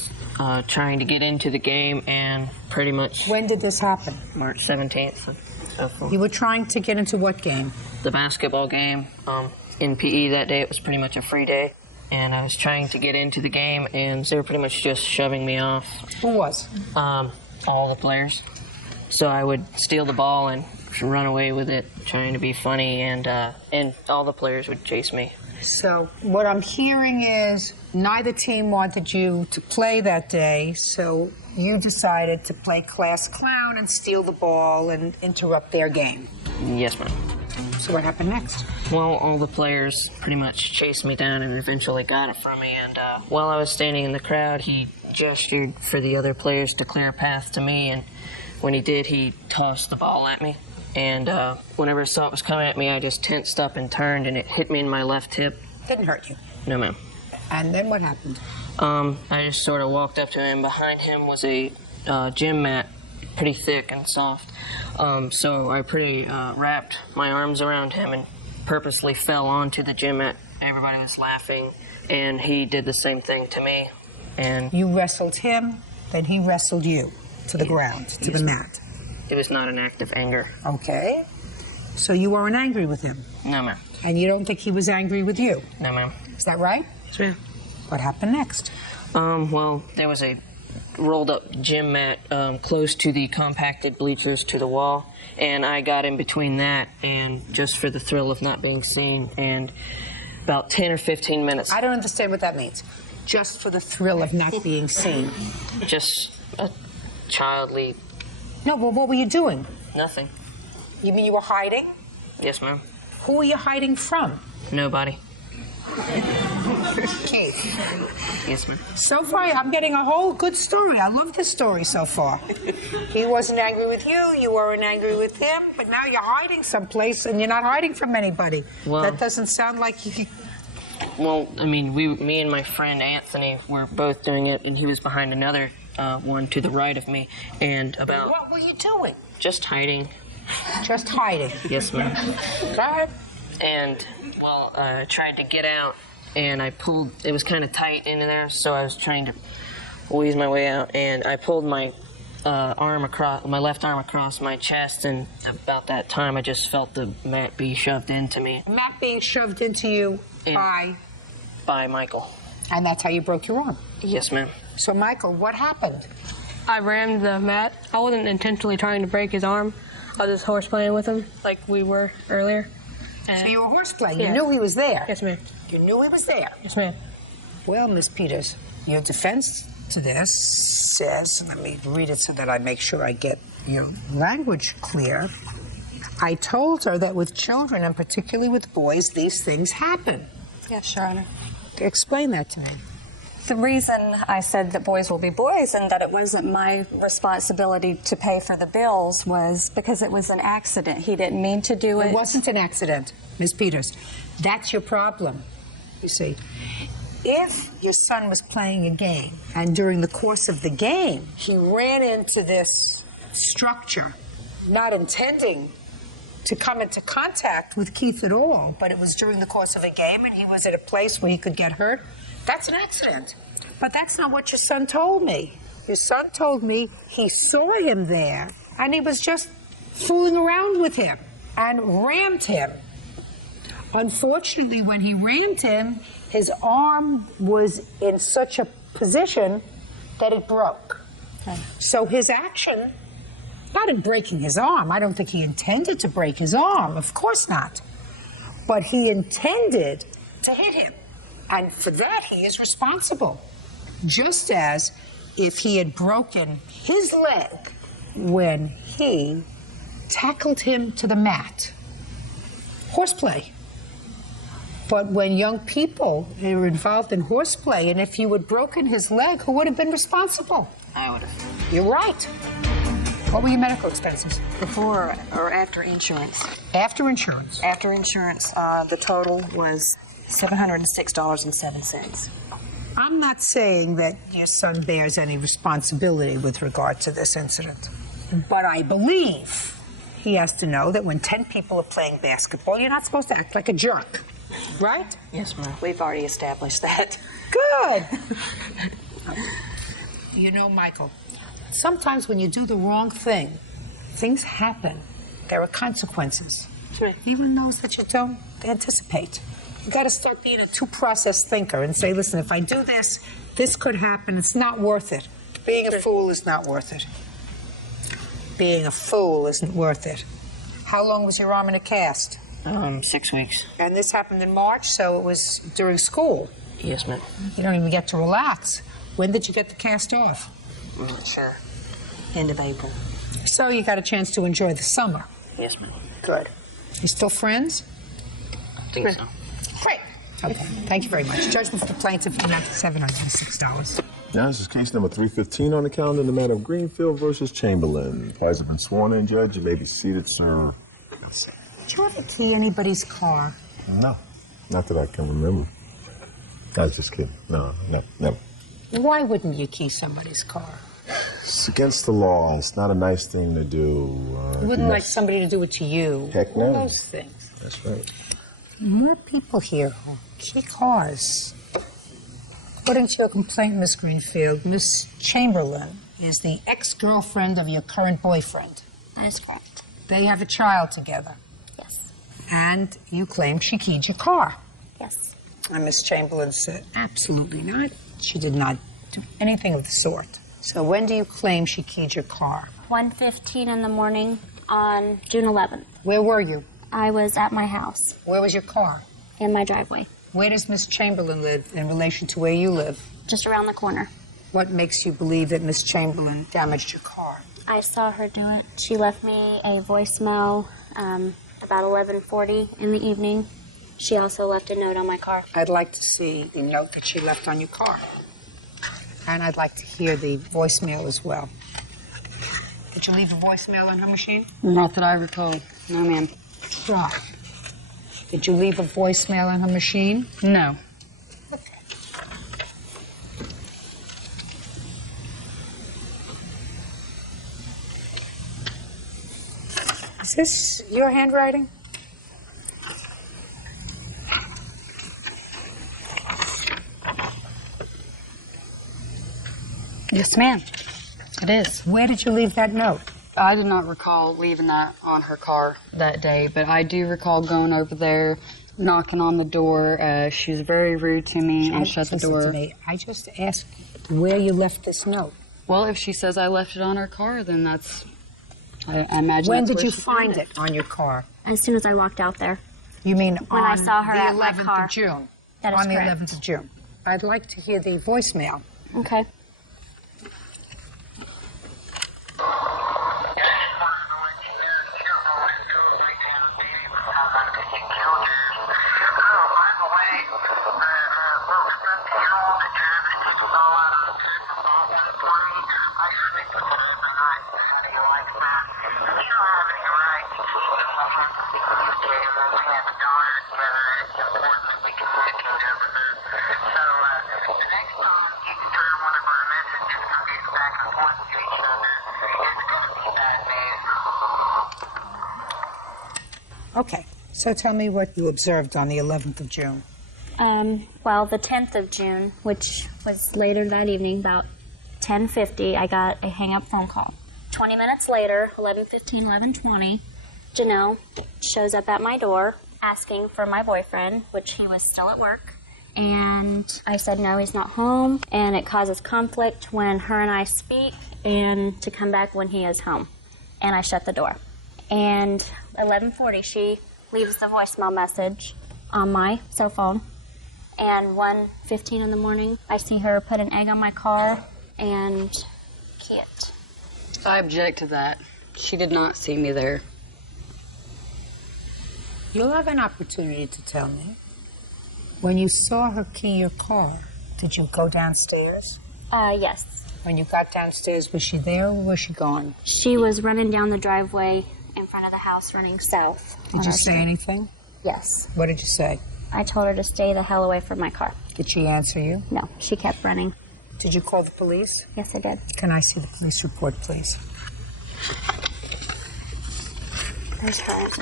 trying to get into the game, and pretty much... When did this happen? March 17th. You were trying to get into what game? The basketball game. In PE that day, it was pretty much a free day. And I was trying to get into the game, and they were pretty much just shoving me off. Who was? All the players. So I would steal the ball and run away with it, trying to be funny, and all the players would chase me. So what I'm hearing is neither team wanted you to play that day, so you decided to play class clown and steal the ball and interrupt their game. Yes, ma'am. So what happened next? Well, all the players pretty much chased me down and eventually got it from me. And while I was standing in the crowd, he gestured for the other players to clear a path to me. And when he did, he tossed the ball at me. And whenever I saw it was coming at me, I just tensed up and turned, and it hit me in my left hip. Didn't hurt you? No, ma'am. And then what happened? I just sort of walked up to him. Behind him was a gym mat, pretty thick and soft. So I wrapped my arms around him and purposely fell onto the gym mat. Everybody was laughing, and he did the same thing to me. And you wrestled him, then he wrestled you to the ground, to the mat. It was not an act of anger. Okay. So you weren't angry with him? No, ma'am. And you don't think he was angry with you? No, ma'am. Is that right? Yes, ma'am. What happened next? Well, there was a rolled-up gym mat close to the compacted bleachers to the wall, and I got in between that, and just for the thrill of not being seen, and about 10 or 15 minutes. I don't understand what that means. Just for the thrill of not being seen. Just a childly... No, well, what were you doing? Nothing. You mean you were hiding? Yes, ma'am. Who were you hiding from? Nobody. Keith. Yes, ma'am. So far, I'm getting a whole good story. I love this story so far. He wasn't angry with you, you weren't angry with him, but now you're hiding someplace, and you're not hiding from anybody. Well, that doesn't sound like you... Well, I mean, me and my friend Anthony were both doing it, and he was behind another one to the right of me, and about... What were you doing? Just hiding. Just hiding? Yes, ma'am. Go ahead. And, well, I tried to get out, and I pulled... It was kind of tight in there, so I was trying to wheeze my way out, and I pulled my my left arm across my chest, and about that time, I just felt the mat be shoved into me. Mat being shoved into you by Michael. And that's how you broke your arm? Yes, ma'am. So, Michael, what happened? I rammed the mat. I wasn't intentionally trying to break his arm. I was just horseplaying with him, like we were earlier. So you were horseplaying? Yeah. You knew he was there? Yes, ma'am. You knew he was there? Yes, ma'am. Well, Miss Peters, your defense to this says, let me read it so that I make sure I get your language clear. I told her that with children, and particularly with boys, these things happen. Yes, Your Honor. Explain that to me. The reason I said that boys will be boys and that it wasn't my responsibility to pay for the bills was because it was an accident. He didn't mean to do it. It wasn't an accident, Miss Peters. That's your problem. You see, if your son was playing a game and during the course of the game he ran into this structure, not intending to come into contact with Keith at all, but it was during the course of a game and he was at a place where he could get hurt, that's an accident. But that's not what your son told me. Your son told me he saw him there and he was just fooling around with him and rammed him. Unfortunately, when he rammed him, his arm was in such a position that it broke. Okay. So his action, not in breaking his arm, I don't think he intended to break his arm, of course not. But he intended to hit him. And for that, he is responsible. Just as if he had broken his leg when he tackled him to the mat. Horseplay. But when young people are involved in horseplay, and if you had broken his leg, who would have been responsible? I would have. You're right. What were your medical expenses? Before or after insurance? After insurance. After insurance, the total was $706.07. I'm not saying that your son bears any responsibility with regard to this incident, but I believe he has to know that when 10 people are playing basketball, you're not supposed to act like a jerk, right? Yes, ma'am. We've already established that. Good. You know, Michael, sometimes when you do the wrong thing, things happen. There are consequences. Even those that you don't anticipate. You got to start being a two-process thinker and say, listen, if I do this, this could happen. It's not worth it. Being a fool is not worth it. Being a fool isn't worth it. How long was your arm in a cast? 6 weeks. And this happened in March, so it was during school. Yes, ma'am. You don't even get to relax. When did you get the cast off? Sure. End of April. So you got a chance to enjoy the summer. Yes, ma'am. Good. You still friends? I think so. Great. Okay. Thank you very much. Judgment for the plaintiff amounted to $706. Now, this is case number 315 on the calendar in the matter of Greenfield versus Chamberlain. Parties have been sworn in, Judge. You may be seated, sir. Did you ever key anybody's car? No. Not that I can remember. I was just kidding. No, never. Why wouldn't you key somebody's car? It's against the law. It's not a nice thing to do. You wouldn't like somebody to do it to you. Heck no. All those things. That's right. More people here who key cars. According to your complaint, Miss Greenfield, Miss Chamberlain is the ex-girlfriend of your current boyfriend. That is correct. They have a child together. Yes. And you claim she keyed your car. Yes. And Miss Chamberlain said, absolutely not. She did not do anything of the sort. So when do you claim she keyed your car? 1:15 in the morning on June 11th. Where were you? I was at my house. Where was your car? In my driveway. Where does Miss Chamberlain live in relation to where you live? Just around the corner. What makes you believe that Miss Chamberlain damaged your car? I saw her do it. She left me a voicemail about 11:40 in the evening. She also left a note on my car. I'd like to see the note that she left on your car. And I'd like to hear the voicemail as well. Did you leave a voicemail on her machine? Not that I recall. No, ma'am. Try. Did you leave a voicemail on her machine? No. Okay. Is this your handwriting? Yes, ma'am. It is. Where did you leave that note? I did not recall leaving that on her car that day, but I do recall going over there, knocking on the door. She was very rude to me and shut the door. Listen to me. I just asked where you left this note. Well, if she says I left it on her car, then that's... I imagine. When that's did where you she find found it on your car? As soon as I walked out there. You mean when I saw her the at my 11th car. of June? That is on the correct. 11th of June. I'd like to hear the voicemail. Okay. Okay, so tell me what you observed on the 11th of June. Well, the 10th of June, which was later that evening, about 10:50, I got a hang-up phone call. 20 minutes later, 11:15, 11:20, Janelle shows up at my door asking for my boyfriend, which he was still at work. And I said, no, he's not home. And it causes conflict when her and I speak and to come back when he is home. And I shut the door. And 11:40, she leaves the voicemail message on my cell phone. And 1:15 in the morning, I see her put an egg on my car and key it. I object to that. She did not see me there. You'll have an opportunity to tell me. When you saw her key your car, did you go downstairs? Yes. When you got downstairs, was she there or was she gone? She was running down the driveway in front of the house, running south. Did you say anything? Yes. What did you say? I told her to stay the hell away from my car. Did she answer you? No, she kept running. Did you call the police? Yes, I did. Can I see the police report, please? There's hers.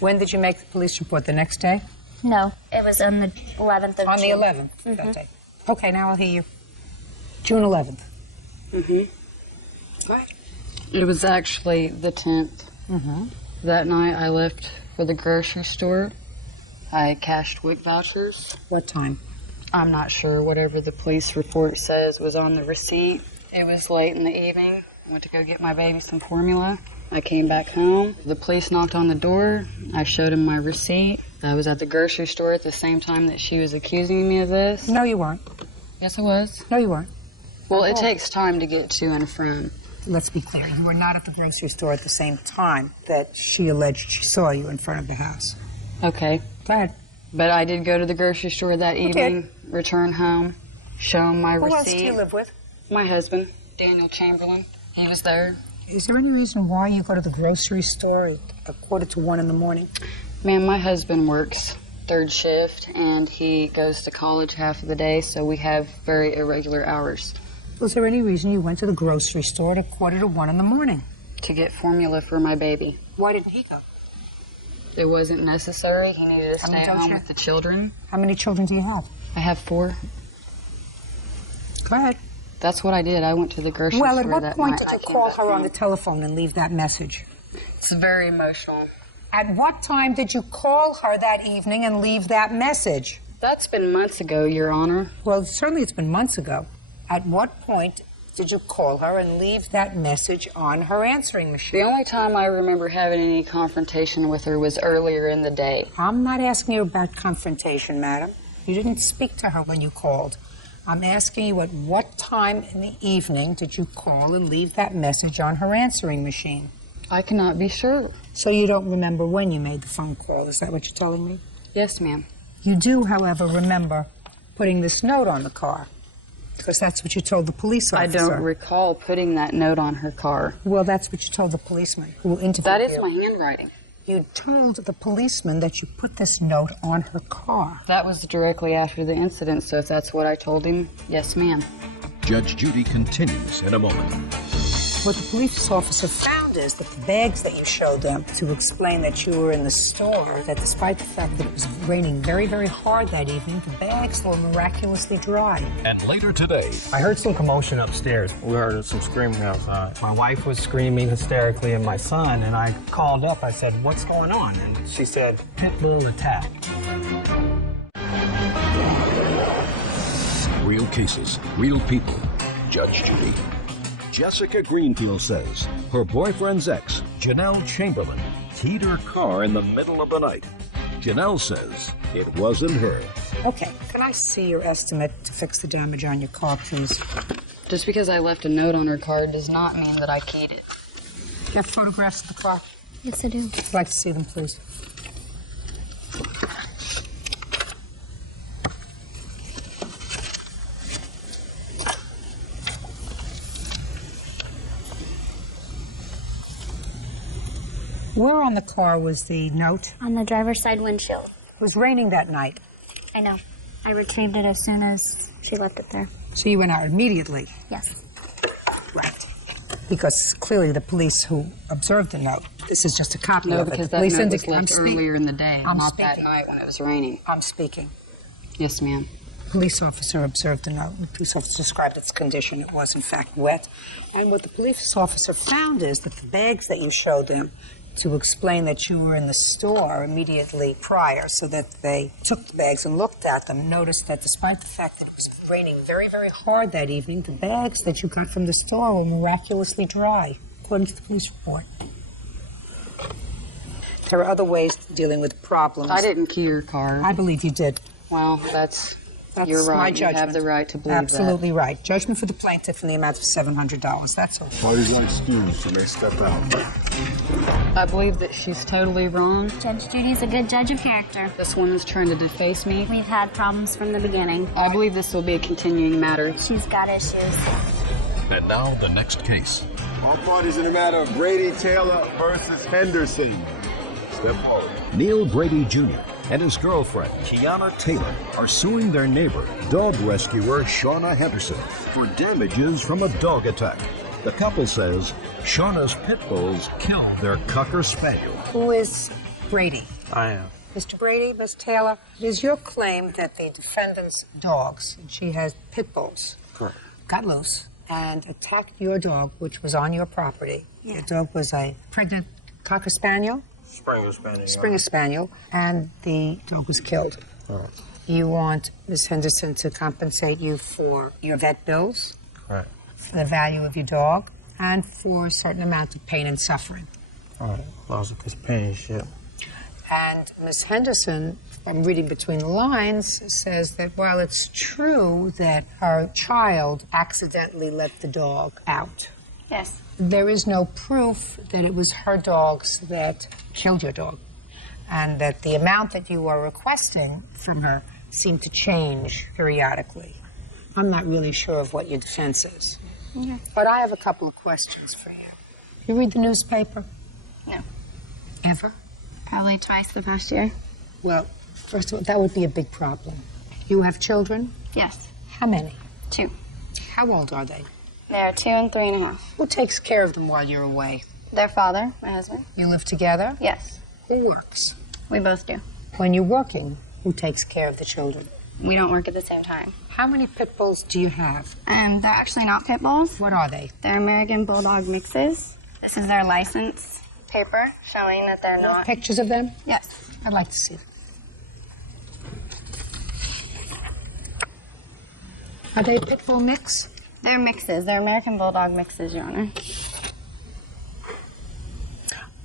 When did you make the police report? The next day? No, it was on the 11th of On the June. 11th, that day. Okay, now I'll hear you. June 11th. Mm-hmm. Go ahead. It was actually the 10th. Mm-hmm. That night I left for the grocery store. I cashed WIC vouchers. What time? I'm not sure. Whatever the police report says was on the receipt. It was late in the evening. I went to go get my baby some formula. I came back home. The police knocked on the door. I showed him my receipt. I was at the grocery store at the same time that she was accusing me of this. No, you weren't. Yes, I was. No, you weren't. Well, it takes time to get to and from. Let's be clear. You were not at the grocery store at the same time that she alleged she saw you in front of the house. Okay. Go ahead. But I did go to the grocery store that evening, return home, show him my receipt. Who else do you live with? My husband, Daniel Chamberlain. He was there. Is there any reason why you go to the grocery store at 1:45 in the morning? Ma'am, my husband works third shift, and he goes to college half of the day, so we have very irregular hours. Was there any reason you went to the grocery store at 1:45 in the morning? To get formula for my baby. Why didn't he go? It wasn't necessary. He needed to stay at home with the children. How many children do you have? I have 4. Go ahead. That's what I did. I went to the grocery Well, store at what that point night. did you call her on the telephone and leave that message? It's very emotional. At what time did you call her that evening and leave that message? That's been months ago, Your Honor. Well, certainly it's been months ago. At what point did you call her and leave that message on her answering machine? The only time I remember having any confrontation with her was earlier in the day. I'm not asking you about confrontation, madam. You didn't speak to her when you called. I'm asking you at what time in the evening did you call and leave that message on her answering machine? I cannot be sure. So you don't remember when you made the phone call, is that what you're telling me? Yes, ma'am. You do, however, remember putting this note on the car, because that's what you told the police officer. I don't recall putting that note on her car. Well, that's what you told the policeman who will interview That is you. my handwriting. You told the policeman that you put this note on her car. That was directly after the incident, so if that's what I told him, yes, ma'am. Judge Judy continues in a moment. What the police officer found is that the bags that you showed them to explain that you were in the store, that despite the fact that it was raining very, very hard that evening, the bags were miraculously dry. And later today, I heard some commotion upstairs. We heard some screaming outside. My wife was screaming hysterically and my son, and I called up. I said, "What's going on?" And she said, "Pit bull attack." real cases, real people. Judge Judy. Jessica Greenfield says her boyfriend's ex, Janelle Chamberlain, keyed her car in the middle of the night. Janelle says it wasn't her. Okay, can I see your estimate to fix the damage on your car, please? Just because I left a note on her car does not mean that I keyed it. Do you have photographs of the car? Yes, I do. I'd like to see them, please. Where on the car was the note? On the driver's side windshield. It was raining that night. I know. I retrieved it as soon as she left it there. So you went out immediately? Yes. Right. Because clearly the police who observed the note, this is just a copy No, of it. because The that police note was indicate- left earlier in the day, I'm not that speaking. night when it was raining. I'm speaking. Yes, ma'am. Police officer observed the note. The police officer described its condition. It was, in fact, wet. And what the police officer found is that the bags that you showed them to explain that you were in the store immediately prior, so that they took the bags and looked at them, noticed that despite the fact that it was raining very, very hard that evening, the bags that you got from the store were miraculously dry, according to the police report. There are other ways of dealing with problems. I didn't key your car. I believe you did. Well, that's you're my right. You judgment. have the right to believe Absolutely right. Judgment for the plaintiff in the amount of $700. That's all. Parties are excused, so they step out. I believe that she's totally wrong. Judge Judy's a good judge of character. This woman's trying to deface me. We've had problems from the beginning. I believe this will be a continuing matter. She's got issues. And now the next case. All parties in the matter of Brady Taylor versus Henderson. Step forward. Neil Brady Jr. and his girlfriend, Kiana Taylor, are suing their neighbor, dog rescuer Shauna Henderson, for damages from a dog attack. The couple says Shauna's pit bulls killed their Cocker Spaniel. Who is Brady? I am. Mr. Brady, Ms. Taylor, it is your claim that the defendant's dogs, and she has pit bulls, Correct. got loose and attacked your dog, which was on your property. Yeah. Your dog was a pregnant Cocker Spaniel? Springer Spaniel. Springer Spaniel, and the dog was killed. All right. You want Ms. Henderson to compensate you for your vet bills, Right. for the value of your dog, and for a certain amount of pain and suffering. All right. Lots of this pain shit. And Ms. Henderson, I'm reading between the lines, says that while it's true that her child accidentally let the dog out, Yes. there is no proof that it was her dogs that killed your dog, and that the amount that you are requesting from her seemed to change periodically. I'm not really sure of what your defense is. Okay. But I have a couple of questions for you. You read the newspaper? No. Ever? Probably twice the past year. Well, first of all, that would be a big problem. You have children? Yes. How many? 2. How old are they? They're 2 and 3.5. Who takes care of them while you're away? Their father, my husband. You live together? Yes. Who works? We both do. When you're working, who takes care of the children? We don't work at the same time. How many pit bulls do you have? They're actually not pit bulls. What are they? They're American Bulldog mixes. This is their license paper showing that they're not. Pictures of them? Yes. I'd like to see them. Are they pit bull mix? They're mixes. They're American Bulldog mixes, Your Honor.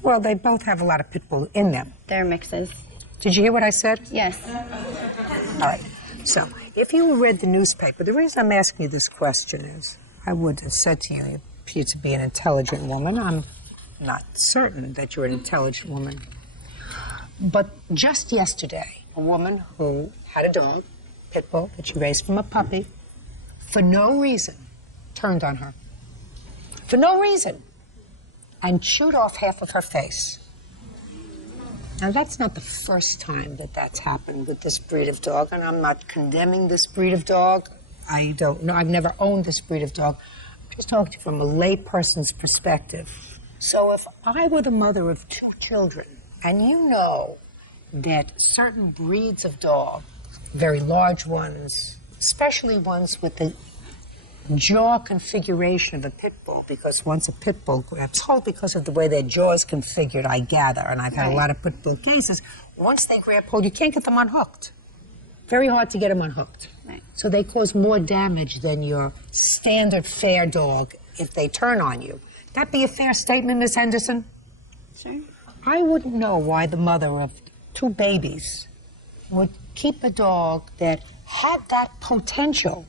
Well, they both have a lot of pit bull in them. They're mixes. Did you hear what I said? Yes. All right. So, if you read the newspaper, the reason I'm asking you this question is, I would have said to you, you appear to be an intelligent woman. I'm not certain that you're an intelligent woman. But just yesterday, a woman who had a dog, pit bull, that she raised from a puppy, for no reason, turned on her. For no reason. And chewed off half of her face. Now, that's not the first time that that's happened with this breed of dog, and I'm not condemning this breed of dog. I don't know. I've never owned this breed of dog. I'm just talking to you from a layperson's perspective. So if I were the mother of 2 children, and you know that certain breeds of dog, very large ones, especially ones with the jaw configuration of a pit bull, because once a pit bull grabs hold, because of the way their jaw is configured, I gather, and I've had a lot of pit bull cases, once they grab hold, you can't get them unhooked. Very hard to get them unhooked. Right. So they cause more damage than your standard fair dog if they turn on you. That be a fair statement, Miss Henderson? Sure. I wouldn't know why the mother of 2 babies would keep a dog that had that potential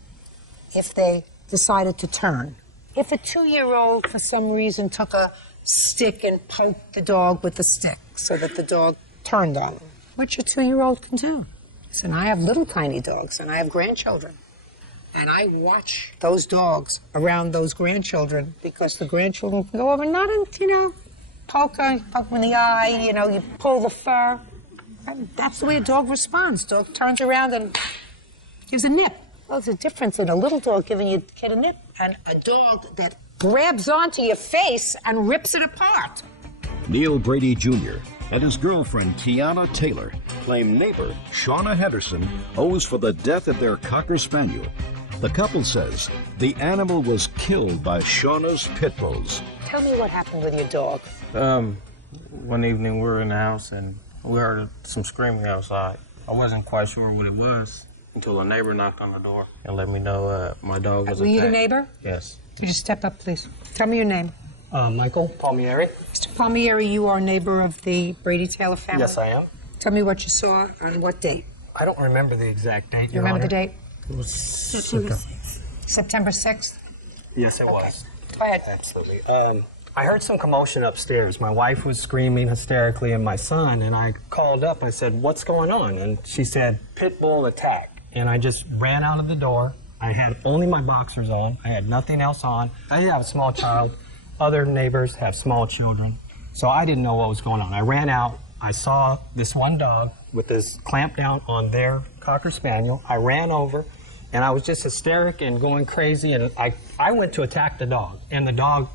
if they decided to turn. If a 2-year-old, for some reason, took a stick and poked the dog with the stick so that the dog turned on them, which a 2-year-old can do. Listen, I have little tiny dogs, and I have grandchildren. And I watch those dogs around those grandchildren because the grandchildren can go over, not in, poke them in the eye, you pull the fur. And that's the way a dog responds. Dog turns around and gives a nip. Well, there's a difference in a little dog giving your kid a nip and a dog that grabs onto your face and rips it apart. Neil Brady Jr. and his girlfriend, Tiana Taylor, claim neighbor Shauna Henderson owes for the death of their Cocker Spaniel. The couple says the animal was killed by Shauna's pit bulls. Tell me what happened with your dog. One evening we were in the house and we heard some screaming outside. I wasn't quite sure what it was until a neighbor knocked on the door and let me know my dog was attacked. Were you the neighbor? Yes. Could you step up, please? Tell me your name. Michael Palmieri. Mr. Palmieri, you are a neighbor of the Brady Taylor family? Yes, I am. Tell me what you saw on what date. I don't remember the exact date, You remember the date? It was September 6th. September 6th? Yes, it was. Go ahead. Absolutely. I heard some commotion upstairs. My wife was screaming hysterically and my son, and I called up. I said, "What's going on?" And she said, "Pit bull attack." And I just ran out of the door. I had only my boxers on. I had nothing else on. I have a small child. Other neighbors have small children. So I didn't know what was going on. I ran out. I saw this one dog with this clamp down on their Cocker Spaniel. I ran over, and I was just hysteric and going crazy. And I went to attack the dog, and the dog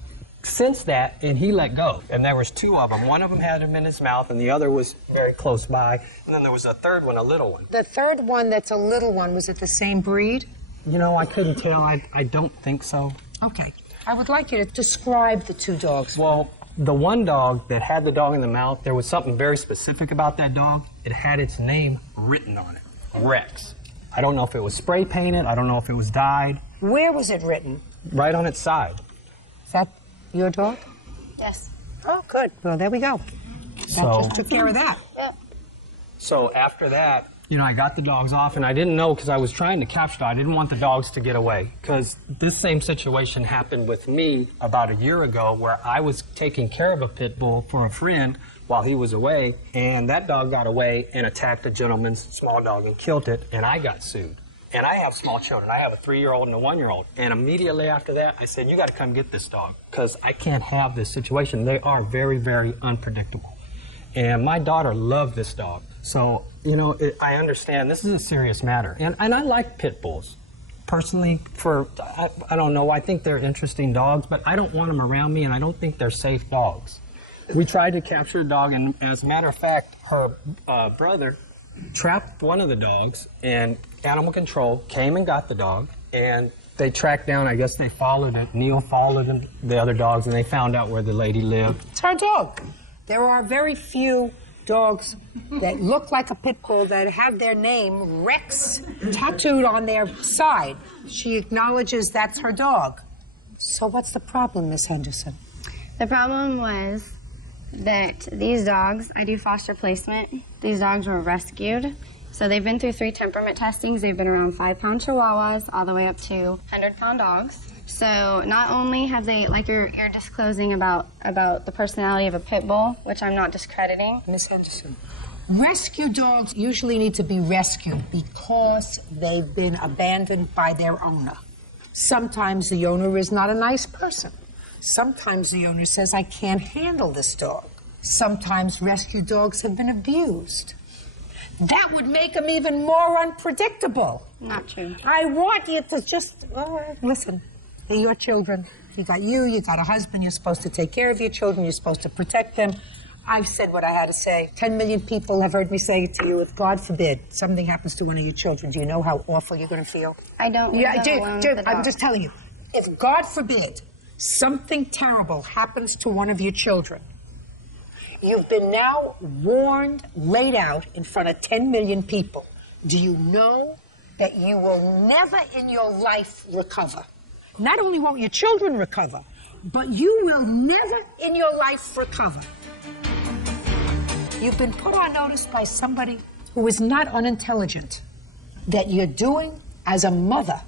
sensed that, and he let go. And there was two of them. One of them had him in his mouth, and the other was very close by. And then there was a third one, a little one. The third one that's a little one, was it the same breed? You know, I couldn't tell. I don't think so. Okay. I would like you to describe the two dogs. Well, the one dog that had the dog in the mouth, there was something very specific about that dog. It had its name written on it, Rex. I don't know if it was spray painted. I don't know if it was dyed. Where was it written? Right on its side. Is that your dog? Yes. Oh, good. Well, there we go. That just took care of that. Yeah. So after that, you know, I got the dogs off, and I didn't know because I was trying to capture them. I didn't want the dogs to get away because this same situation happened with me about a year ago where I was taking care of a pit bull for a friend while he was away, and that dog got away and attacked a gentleman's small dog and killed it, and I got sued. And I have small children. I have a 3-year-old and a 1-year-old. And immediately after that, I said, you got to come get this dog because I can't have this situation. They are very, very unpredictable. And my daughter loved this dog. So, you know, I understand this is a serious matter. And I like pit bulls. Personally, I don't know, I think they're interesting dogs, but I don't want them around me, and I don't think they're safe dogs. We tried to capture a dog, and as a matter of fact, her brother trapped one of the dogs, and animal control came and got the dog, and they tracked down, I guess they followed it. Neil followed the other dogs, and they found out where the lady lived. It's our dog. There are very few dogs that look like a pit bull that have their name, Rex, tattooed on their side. She acknowledges that's her dog. So what's the problem, Miss Henderson? The problem was that these dogs, I do foster placement, these dogs were rescued. So they've been through 3 temperament testings. They've been around 5-pound chihuahuas all the way up to 100-pound dogs. So not only have they, like you're disclosing about the personality of a pit bull, which I'm not discrediting. Miss Henderson, rescue dogs usually need to be rescued because they've been abandoned by their owner. Sometimes the owner is not a nice person. Sometimes the owner says, I can't handle this dog. Sometimes rescue dogs have been abused. That would make them even more unpredictable. Not true. I want you to just, listen, they're your children. You got a husband, you're supposed to take care of your children, you're supposed to protect them. I've said what I had to say. 10 million people have heard me say it to you. If God forbid something happens to one of your children, do you know how awful you're going to feel? I don't. Yeah, I'm just telling you. If God forbid something terrible happens to one of your children, you've been now warned, laid out in front of 10 million people. Do you know that you will never in your life recover? Not only won't your children recover, but you will never in your life recover. You've been put on notice by somebody who is not unintelligent that you're doing as a mother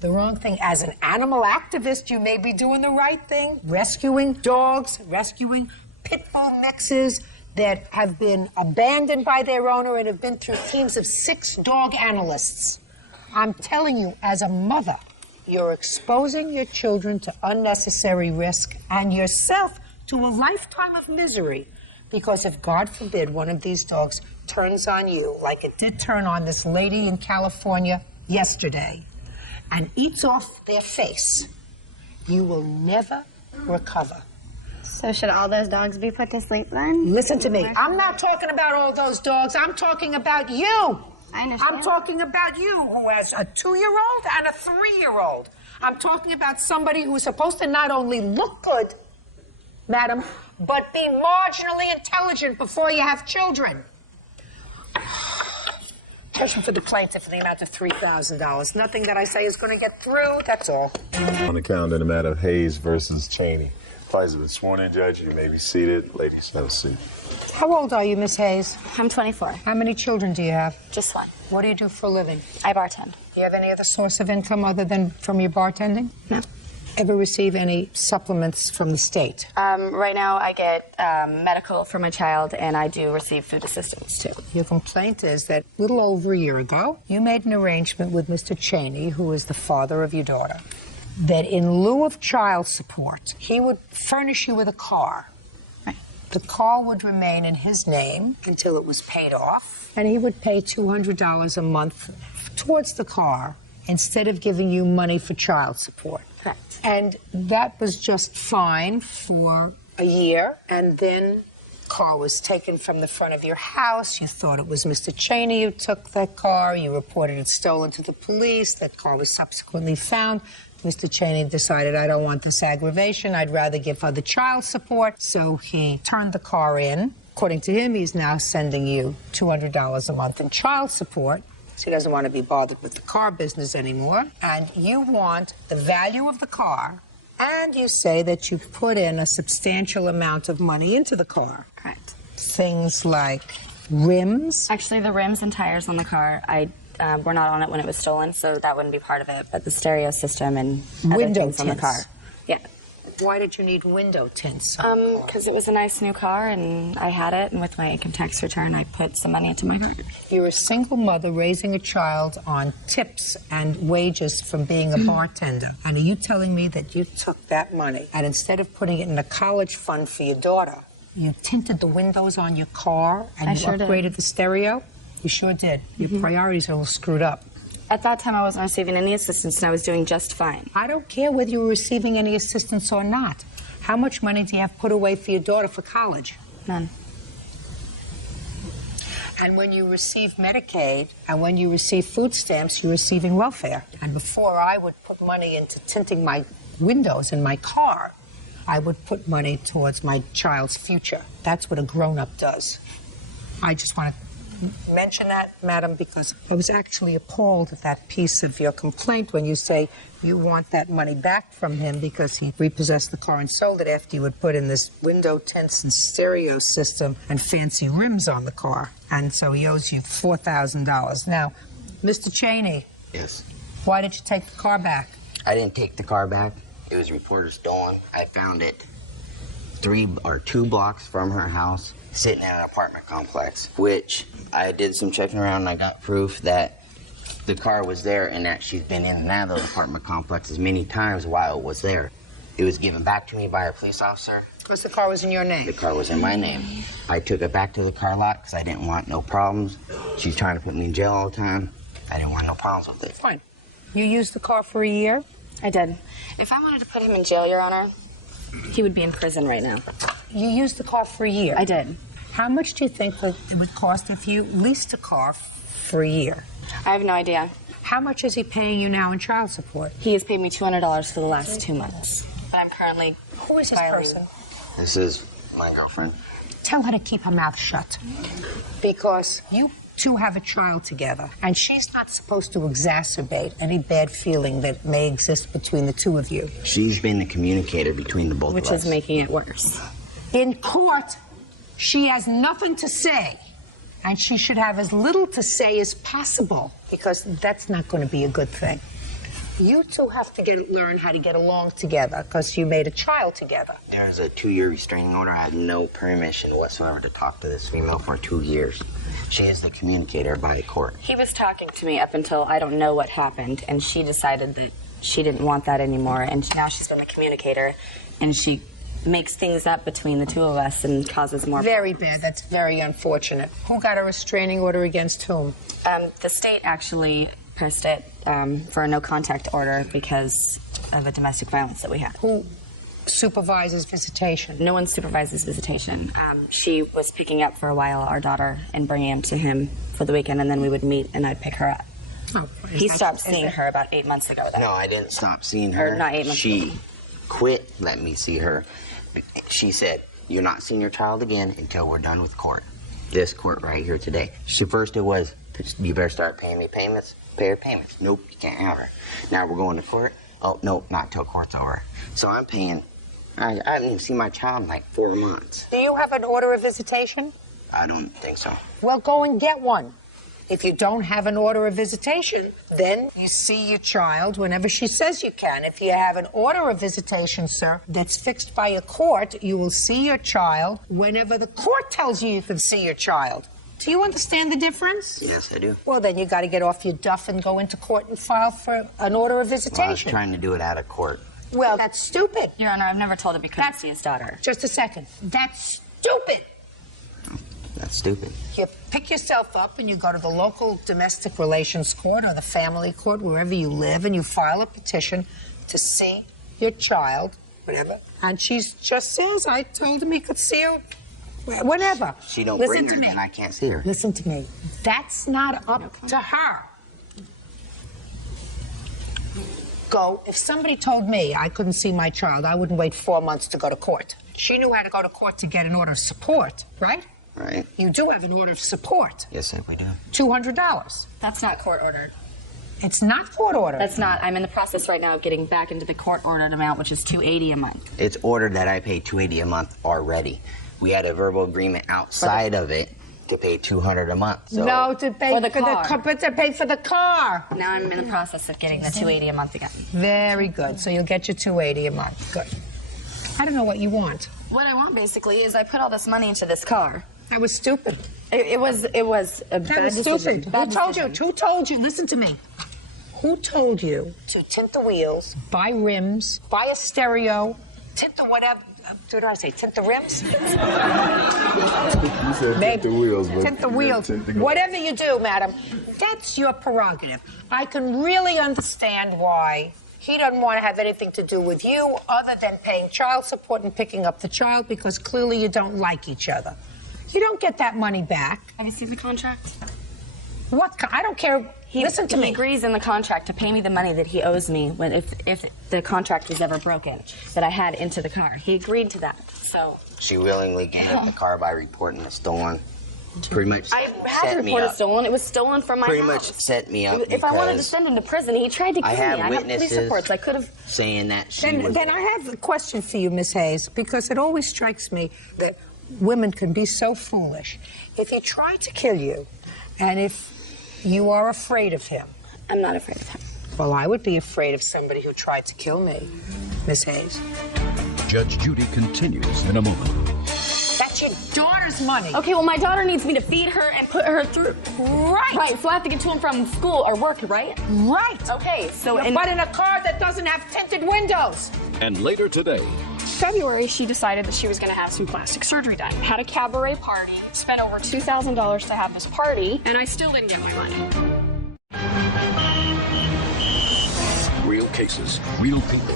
the wrong thing. As an animal activist, you may be doing the right thing, rescuing dogs, rescuing pit bull mixes that have been abandoned by their owner and have been through teams of 6 dog analysts. I'm telling you, as a mother, you're exposing your children to unnecessary risk and yourself to a lifetime of misery. Because if, God forbid, one of these dogs turns on you, like it did turn on this lady in California yesterday, and eats off their face, you will never recover. So should all those dogs be put to sleep then? Listen to me. I'm not talking about all those dogs. I'm talking about you. I understand. I'm talking about you who has a 2-year-old and a 3-year-old. I'm talking about somebody who's supposed to not only look good, madam, but be marginally intelligent before you have children. Judgment for the plaintiff for the amount of $3,000. Nothing that I say is going to get through, that's all. On the calendar, the matter of Hayes versus Cheney. Parties have been sworn in, Judge. You may be seated. Ladies, have a seat. How old are you, Miss Hayes? I'm 24. How many children do you have? Just 1. What do you do for a living? I bartend. Do you have any other source of income other than from your bartending? No. Ever receive any supplements from the state? Right now I get medical for my child, and I do receive food assistance too. Your complaint is that a little over a year ago, you made an arrangement with Mr. Cheney, who is the father of your daughter, that in lieu of child support, he would furnish you with a car. Right. The car would remain in his name until it was paid off, and he would pay $200 a month towards the car instead of giving you money for child support. Correct. And that was just fine for a year, and then car was taken from the front of your house. You thought it was Mr. Cheney who took that car. You reported it stolen to the police. That car was subsequently found. Mr. Cheney decided, I don't want this aggravation. I'd rather give her the child support. So he turned the car in. According to him, he's now sending you $200 a month in child support. So he doesn't want to be bothered with the car business anymore. And you want the value of the car, and you say that you've put in a substantial amount of money into the car. Correct. Things like rims. Actually, the rims and tires on the car, were not on it when it was stolen, so that wouldn't be part of it. But the stereo system and other Window things on the tints. car. Yeah. Why did you need window tints? Because it was a nice new car, and I had it, and with my income tax return, I put some money into my car. You're a single mother raising a child on tips and wages from being a bartender. And are you telling me that you took that money and instead of putting it in a college fund for your daughter, you tinted the windows on your car and I you sure upgraded did. the stereo? You sure did. Your priorities are a little screwed up. At that time, I wasn't receiving any assistance, and I was doing just fine. I don't care whether you were receiving any assistance or not. How much money do you have put away for your daughter for college? None. And when you receive Medicaid and when you receive food stamps, you're receiving welfare. And before I would put money into tinting my windows in my car, I would put money towards my child's future. That's what a grown-up does. I just want to mention that, madam, because I was actually appalled at that piece of your complaint when you say you want that money back from him because he repossessed the car and sold it after you had put in this window tints and stereo system and fancy rims on the car. And so he owes you $4,000. Now, Mr. Cheney. Yes. Why did you take the car back? I didn't take the car back. It was reported stolen. I found it 2 blocks from her house, sitting in an apartment complex, which I did some checking around and I got proof that the car was there and that she's been in and out of those apartment complexes many times while it was there. It was given back to me by a police officer. Because the car was in your name? The car was in my name. I took it back to the car lot because I didn't want no problems. She's trying to put me in jail all the time. I didn't want no problems with it. Fine. You used the car for a year? I did. If I wanted to put him in jail, Your Honor, he would be in prison right now. You used the car for a year? I did. How much do you think that it would cost if you leased a car for a year? I have no idea. How much is he paying you now in child support? He has paid me $200 for the last 2 months. But I'm currently... Who is this person? This is my girlfriend. Tell her to keep her mouth shut. Because you two have a child together, and she's not supposed to exacerbate any bad feeling that may exist between the two of you. She's been the communicator between the both Which of us. is making it worse. In court, she has nothing to say, and she should have as little to say as possible, because that's not going to be a good thing. You two have to learn how to get along together, because you made a child together. There's a 2-year restraining order. I had no permission whatsoever to talk to this female for 2 years. She is the communicator by the court. He was talking to me up until I don't know what happened, and she decided that she didn't want that anymore, and now she's been the communicator, and she makes things up between the two of us and causes more Very bad. That's very unfortunate. Who got a restraining order against whom? The state actually pressed it for a no-contact order because of a domestic violence that we had. Who supervises visitation? No one supervises visitation. She was picking up for a while our daughter and bringing him to him for the weekend, and then we would meet and I'd pick her up. Oh, he stopped seeing her about 8 months ago. No, I didn't stop seeing her. Or not 8 months She ago. quit letting me see her. She said, you're not seeing your child again until we're done with court. This court right here today. First it was, you better start paying me payments. Pay her payments. Nope, you can't have her. Now we're going to court. Oh, no, not till court's over. So I'm paying. I haven't even seen my child in like 4 months. Do you have an order of visitation? I don't think so. Well, go and get one. If you don't have an order of visitation, then you see your child whenever she says you can. If you have an order of visitation, sir, that's fixed by a court, you will see your child whenever the court tells you can see your child. Do you understand the difference? Yes, I do. Well, then you got to get off your duff and go into court and file for an order of Well, I was visitation. trying to do it out of court. Well, that's stupid. Your Honor, I've never told him he couldn't see his daughter. Just a second. That's stupid. That's stupid. You pick yourself up and you go to the local domestic relations court or the family court, wherever you live, and you file a petition to see your child, whatever. And she just says, I told him he could see her whenever. She don't Listen bring to her, me. then I can't see her. Listen to me. That's not up to her. Go. If somebody told me I couldn't see my child, I wouldn't wait 4 months to go to court. She knew how to go to court to get an order of support, right? Right. You do have an order of support. Yes, we do. $200. That's not court ordered. It's not court ordered. That's not. I'm in the process right now of getting back into the court ordered amount, which is $280 a month. It's ordered that I pay $280 a month already. We had a verbal agreement outside of it to pay $200 a month. So No, to pay For the car. but to pay for the car. Now I'm in the process of getting the $280 a month again. Very good. So you'll get your $280 a month. Good. I don't know what you want. What I want basically is I put all this money into this car. That was stupid. It was a That bad was decision. stupid. Bad Who told you? decision. Who told you? Listen to me. Who told you to tint the wheels, buy rims, buy a stereo, tint the whatever? What did I say? Tint the rims? You said tint the wheels. But Tint the wheels. Whatever you do, madam, that's your prerogative. I can really understand why he doesn't want to have anything to do with you other than paying child support and picking up the child because clearly you don't like each other. You don't get that money back. Have you seen the contract? I don't care. Listen to me. He agrees in the contract to pay me the money that he owes me when if the contract was ever broken that I had into the car. He agreed to that. So she willingly gave up the car by reporting it stolen. Pretty much I set had me reported up. stolen. It was stolen from my Pretty house. much set me up. If I wanted to because send him to prison, he tried to kill I have me. I have police witnesses reports. I could have. saying that she was. Then I have a question for you, Miss Hayes, because it always strikes me that women can be so foolish. If he tried to kill you, and if you are afraid of him. I'm not afraid of him. Well, I would be afraid of somebody who tried to kill me, Miss Hayes. Judge Judy continues in a moment. That's your daughter's money. Okay, well, my daughter needs me to feed her and put her through. Right. Right, so I have to get to and from school or work, right? Right. Okay, so... But in a car that doesn't have tinted windows. And later today, February, she decided that she was going to have some plastic surgery done. Had a cabaret party, spent over $2,000 to have this party, and I still didn't get my money. real cases, real people.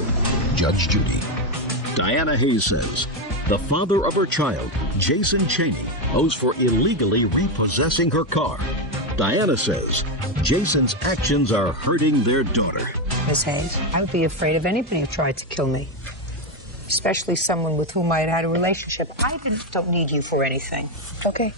Judge Judy. Diana Hayes says the father of her child, Jason Cheney, owes for illegally repossessing her car. Diana says Jason's actions are hurting their daughter. Miss Hayes, I would be afraid of anybody who tried to kill me, especially someone with whom I had had a relationship. I don't need you for anything, okay?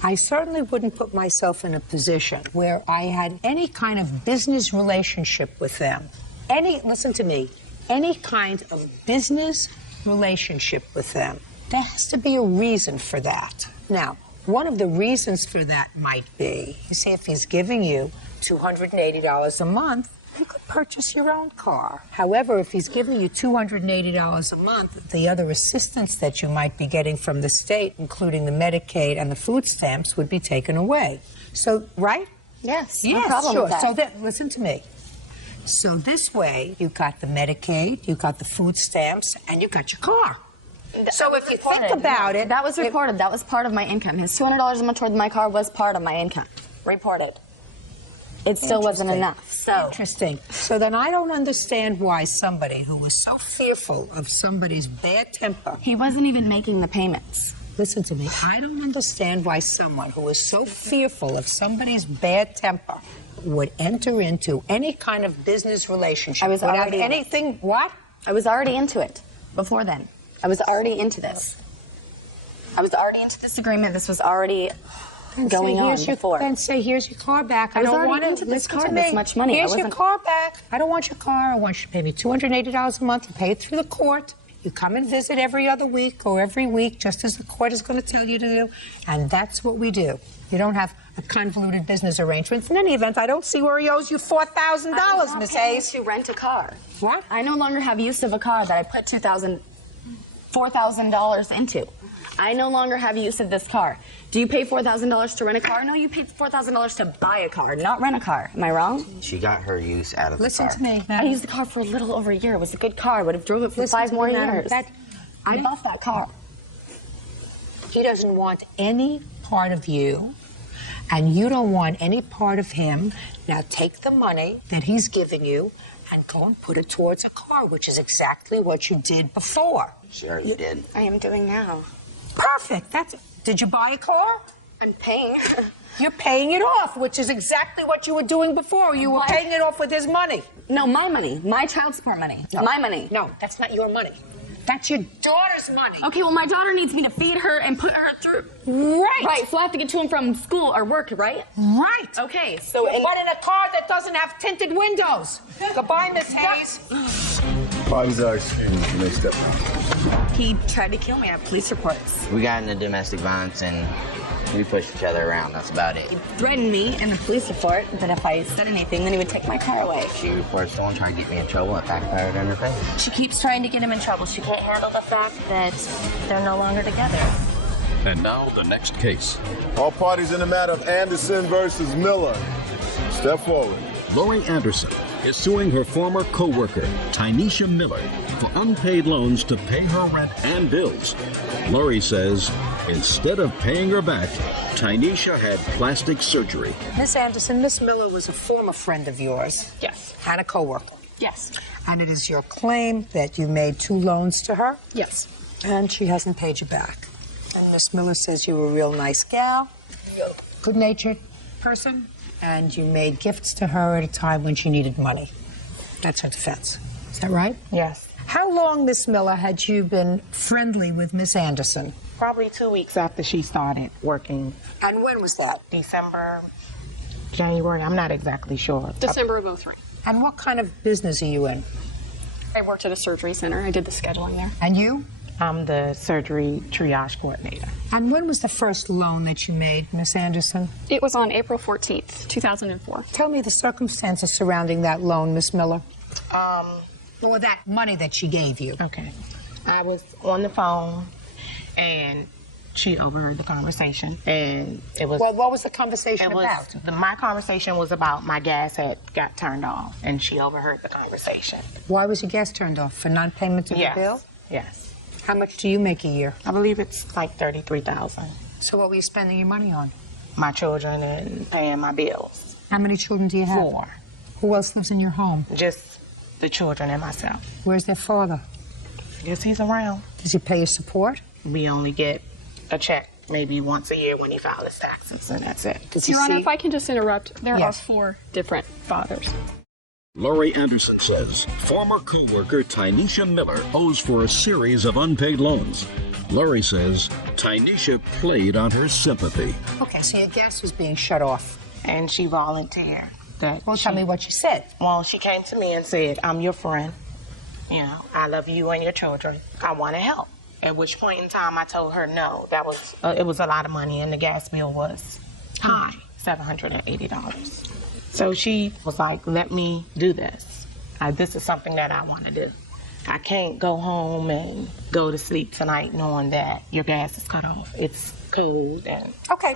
I certainly wouldn't put myself in a position where I had any kind of business relationship with them. Listen to me, any kind of business relationship with them. There has to be a reason for that. Now, one of the reasons for that might be, you see, if he's giving you $280 a month, you could purchase your own car. However, if he's giving you $280 a month, the other assistance that you might be getting from the state, including the Medicaid and the food stamps, would be taken away. So, right? Yes, no Yes, problem sure. with that. So listen to me. So this way, you got the Medicaid, you got the food stamps, and you got your car. So if you think about it... That was reported. That was part of my income. His $200 a month toward my car was part of my income. Reported. It still wasn't enough. So Interesting. So then I don't understand why somebody who was so fearful of somebody's bad temper... He wasn't even making the payments. Listen to me. I don't understand why someone who is so fearful of somebody's bad temper would enter into any kind of business relationship I was without already anything... What? I was already into it before then. I was already into this. I was already into this agreement. This was already going on before. Then say, here's your car back. I was don't already want into this listen car to this me. much money. Here's your car back. I don't want your car. I want you to pay me $280 a month. You pay it through the court. You come and visit every other week or every week, just as the court is going to tell you to do. And that's what we do. You don't have a convoluted business arrangement. In any event, I don't see where he owes you $4,000, Miss Hayes. To rent a car. What? I no longer have use of a car that I put $4,000 into. I no longer have use of this car. Do you pay $4,000 to rent a car? No, you pay $4,000 to buy a car, not rent a car. Am I wrong? She got her use out of the car. Listen to me. I used the car for a little over a year. It was a good car. I would have drove it for 5 more years. I lost that car. He doesn't want any part of you, and you don't want any part of him. Now take the money that he's giving you and go and put it towards a car, which is exactly what you did before. Sure, you did. I am doing now. Perfect. That's it. Did you buy a car? I'm paying. You're paying it off, which is exactly what you were doing before. You were paying it off with his money. No, my money. My child support money. No. My money. No, that's not your money. That's your daughter's money. Okay, well, my daughter needs me to feed her and put her through. Right. Right, so I have to get to and from school or work, right? Right. Okay, so... But in a car that doesn't have tinted windows. Goodbye, Miss Hayes. Parties are excused. You may step out. He tried to kill me. I have police reports. We got into domestic violence and we pushed each other around. That's about it. He threatened me in the police report that if I said anything, then he would take my car away. She reports someone trying to get me in trouble and backfired on her face. She keeps trying to get him in trouble. She can't handle the fact that they're no longer together. And now the next case. All parties in the matter of Anderson versus Miller. Step forward. Lori Anderson is suing her former co-worker, Tynesha Miller, for unpaid loans to pay her rent and bills. Lori says instead of paying her back, Tynesha had plastic surgery. Miss Anderson, Miss Miller was a former friend of yours. Yes. And a co-worker. Yes. And it is your claim that you made 2 loans to her? Yes. And she hasn't paid you back. And Miss Miller says you were a real nice gal, good-natured person, and you made gifts to her at a time when she needed money. That's her defense. Is that right? Yes. How long, Miss Miller, had you been friendly with Miss Anderson? Probably 2 weeks after she started working. And when was that? December, January, I'm not exactly sure. December of 03. And what kind of business are you in? I worked at a surgery center. I did the scheduling there. And you? I'm the surgery triage coordinator. And when was the first loan that you made, Miss Anderson? It was on April 14th, 2004. Tell me the circumstances surrounding that loan, Miss Miller. Or that money that she gave you. Okay. I was on the phone and she overheard the conversation, and it was... Well, what was the conversation about? My conversation was about my gas had got turned off, and she overheard the conversation. Why was your gas turned off? For non-payment of the bill? Yes. How much do you make a year? I believe it's like $33,000. So what were you spending your money on? My children and paying my bills. How many children do you have? 4. Who else lives in your home? Just the children and myself. Where's their father? I guess he's around. Does he pay your support? We only get a check maybe once a year when he files his taxes, and that's it. Does he Your Honor, see? if I can just interrupt, there Yes. are 4 different fathers. Lori Anderson says former co-worker Tynesha Miller owes for a series of unpaid loans. Lori says Tynesha played on her sympathy. Okay, so your gas was being shut off. And she volunteered that. Well, tell me what she said. Well, she came to me and said, I'm your friend. You know, I love you and your children. I want to help. At which point in time I told her no. That was it was a lot of money, and the gas bill was high, $780. So she was like, let me do this. This is something that I want to do. I can't go home and go to sleep tonight knowing that your gas is cut off. It's cold and okay.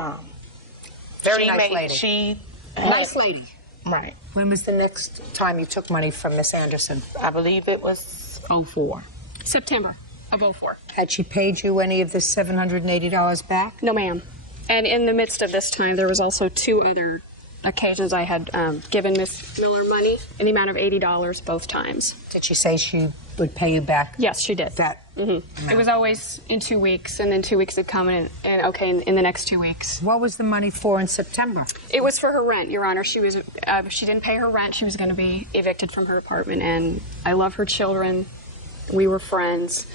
Very nice lady. Nice lady. Right. When was the next time you took money from Miss Anderson? I believe it was 04. September of 04. Had she paid you any of the $780 back? No, ma'am. And in the midst of this time, there was also 2 other occasions I had given Miss Miller money in the amount of $80 both times. Did she say she would pay you back? Yes, she did. That It was always in 2 weeks, and then 2 weeks would come, and okay, in the next 2 weeks. What was the money for in September? It was for her rent, Your Honor. She didn't pay her rent. She was going to be evicted from her apartment, and I love her children. We were friends.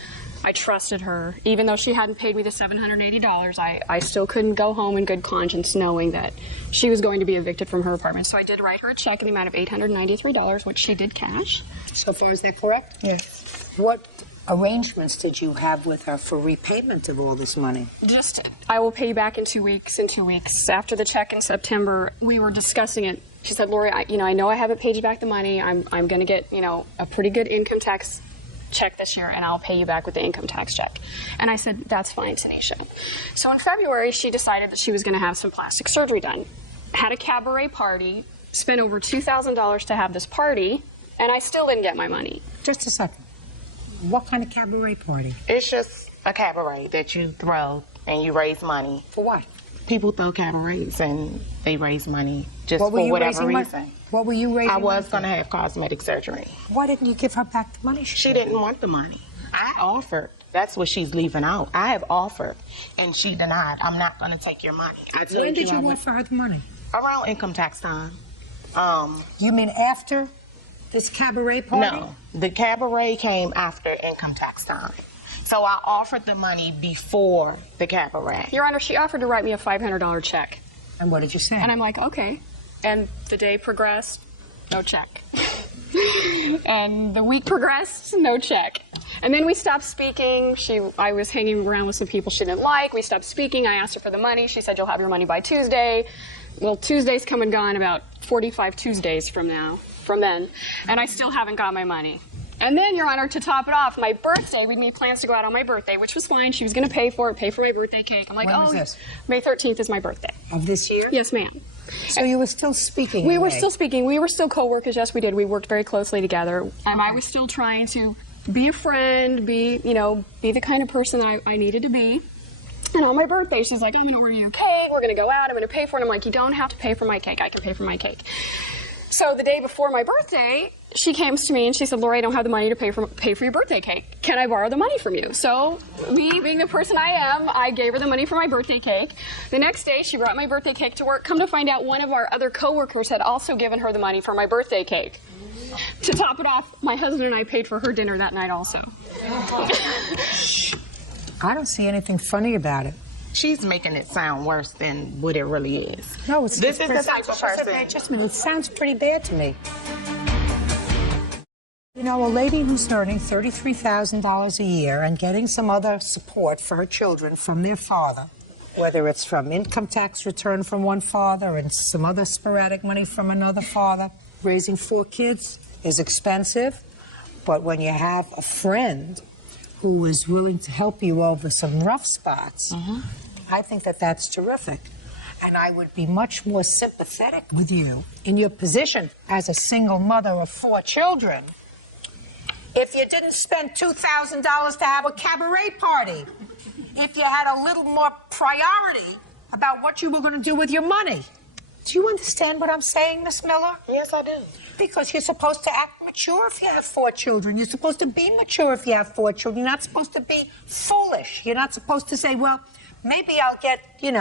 I trusted her. Even though she hadn't paid me the $780, I still couldn't go home in good conscience knowing that she was going to be evicted from her apartment. So I did write her a check in the amount of $893, which she did cash. So far, is that correct? Yes. What arrangements did you have with her for repayment of all this money? Just, I will pay you back in 2 weeks. In 2 weeks. After the check in September, we were discussing it. She said, Lori, I know I haven't paid you back the money. I'm going to get, a pretty good income tax check this year, and I'll pay you back with the income tax check. And I said, that's fine, Tanisha. So in February, she decided that she was going to have some plastic surgery done. Had a cabaret party, spent over $2,000 to have this party, and I still didn't get my money. Just a second. What kind of cabaret party? It's just a cabaret that you throw and you raise money. For what? People throw cabarets and they raise money just What were for you whatever raising reason. money? What were you raising I was money going to have cosmetic surgery. Why didn't you give her back the money? She didn't want the money. I offered. That's what she's leaving out. I have offered, and she denied. I'm not going to take your money. When did you offer her the money? Around income tax time. You mean after this cabaret party? No, the cabaret came after income tax time. So I offered the money before the cabaret. Your Honor, she offered to write me a $500 check. And what did you say? And I'm like, okay. And the day progressed, no check. And the week progressed, no check. And then we stopped speaking. I was hanging around with some people she didn't like. We stopped speaking. I asked her for the money. She said, you'll have your money by Tuesday. Well, Tuesday's come and gone, about 45 Tuesdays from then. And I still haven't got my money. And then, Your Honor, to top it off, my birthday, we made plans to go out on my birthday, which was fine. She was going to pay for it, pay for my birthday cake. I'm like, When was this? May 13th is my birthday. Of this year? Yes, ma'am. So you were still speaking? We were still speaking. We were still co-workers. Yes, we did. We worked very closely together. And I was still trying to be a friend, be the kind of person that I needed to be. And on my birthday, she's like, I'm going to order you a cake. We're going to go out. I'm going to pay for it. I'm like, you don't have to pay for my cake. I can pay for my cake. So the day before my birthday, she came to me and she said, Laura, I don't have the money to pay for your birthday cake. Can I borrow the money from you? So me, being the person I am, I gave her the money for my birthday cake. The next day, she brought my birthday cake to work. Come to find out, one of our other coworkers had also given her the money for my birthday cake. To top it off, my husband and I paid for her dinner that night also. I don't see anything funny about it. She's making it sound worse than what it really is. No, it's this is the type of person. Just a minute. It sounds pretty bad to me. You know, a lady who's earning $33,000 a year and getting some other support for her children from their father, whether it's from income tax return from one father and some other sporadic money from another father, raising 4 kids is expensive. But when you have a friend who is willing to help you over some rough spots, I think that that's terrific. And I would be much more sympathetic with you in your position as a single mother of 4 children if you didn't spend $2,000 to have a cabaret party, if you had a little more priority about what you were going to do with your money. Do you understand what I'm saying, Miss Miller? Yes, I do. Because you're supposed to act mature if you have 4 children. You're supposed to be mature if you have 4 children. You're not supposed to be foolish. You're not supposed to say, well, maybe I'll get, I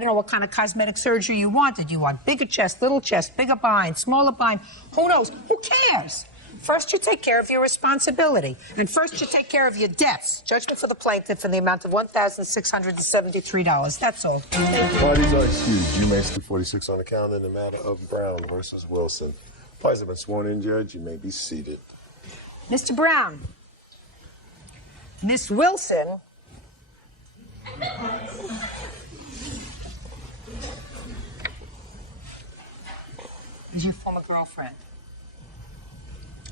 don't know what kind of cosmetic surgery you wanted. You want bigger chest, little chest, bigger behind, smaller behind. Who knows? Who cares? First, you take care of your responsibility. And first, you take care of your debts. Judgment for the plaintiff in the amount of $1,673. That's all. Parties are excused. You may see 46 on the calendar in the matter of Brown versus Wilson. Parties have been sworn in, Judge. You may be seated. Mr. Brown. Miss Wilson. Is your former girlfriend.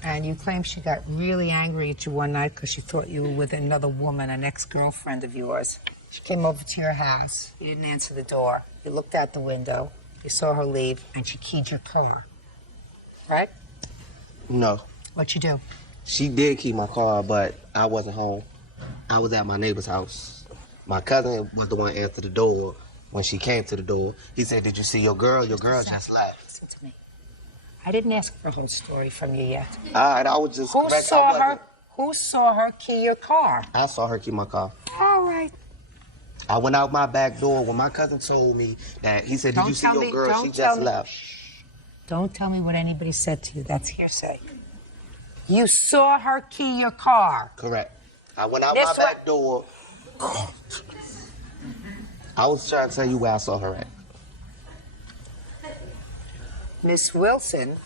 And you claim she got really angry at you one night because she thought you were with another woman, an ex-girlfriend of yours. She came over to your house. You didn't answer the door. You looked out the window. You saw her leave, and she keyed your car. Right? No. What'd you do? She did keep my car, but I wasn't home. I was at my neighbor's house. My cousin was the one who answered the door. When she came to the door, he said, did you see your girl? Your girl just left. Listen to me. I didn't ask for a whole story from you yet. All right, I was just... Who saw her key your car? I saw her key my car. All right. I went out my back door when my cousin told me that he said, did you see your girl? She just left. Don't tell me what anybody said to you. That's hearsay. You saw her key your car. Correct. I went out my back door. I was trying to tell you where I saw her at. Miss Wilson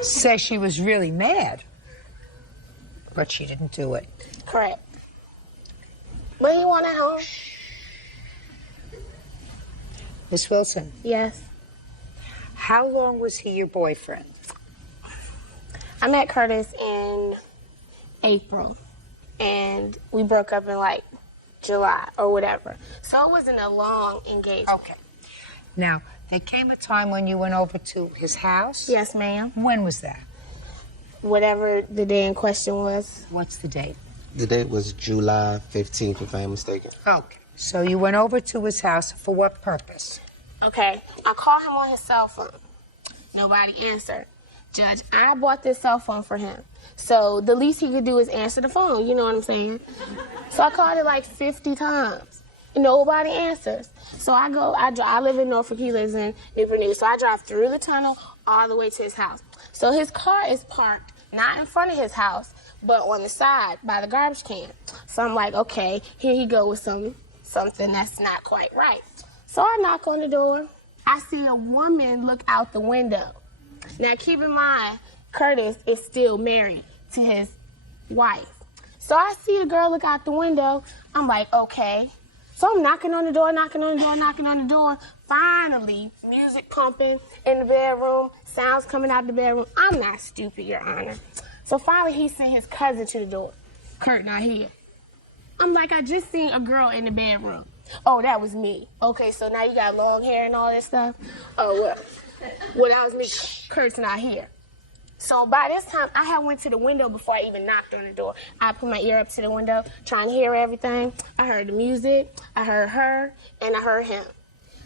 says she was really mad, but she didn't do it. Correct. What do you want at home? Miss Wilson. Yes. How long was he your boyfriend? I met Curtis in April, and we broke up in like July or whatever. So it wasn't a long engagement. Okay. Now, there came a time when you went over to his house? Yes, ma'am. When was that? whatever the day in question was. What's the date? The date was July 15th, if I am mistaken. Okay. So you went over to his house for what purpose? Okay, I called him on his cell phone. Nobody answered. Judge, I bought this cell phone for him. So the least he could do is answer the phone, you know what I'm saying? So I called it like 50 times. Nobody answers. So I live in Norfolk, he lives in Newport News. So I drive through the tunnel all the way to his house. So his car is parked not in front of his house, but on the side by the garbage can. So I'm like, okay, here he go with something that's not quite right. So I knock on the door. I see a woman look out the window. Now keep in mind, Curtis is still married to his wife. So I see the girl look out the window. I'm like, okay. So I'm knocking on the door. Finally, music pumping in the bedroom, sounds coming out the bedroom. I'm not stupid, Your Honor. So finally, he sent his cousin to the door. Kurt not here. I'm like, I just seen a girl in the bedroom. Oh, that was me. Okay, so now you got long hair and all this stuff? Oh, well, that was me. Kurt's not here. So by this time, I had went to the window before I even knocked on the door. I put my ear up to the window, trying to hear everything. I heard the music, I heard her, and I heard him.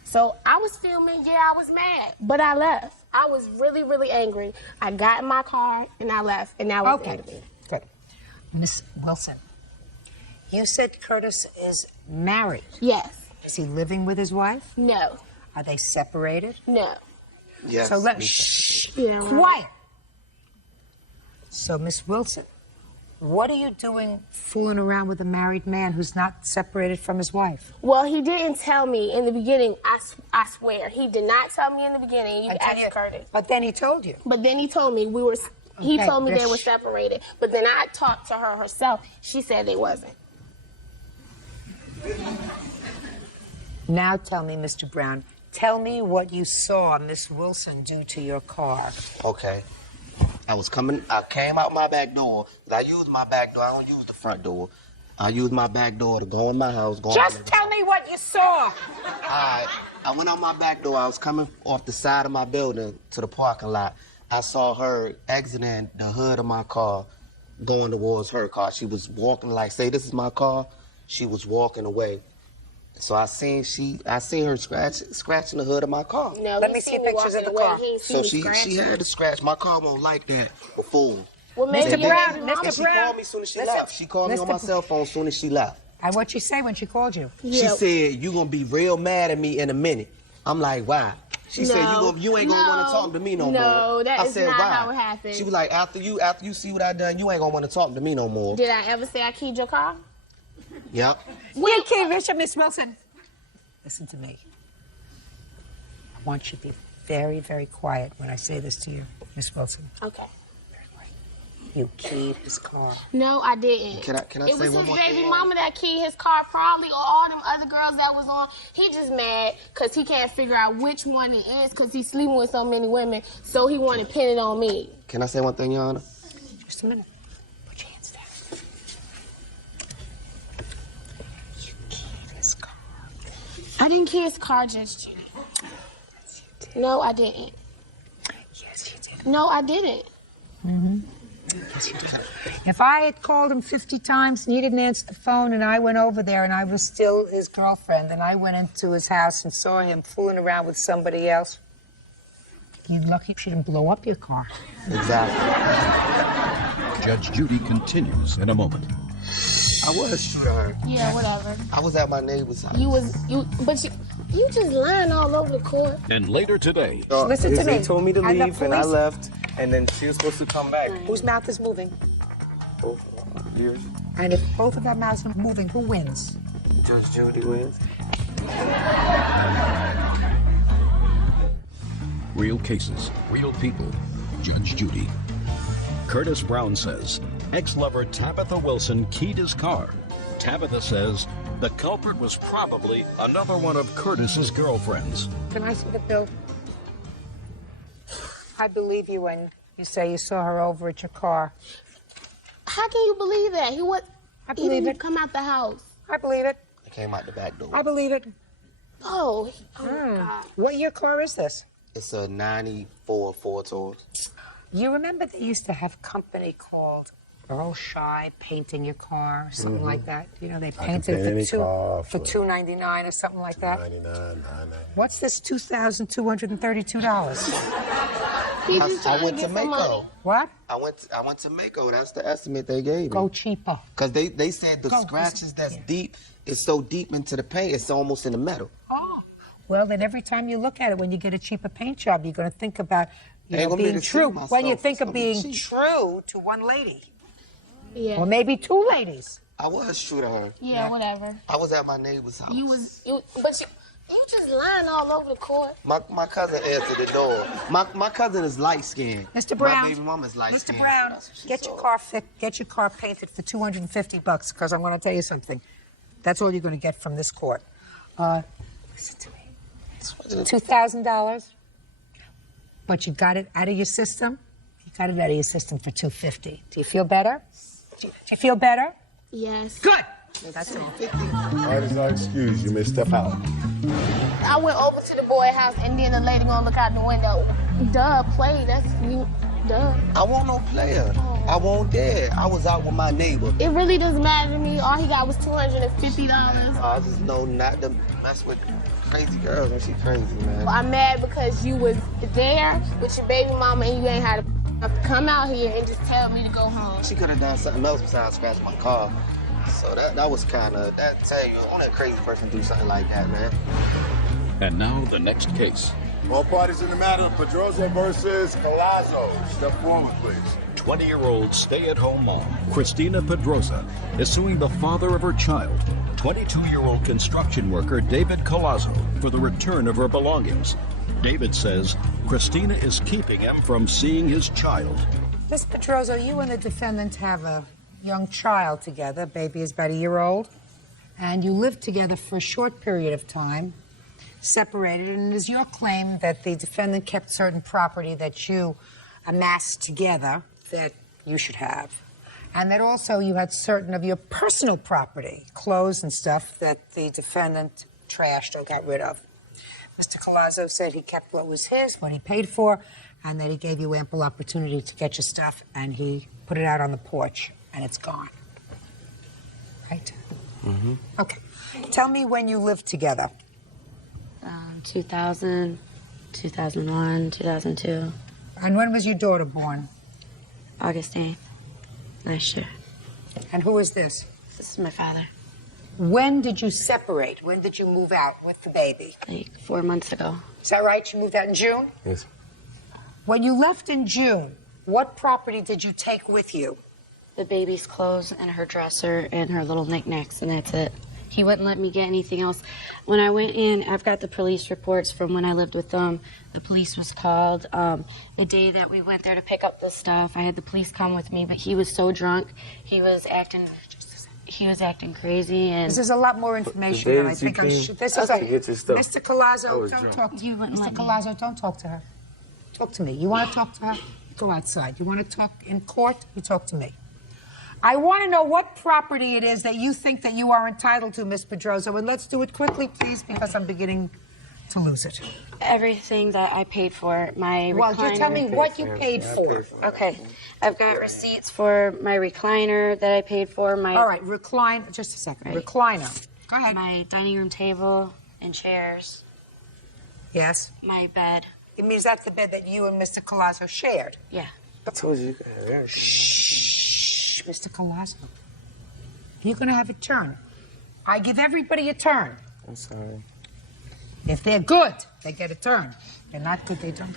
So I was filming, yeah, I was mad, but I left. I was really, really angry. I got in my car, and I left, and that was the end of it. Good. Miss Wilson, you said Curtis is married. Yes. Is he living with his wife? No. Are they separated? No. Yes. So quiet. So, Miss Wilson, what are you doing fooling around with a married man who's not separated from his wife? Well, he didn't tell me in the beginning, I swear. He did not tell me in the beginning. You can ask Curtis. But then he told you. But then he told me he told me they were separated. But then I talked to her herself. She said they wasn't. Now tell me, Mr. Brown, tell me what you saw Miss Wilson do to your car. Okay. I came out my back door. I use my back door. I don't use the front door. I use my back door to go in my house. Just tell me what you saw. I went out my back door. I was coming off the side of my building to the parking lot. I saw her exiting the hood of my car, going towards her car. She was walking like, say, this is my car. She was walking away. So I seen her scratching the hood of my car. No, let me see pictures of the car. So she had to scratch. My car won't like that before. Well, maybe Mr. Brown, She called me as soon as she left. She called me on my cell phone as soon as she left. And what'd she say when she called you? She said, you gonna be real mad at me in a minute. I'm like, why? She said, you ain't gonna want to talk to me no more. No, that is not why? how it happened. She was like, after you see what I done, you ain't gonna want to talk to me no more. Did I ever say I keyed your car? Yep. You keyed Miss Wilson. Listen to me. I want you to be very, very quiet when I say this to you, Miss Wilson. Okay. You keyed his car. No, I didn't. Can I It say was one his more baby thing? mama that keyed his car, probably, or all them other girls that was on. He just mad because he can't figure out which one it is because he's sleeping with so many women, so he want to pin it on me. Can I say one thing, Your Honor? Just a minute. Put your hands down. You keyed his car. I didn't key his car, Judge Judy. Yes, you did. No, I didn't. Yes, you did. No, I didn't. Mm-hmm. Yes, you did. If I had called him 50 times and he didn't answer the phone and I went over there and I was still his girlfriend and I went into his house and saw him fooling around with somebody else, you're lucky she didn't blow up your car. Exactly. Judge Judy continues in a moment. I was sure. Yeah, whatever. I was at my neighbor's house. But you just lying all over the court. Then later today. Listen to me. They told me to And the leave and I police- left, and then she was supposed to come back. Whose mouth is moving? Yours. And if both of our mouths are moving, who wins? Judge Judy wins. Real cases, real people. Judge Judy. Curtis Brown says ex-lover Tabitha Wilson keyed his car. Tabitha says the culprit was probably another one of Curtis's girlfriends. Can I see the bill? I believe you when you say you saw her over at your car. How can you believe that? I believe didn't it. come out the house. I believe it. I came out the back door. I believe it. Oh my God. What year car is this? It's a 94 Ford Taurus. You remember they used to have a company called Earl Shy Painting Your Car, something like that? You know, they painted it for $2.99 or something like that. $2.99. What's this $2,232? I went to Mako. What? I went to Mako. That's the estimate they gave me. Go cheaper. Because they said the scratches that's deep is so deep into the paint, it's almost in the metal. Oh, well, then every time you look at it, when you get a cheaper paint job, you're going to think about being true. When you think of being true to one lady. Yeah. Or maybe two ladies. I was true to her. Yeah, whatever. I was at my neighbor's house. But you just lying all over the court. My cousin answered the door. My cousin is light skinned. Mr. Brown. My baby mama's light skinned. Mr. Brown, get your car painted for $250 because I'm going to tell you something. That's all you're going to get from this court. Listen to me. $2,000. But you got it out of your system. You got it out of your system for $250. Do you feel better? Do you feel better? Yes. Good. That's all. All right, as our excuse, you may step out. I went over to the boy house and then the lady gonna look out the window. Duh, play. That's you. Duh. I want no player. I won't dare. I was out with my neighbor. It really doesn't matter to me. All he got was $250. I just know not to mess with crazy girls when she crazy, man. Well, I'm mad because you was there with your baby mama and you ain't had to come out here and just tell me to go home. She could have done something else besides scratch my car. So that was kind of, that tell you, only a crazy person do something like that, man. And now the next case. All parties in the matter, Pedrosa versus Palazzo. Step forward, please. 20-year-old stay-at-home mom, Christina Pedrosa, is suing the father of her child, 22-year-old construction worker David Collazo, for the return of her belongings. David says Christina is keeping him from seeing his child. Miss Pedrosa, you and the defendant have a young child together. Baby is about a year old. And you lived together for a short period of time, separated. And it is your claim that the defendant kept certain property that you amassed together that you should have. And that also you had certain of your personal property, clothes and stuff, that the defendant trashed or got rid of. Mr. Collazo said he kept what was his, what he paid for, and that he gave you ample opportunity to get your stuff, and he put it out on the porch, and it's gone. Right? Mm-hmm. Okay. Tell me when you lived together. 2000, 2001, 2002. And when was your daughter born? August 8th, last year. And who is this? This is my father. When did you separate? When did you move out with the baby? Like 4 months ago. Is that right? You moved out in June? Yes. When you left in June, what property did you take with you? The baby's clothes and her dresser and her little knickknacks, and that's it. He wouldn't let me get anything else. When I went in, I've got the police reports from when I lived with them. The police was called. The day that we went there to pick up the stuff, I had the police come with me, but he was so drunk. He was acting crazy. And this is a lot more information than I think I should. This is Mr. Collazo, don't talk to Mr. Collazo, don't talk to her. Talk to me. You want to talk to her? Go outside. You want to talk in court? You talk to me. I want to know what property it is that you think that you are entitled to, Miss Pedrosa, and let's do it quickly, please, because I'm beginning to lose it. Everything that I paid for, my recliner. Well, you tell me what you paid for. Okay. I've got receipts for my recliner that I paid for. All right, recline. Just a second. Right. Recliner. Go ahead. My dining room table and chairs. Yes. My bed. It means that's the bed that you and Mr. Collazo shared. Yeah. I told you. Yeah. Shh, Mr. Collazo. You're going to have a turn. I give everybody a turn. I'm sorry. If they're good, they get a turn. If they're not good, they don't.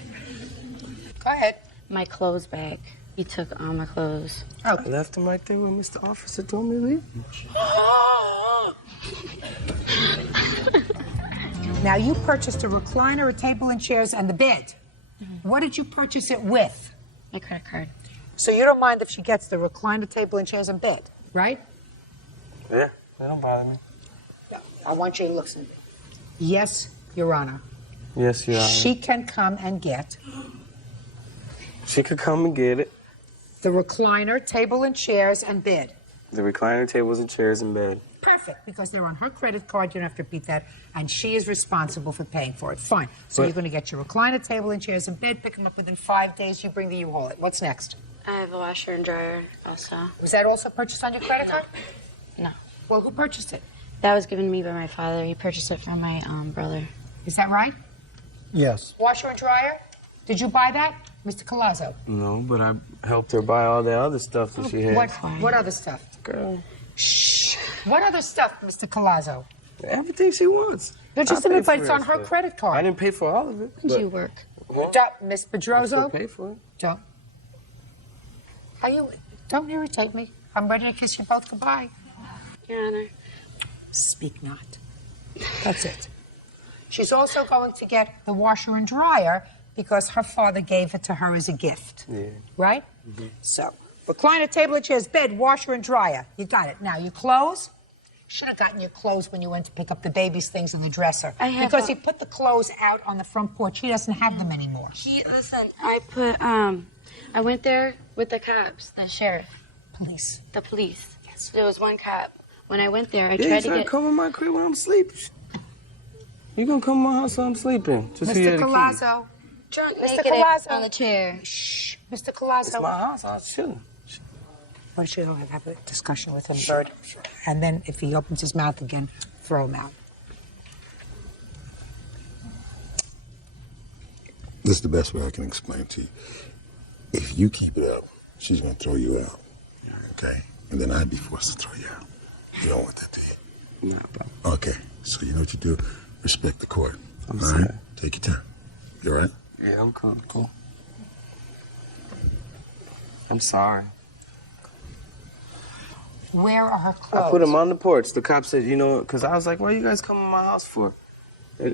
Go ahead. My clothes bag. He took all my clothes. I left them right there when Mr. Officer told me to leave. Now, you purchased a recliner, a table and chairs, and the bed. Mm-hmm. What did you purchase it with? My credit card. So you don't mind if she gets the recliner, table and chairs, and bed, right? Yeah, that don't bother me. No, I want you to listen. Yes, Your Honor. Yes, Your Honor. She can come and get. She could come and get it. The recliner, table and chairs, and bed. The recliner, tables, and chairs, and bed. Perfect, because they're on her credit card. You don't have to repeat that. And she is responsible for paying for it. Fine. So you're going to get your recliner table and chairs and bed, pick them up within 5 days. You bring the U-Haul. What's next? I have a washer and dryer also. Was that also purchased on your credit card? No. Well, who purchased it? That was given to me by my father. He purchased it from my brother. Is that right? Yes. Washer and dryer? Did you buy that, Mr. Colazzo? No, but I helped her buy all the other stuff that she had. What other stuff? Girl. Shh. What other stuff, Mr. Colazzo? Everything she wants. But just admit, but it's on her credit card. I didn't pay for all of it. When do you work? Miss I Pedroso? still pay for it. Don't irritate me. I'm ready to kiss you both goodbye. Your Honor. Speak not. That's it. She's also going to get the washer and dryer because her father gave it to her as a gift. Yeah. Right? So, recliner, table, chairs, bed, washer and dryer. You got it. Now, your clothes? Should have gotten your clothes when you went to pick up the baby's things in the dresser. Because he put the clothes out on the front porch. He doesn't have them anymore. Listen, I went there with the cops, the sheriff. Police. The police. Yes. There was one cop. When I went there, I Yeah, tried you to get... come in my crib when I'm sleeping. You gonna come to my house while I'm sleeping? Just Mr. Colazzo. Drunk, Mr. naked Colazzo. on the chair. Shh. Mr. Colazzo. It's my house. I was chilling. Why don't you have a discussion with him, Bird? And then if he opens his mouth again, throw him out. This is the best way I can explain to you. If you keep it up, she's going to throw you out. Okay? And then I'd be forced to throw you out. You don't want that, do you? No, okay. So you know what you do? Respect the court. I'm all sorry. right? Take your time. You all right? Yeah, I'm cool. Cool. I'm sorry. Where are her clothes? I put them on the porch. The cop said, because I was like, why you guys come to my house for?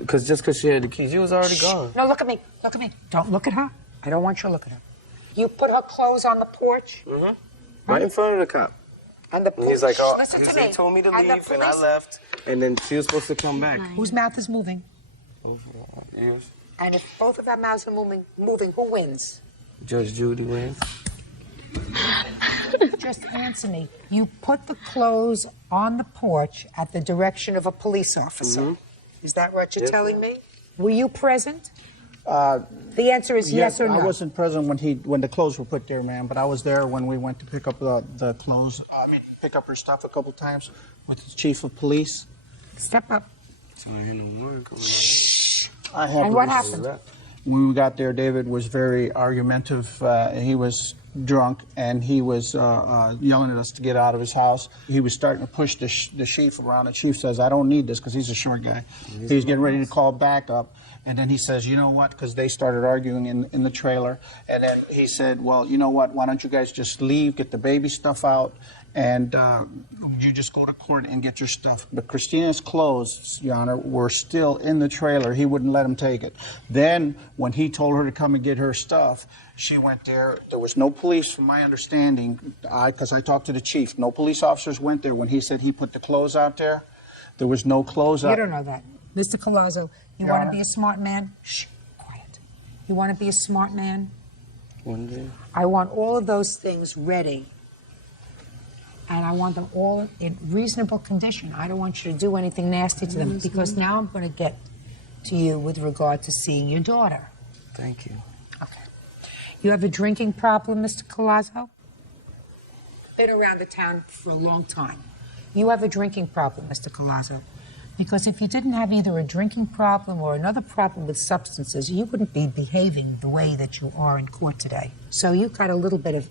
Just because she had the keys. You was already gone. No, look at me. Look at me. Don't look at her. I don't want you to look at her. You put her clothes on the porch? Mm-hmm. Right in front of the cop. And the police, he's like, listen to he me. told me to And the leave, and I police- left. And then she was supposed to come back. Whose mouth is moving? Yours. And if both of our mouths are moving, who wins? Judge Judy wins. Just answer me. You put the clothes on the porch at the direction of a police officer. Mm-hmm. Is that what you're Yes, telling ma'am. me? Were you present? The answer is yes or no. I wasn't present when the clothes were put there, ma'am, but I was there when we went to pick up the clothes. Pick up her stuff a couple times with the chief of police. Step up. So I had no word going I had And to what listen. happened? When we got there, David was very argumentative. He was drunk, and he was yelling at us to get out of his house. He was starting to push the chief around. The chief says, I don't need this, because he's a short guy. He's getting ready to call backup. And then he says, you know what, because they started arguing in the trailer. And then he said, well, you know what, why don't you guys just leave, get the baby stuff out, and you just go to court and get your stuff. But Christina's clothes, Your Honor, were still in the trailer. He wouldn't let him take it. Then, when he told her to come and get her stuff, she went there. There was no police, from my understanding, because I talked to the chief. No police officers went there when he said he put the clothes out there. There was no clothes out. You don't know that. Mr. Colazzo, you Your want to Honor. be a smart man? Shh, quiet. You want to be a smart man? One day. I want all of those things ready. And I want them all in reasonable condition. I don't want you to do anything nasty to them, because now I'm going to get to you with regard to seeing your daughter. Thank you. Okay. You have a drinking problem, Mr. Colazzo? Been around the town for a long time. You have a drinking problem, Mr. Colazzo. Because if you didn't have either a drinking problem or another problem with substances, you wouldn't be behaving the way that you are in court today. So you've got a little bit of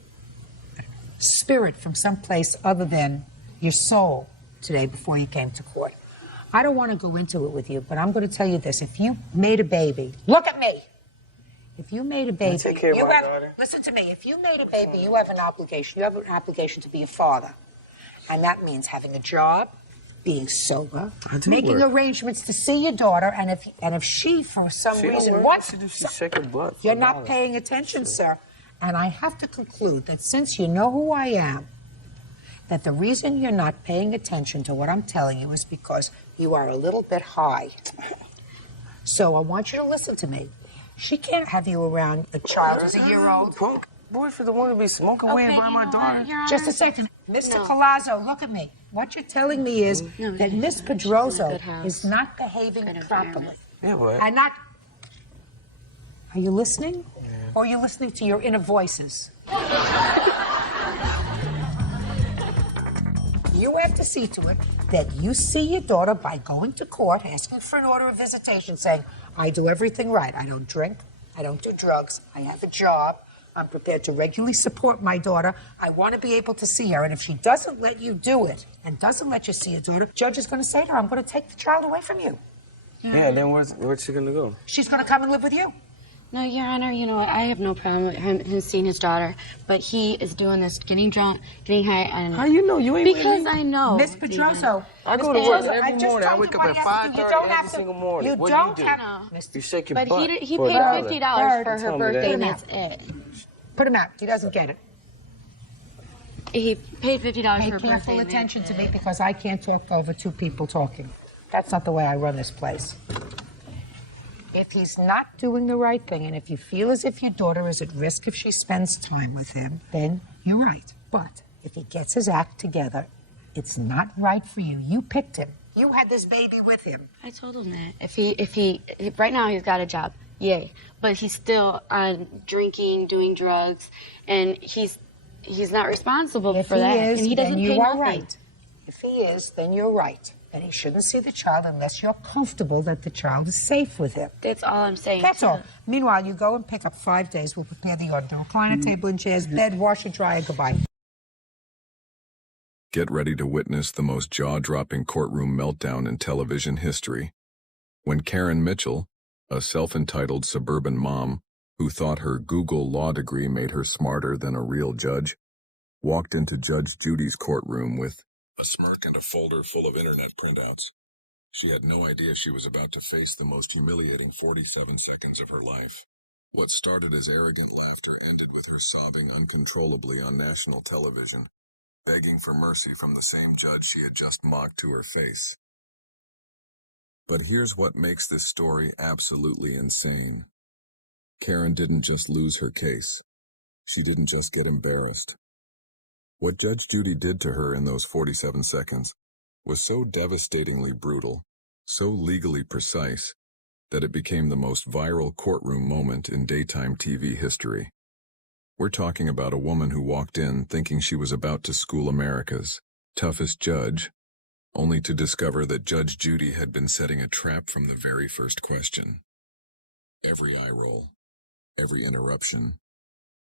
spirit from someplace other than your soul today before you came to court. I don't want to go into it with you, but I'm going to tell you this. If you made a baby, look at me. If you made a baby, take care of my daughter. listen to me. If you made a baby, you have an obligation. You have an obligation to be a father. And that means having a job, being sober, I do making work. arrangements to see your daughter, and if she, for some She don't reason, work. what? She shake her butt. You're not paying attention, sir. And I have to conclude that since you know who I am, that the reason you're not paying attention to what I'm telling you is because you are a little bit high. So I want you to listen to me. She can't have you around a child who's a year old. Punk boy for the one to be smoking weed by my daughter. Just a second. Mr. Collazo, look at me. What you're telling me is that Miss Pedroso is not behaving properly. Yeah, what? And not. Are you listening? Or are you listening to your inner voices? You have to see to it that you see your daughter by going to court, asking for an order of visitation, saying, I do everything right. I don't drink. I don't do drugs. I have a job. I'm prepared to regularly support my daughter. I want to be able to see her. And if she doesn't let you do it and doesn't let you see your daughter, judge is going to say to her, I'm going to take the child away from you. Yeah, then where's she gonna go? She's going to come and live with you. No, Your Honor, you know what? I have no problem with him seeing his daughter, but he is doing this, getting drunk, getting high, and how you know? You ain't because I know. Miss Pedroso. I go to work every morning. I wake up at 5:30 every single morning. What do you do? You shake your But butt. he for paid $1. $50 for her Tell me birthday, and that. that's it. Put him out. He doesn't get it. He paid $50 Pay for her birthday. careful and attention that's to me it. because I can't talk over two people talking. That's not the way I run this place. If he's not doing the right thing, and if you feel as if your daughter is at risk if she spends time with him, then you're right. But if he gets his act together, it's not right for you. You picked him. You had this baby with him. I told him that. If he right now he's got a job, yay. But he's still drinking, doing drugs, and he's not responsible If for he that. is, and he doesn't then pay you are nothing. right. If he is, then you're right. And he shouldn't see the child unless you're comfortable that the child is safe with him. That's all I'm saying. That's all. Meanwhile, you go and pick up 5 days. We'll prepare the order. Recliner, table and chairs, bed, washer, dryer, goodbye. Get ready to witness the most jaw-dropping courtroom meltdown in television history. When Karen Mitchell, a self-entitled suburban mom who thought her Google law degree made her smarter than a real judge, walked into Judge Judy's courtroom with a smirk and a folder full of internet printouts. She had no idea she was about to face the most humiliating 47 seconds of her life. What started as arrogant laughter ended with her sobbing uncontrollably on national television, begging for mercy from the same judge she had just mocked to her face. But here's what makes this story absolutely insane. Karen didn't just lose her case. She didn't just get embarrassed. What Judge Judy did to her in those 47 seconds was so devastatingly brutal, so legally precise, that it became the most viral courtroom moment in daytime TV history. We're talking about a woman who walked in thinking she was about to school America's toughest judge, only to discover that Judge Judy had been setting a trap from the very first question. Every eye roll, every interruption,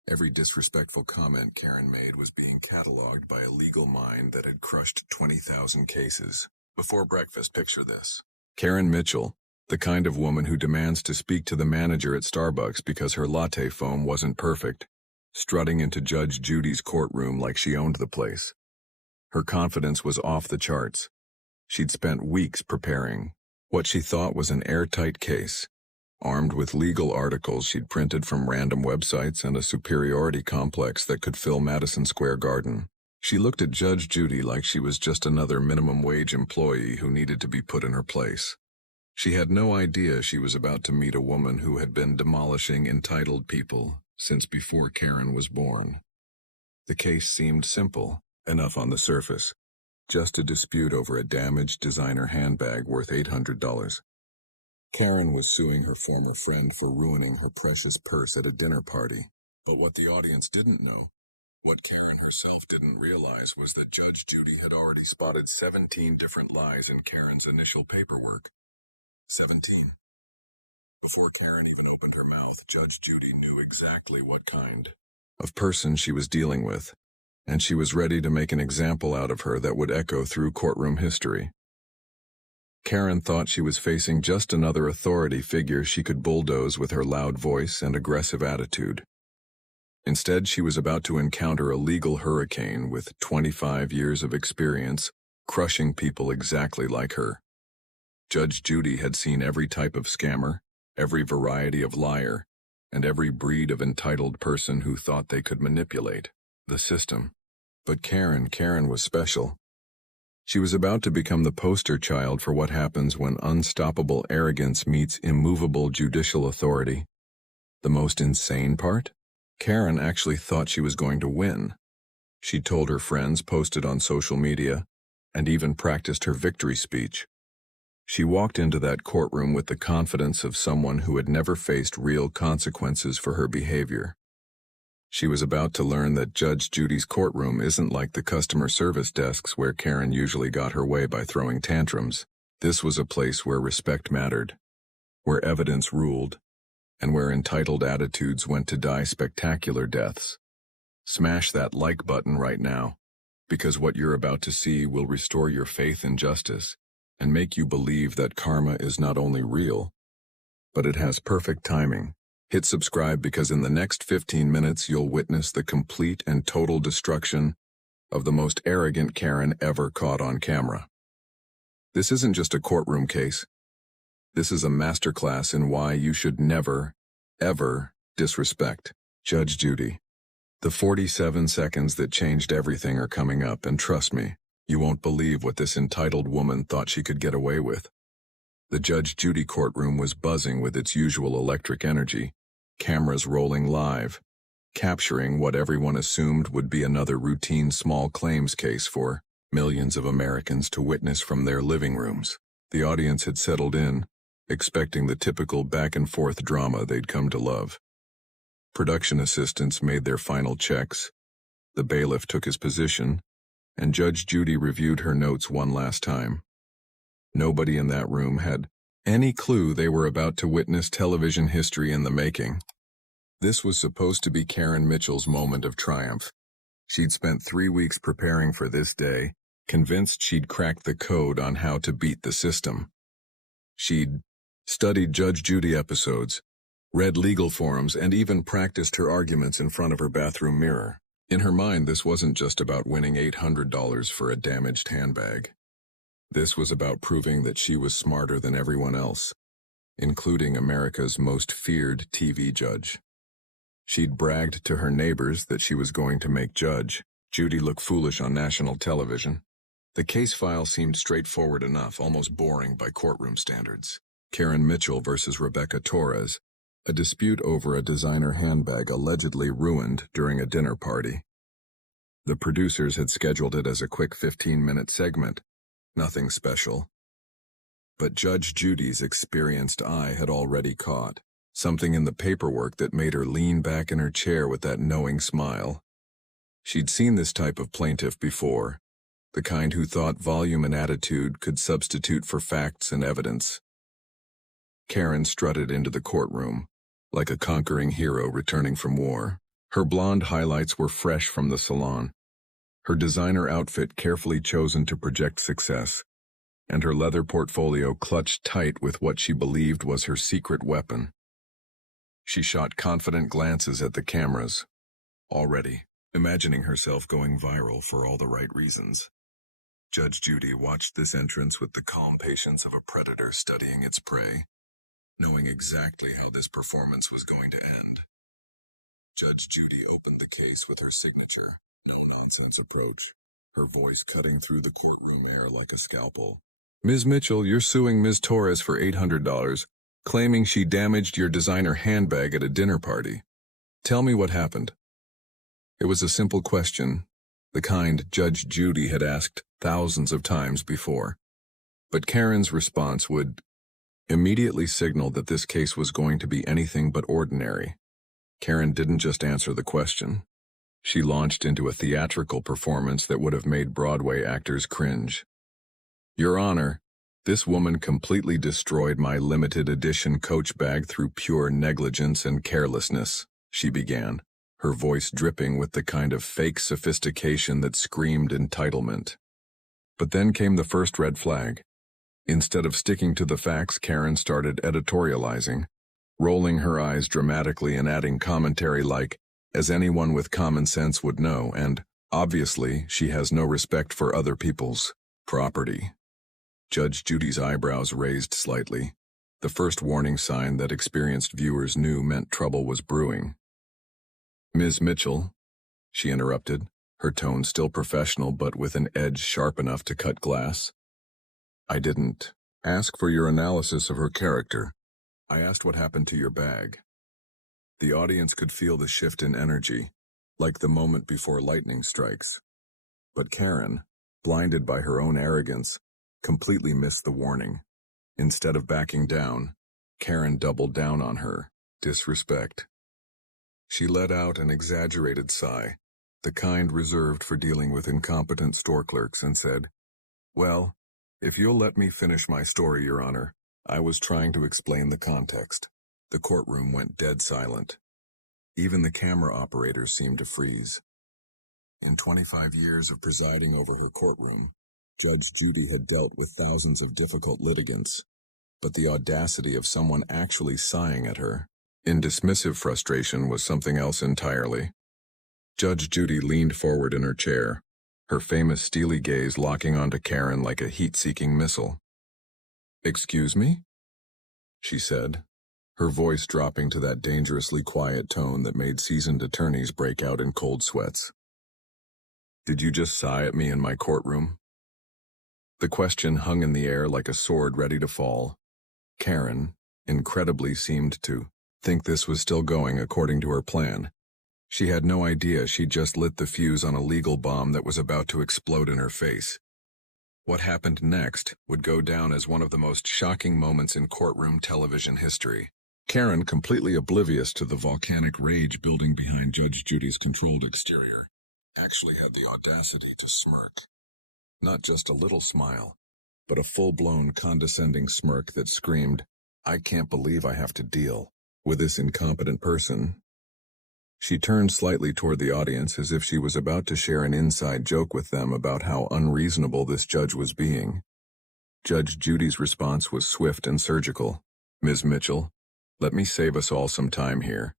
every disrespectful comment Karen made was being cataloged by a legal mind that had crushed 20,000 cases. Before breakfast, picture this. Karen Mitchell, the kind of woman who demands to speak to the manager at Starbucks because her latte foam wasn't perfect, strutting into Judge Judy's courtroom like she owned the place. Her confidence was off the charts. She'd spent weeks preparing what she thought was an airtight case, armed with legal articles she'd printed from random websites and a superiority complex that could fill Madison Square Garden. She looked at Judge Judy like she was just another minimum wage employee who needed to be put in her place. She had no idea she was about to meet a woman who had been demolishing entitled people since before Karen was born. The case seemed simple enough on the surface, just a dispute over a damaged designer handbag worth $800. Karen was suing her former friend for ruining her precious purse at a dinner party. But what the audience didn't know, what Karen herself didn't realize, was that Judge Judy had already spotted 17 different lies in Karen's initial paperwork. 17. Before Karen even opened her mouth, Judge Judy knew exactly what kind of person she was dealing with, and she was ready to make an example out of her that would echo through courtroom history. Karen thought she was facing just another authority figure she could bulldoze with her loud voice and aggressive attitude. Instead, she was about to encounter a legal hurricane with 25 years of experience, crushing people exactly like her. Judge Judy had seen every type of scammer, every variety of liar, and every breed of entitled person who thought they could manipulate the system. But Karen was special. She was about to become the poster child for what happens when unstoppable arrogance meets immovable judicial authority. The most insane part? Karen actually thought she was going to win. She told her friends, posted on social media, and even practiced her victory speech. She walked into that courtroom with the confidence of someone who had never faced real consequences for her behavior. She was about to learn that Judge Judy's courtroom isn't like the customer service desks where Karen usually got her way by throwing tantrums. This was a place where respect mattered, where evidence ruled, and where entitled attitudes went to die spectacular deaths. Smash that like button right now, because what you're about to see will restore your faith in justice and make you believe that karma is not only real, but it has perfect timing. Hit subscribe because in the next 15 minutes you'll witness the complete and total destruction of the most arrogant Karen ever caught on camera. This isn't just a courtroom case. This is a masterclass in why you should never, ever disrespect Judge Judy. The 47 seconds that changed everything are coming up, and trust me, you won't believe what this entitled woman thought she could get away with. The Judge Judy courtroom was buzzing with its usual electric energy, cameras rolling live, capturing what everyone assumed would be another routine small claims case for millions of Americans to witness from their living rooms. The audience had settled in, expecting the typical back-and-forth drama they'd come to love. Production assistants made their final checks, the bailiff took his position, and Judge Judy reviewed her notes one last time. Nobody in that room had any clue they were about to witness television history in the making. This was supposed to be Karen Mitchell's moment of triumph. She'd spent 3 weeks preparing for this day, convinced she'd cracked the code on how to beat the system. She'd studied Judge Judy episodes, read legal forums, and even practiced her arguments in front of her bathroom mirror. In her mind, this wasn't just about winning $800 for a damaged handbag. This was about proving that she was smarter than everyone else, including America's most feared TV judge. She'd bragged to her neighbors that she was going to make Judge Judy look foolish on national television. The case file seemed straightforward enough, almost boring by courtroom standards. Karen Mitchell versus Rebecca Torres, a dispute over a designer handbag allegedly ruined during a dinner party. The producers had scheduled it as a quick 15-minute segment, nothing special. But Judge Judy's experienced eye had already caught something in the paperwork that made her lean back in her chair with that knowing smile. She'd seen this type of plaintiff before, the kind who thought volume and attitude could substitute for facts and evidence. Karen strutted into the courtroom, like a conquering hero returning from war. Her blonde highlights were fresh from the salon, her designer outfit carefully chosen to project success, and her leather portfolio clutched tight with what she believed was her secret weapon. She shot confident glances at the cameras, already imagining herself going viral for all the right reasons. Judge Judy watched this entrance with the calm patience of a predator studying its prey, knowing exactly how this performance was going to end. Judge Judy opened the case with her signature, no-nonsense approach, her voice cutting through the courtroom air like a scalpel. Ms. Mitchell, you're suing Ms. Torres for $800, claiming she damaged your designer handbag at a dinner party. Tell me what happened. It was a simple question, the kind Judge Judy had asked thousands of times before. But Karen's response would immediately signal that this case was going to be anything but ordinary. Karen didn't just answer the question. She launched into a theatrical performance that would have made Broadway actors cringe. Your Honor, this woman completely destroyed my limited edition Coach bag through pure negligence and carelessness, she began, her voice dripping with the kind of fake sophistication that screamed entitlement. But then came the first red flag. Instead of sticking to the facts, Karen started editorializing, rolling her eyes dramatically and adding commentary like, as anyone with common sense would know, and, obviously, she has no respect for other people's property. Judge Judy's eyebrows raised slightly, the first warning sign that experienced viewers knew meant trouble was brewing. Ms. Mitchell, she interrupted, her tone still professional but with an edge sharp enough to cut glass. I didn't ask for your analysis of her character. I asked what happened to your bag. The audience could feel the shift in energy, like the moment before lightning strikes. But Karen, blinded by her own arrogance, completely missed the warning. Instead of backing down, Karen doubled down on her disrespect. She let out an exaggerated sigh, the kind reserved for dealing with incompetent store clerks, and said, "Well, if you'll let me finish my story, Your Honor, I was trying to explain the context." The courtroom went dead silent. Even the camera operators seemed to freeze. In 25 years of presiding over her courtroom, Judge Judy had dealt with thousands of difficult litigants, but the audacity of someone actually sighing at her in dismissive frustration was something else entirely. Judge Judy leaned forward in her chair, her famous steely gaze locking onto Karen like a heat-seeking missile. "Excuse me?" she said, her voice dropping to that dangerously quiet tone that made seasoned attorneys break out in cold sweats. "Did you just sigh at me in my courtroom?" The question hung in the air like a sword ready to fall. Karen, incredibly, seemed to think this was still going according to her plan. She had no idea she'd just lit the fuse on a legal bomb that was about to explode in her face. What happened next would go down as one of the most shocking moments in courtroom television history. Karen, completely oblivious to the volcanic rage building behind Judge Judy's controlled exterior, actually had the audacity to smirk. Not just a little smile, but a full-blown condescending smirk that screamed, "I can't believe I have to deal with this incompetent person." She turned slightly toward the audience as if she was about to share an inside joke with them about how unreasonable this judge was being. Judge Judy's response was swift and surgical. "Ms. Mitchell, let me save us all some time here.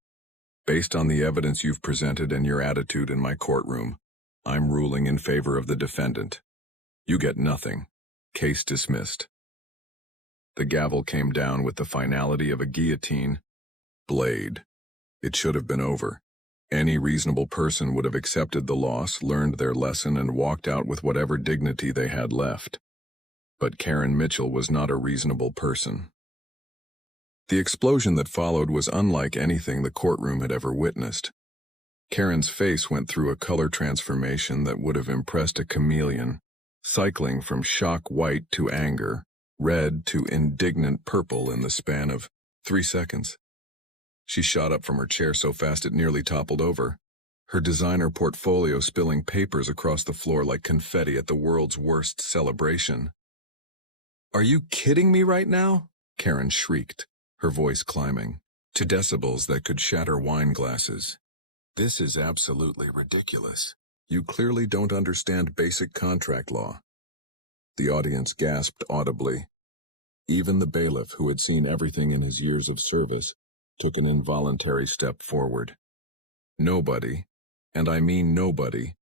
Based on the evidence you've presented and your attitude in my courtroom, I'm ruling in favor of the defendant. You get nothing. Case dismissed." The gavel came down with the finality of a guillotine blade. It should have been over. Any reasonable person would have accepted the loss, learned their lesson, and walked out with whatever dignity they had left. But Karen Mitchell was not a reasonable person. The explosion that followed was unlike anything the courtroom had ever witnessed. Karen's face went through a color transformation that would have impressed a chameleon, cycling from shock white to anger, red to indignant purple in the span of 3 seconds. She shot up from her chair so fast it nearly toppled over, her designer portfolio spilling papers across the floor like confetti at the world's worst celebration. "Are you kidding me right now?" Karen shrieked, her voice climbing to decibels that could shatter wine glasses. "This is absolutely ridiculous. You clearly don't understand basic contract law." The audience gasped audibly. Even the bailiff, who had seen everything in his years of service, took an involuntary step forward. Nobody, and I mean nobody,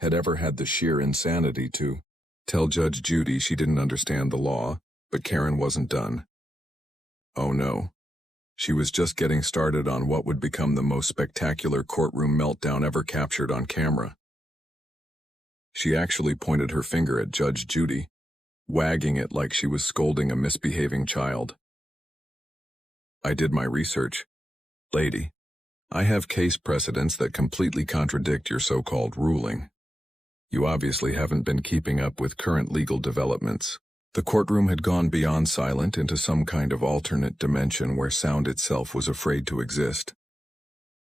had ever had the sheer insanity to tell Judge Judy she didn't understand the law, but Karen wasn't done. Oh no. She was just getting started on what would become the most spectacular courtroom meltdown ever captured on camera. She actually pointed her finger at Judge Judy, wagging it like she was scolding a misbehaving child. "I did my research. Lady, I have case precedents that completely contradict your so-called ruling. You obviously haven't been keeping up with current legal developments." The courtroom had gone beyond silent into some kind of alternate dimension where sound itself was afraid to exist.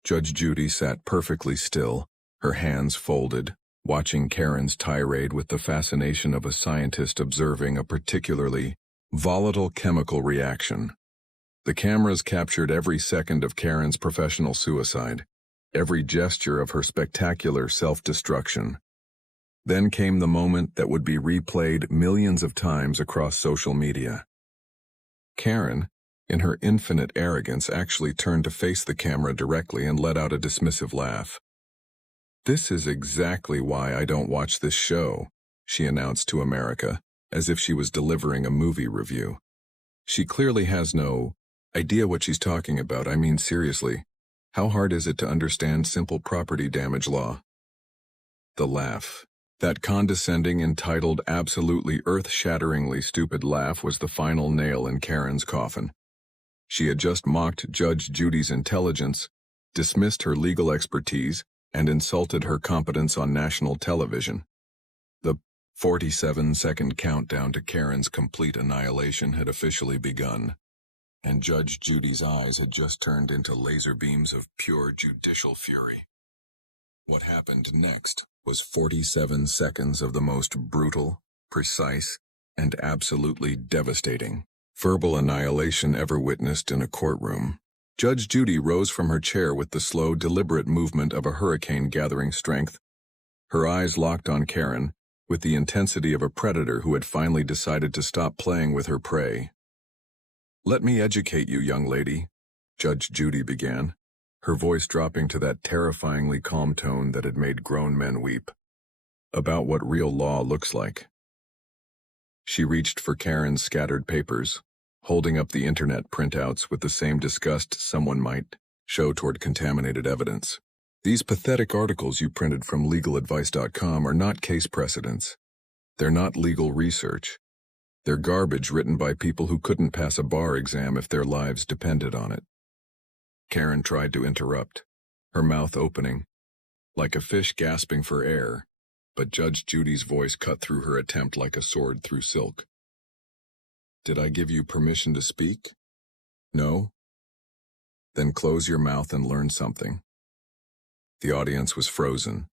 Judge Judy sat perfectly still, her hands folded, watching Karen's tirade with the fascination of a scientist observing a particularly volatile chemical reaction. The cameras captured every second of Karen's professional suicide, every gesture of her spectacular self-destruction. Then came the moment that would be replayed millions of times across social media. Karen, in her infinite arrogance, actually turned to face the camera directly and let out a dismissive laugh. "This is exactly why I don't watch this show," she announced to America, as if she was delivering a movie review. "She clearly has no idea what she's talking about. I mean, seriously, how hard is it to understand simple property damage law?" The laugh. That condescending, entitled, absolutely earth-shatteringly stupid laugh was the final nail in Karen's coffin. She had just mocked Judge Judy's intelligence, dismissed her legal expertise, and insulted her competence on national television. The 47-second countdown to Karen's complete annihilation had officially begun, and Judge Judy's eyes had just turned into laser beams of pure judicial fury. What happened next was 47 seconds of the most brutal, precise, and absolutely devastating verbal annihilation ever witnessed in a courtroom. Judge Judy rose from her chair with the slow, deliberate movement of a hurricane gathering strength. Her eyes locked on Karen with the intensity of a predator who had finally decided to stop playing with her prey. "Let me educate you, young lady," Judge Judy began, her voice dropping to that terrifyingly calm tone that had made grown men weep, "about what real law looks like." She reached for Karen's scattered papers, holding up the internet printouts with the same disgust someone might show toward contaminated evidence. "These pathetic articles you printed from legaladvice.com are not case precedents. They're not legal research. They're garbage written by people who couldn't pass a bar exam if their lives depended on it." Karen tried to interrupt, her mouth opening, like a fish gasping for air, but Judge Judy's voice cut through her attempt like a sword through silk. "Did I give you permission to speak? No? Then close your mouth and learn something." The audience was frozen,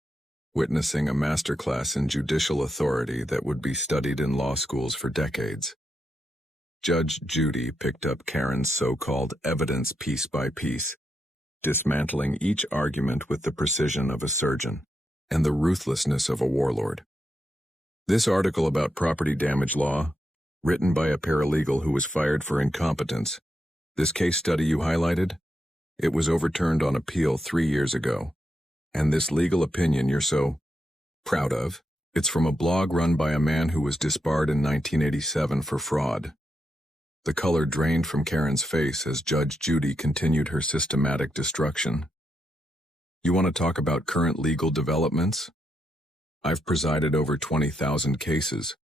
witnessing a masterclass in judicial authority that would be studied in law schools for decades. Judge Judy picked up Karen's so-called evidence piece by piece, dismantling each argument with the precision of a surgeon and the ruthlessness of a warlord. This article about property damage law, written by a paralegal who was fired for incompetence, this case study you highlighted, it was overturned on appeal 3 years ago. And this legal opinion you're so proud of, it's from a blog run by a man who was disbarred in 1987 for fraud. The color drained from Karen's face as Judge Judy continued her systematic destruction. "You want to talk about current legal developments? I've presided over 20,000 cases.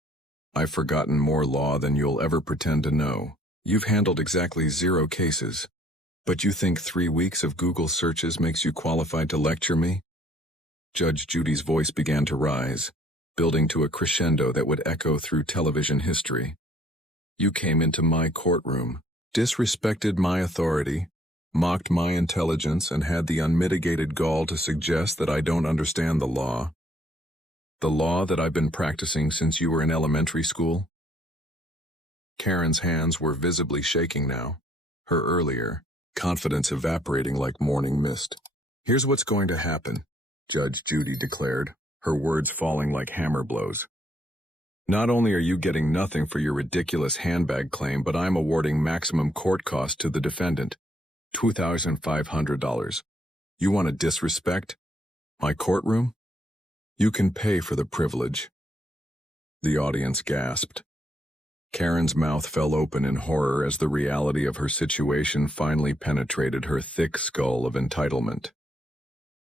I've forgotten more law than you'll ever pretend to know. You've handled exactly 0 cases. But you think 3 weeks of Google searches makes you qualified to lecture me?" Judge Judy's voice began to rise, building to a crescendo that would echo through television history. "You came into my courtroom, disrespected my authority, mocked my intelligence, and had the unmitigated gall to suggest that I don't understand the law that I've been practicing since you were in elementary school." Karen's hands were visibly shaking now, her earlier confidence evaporating like morning mist. "Here's what's going to happen," Judge Judy declared, her words falling like hammer blows. "Not only are you getting nothing for your ridiculous handbag claim, but I'm awarding maximum court cost to the defendant, $2,500. You want to disrespect my courtroom? You can pay for the privilege." The audience gasped. Karen's mouth fell open in horror as the reality of her situation finally penetrated her thick skull of entitlement.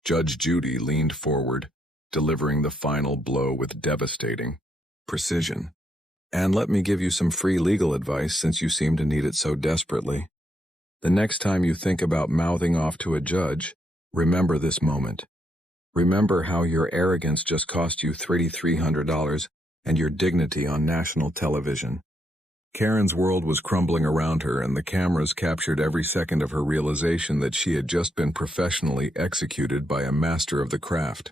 Judge Judy leaned forward, delivering the final blow with devastating precision. "And let me give you some free legal advice since you seem to need it so desperately. The next time you think about mouthing off to a judge, remember this moment. Remember how your arrogance just cost you $3,300 and your dignity on national television." Karen's world was crumbling around her, and the cameras captured every second of her realization that she had just been professionally executed by a master of the craft.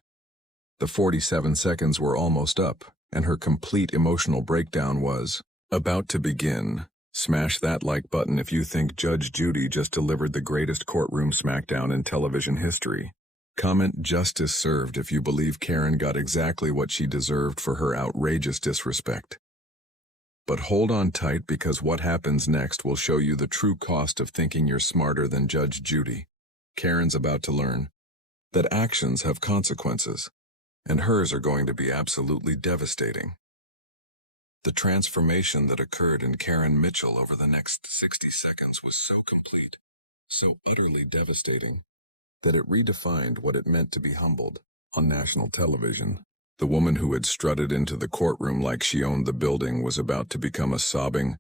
The 47 seconds were almost up, and her complete emotional breakdown was about to begin. Smash that like button if you think Judge Judy just delivered the greatest courtroom smackdown in television history. Comment "justice served" if you believe Karen got exactly what she deserved for her outrageous disrespect. But hold on tight, because what happens next will show you the true cost of thinking you're smarter than Judge Judy. Karen's about to learn that actions have consequences, and hers are going to be absolutely devastating. The transformation that occurred in Karen Mitchell over the next 60 seconds was so complete, so utterly devastating, that it redefined what it meant to be humbled on national television. The woman who had strutted into the courtroom like she owned the building was about to become a sobbing,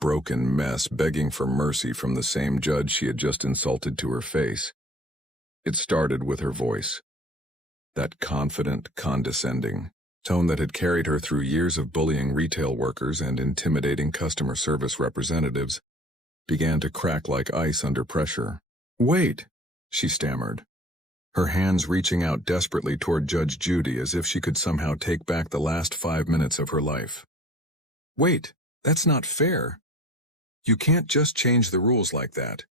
broken mess begging for mercy from the same judge she had just insulted to her face. It started with her voice. That confident, condescending tone that had carried her through years of bullying retail workers and intimidating customer service representatives began to crack like ice under pressure. "Wait," she stammered, her hands reaching out desperately toward Judge Judy as if she could somehow take back the last 5 minutes of her life. "Wait, that's not fair. You can't just change the rules like that."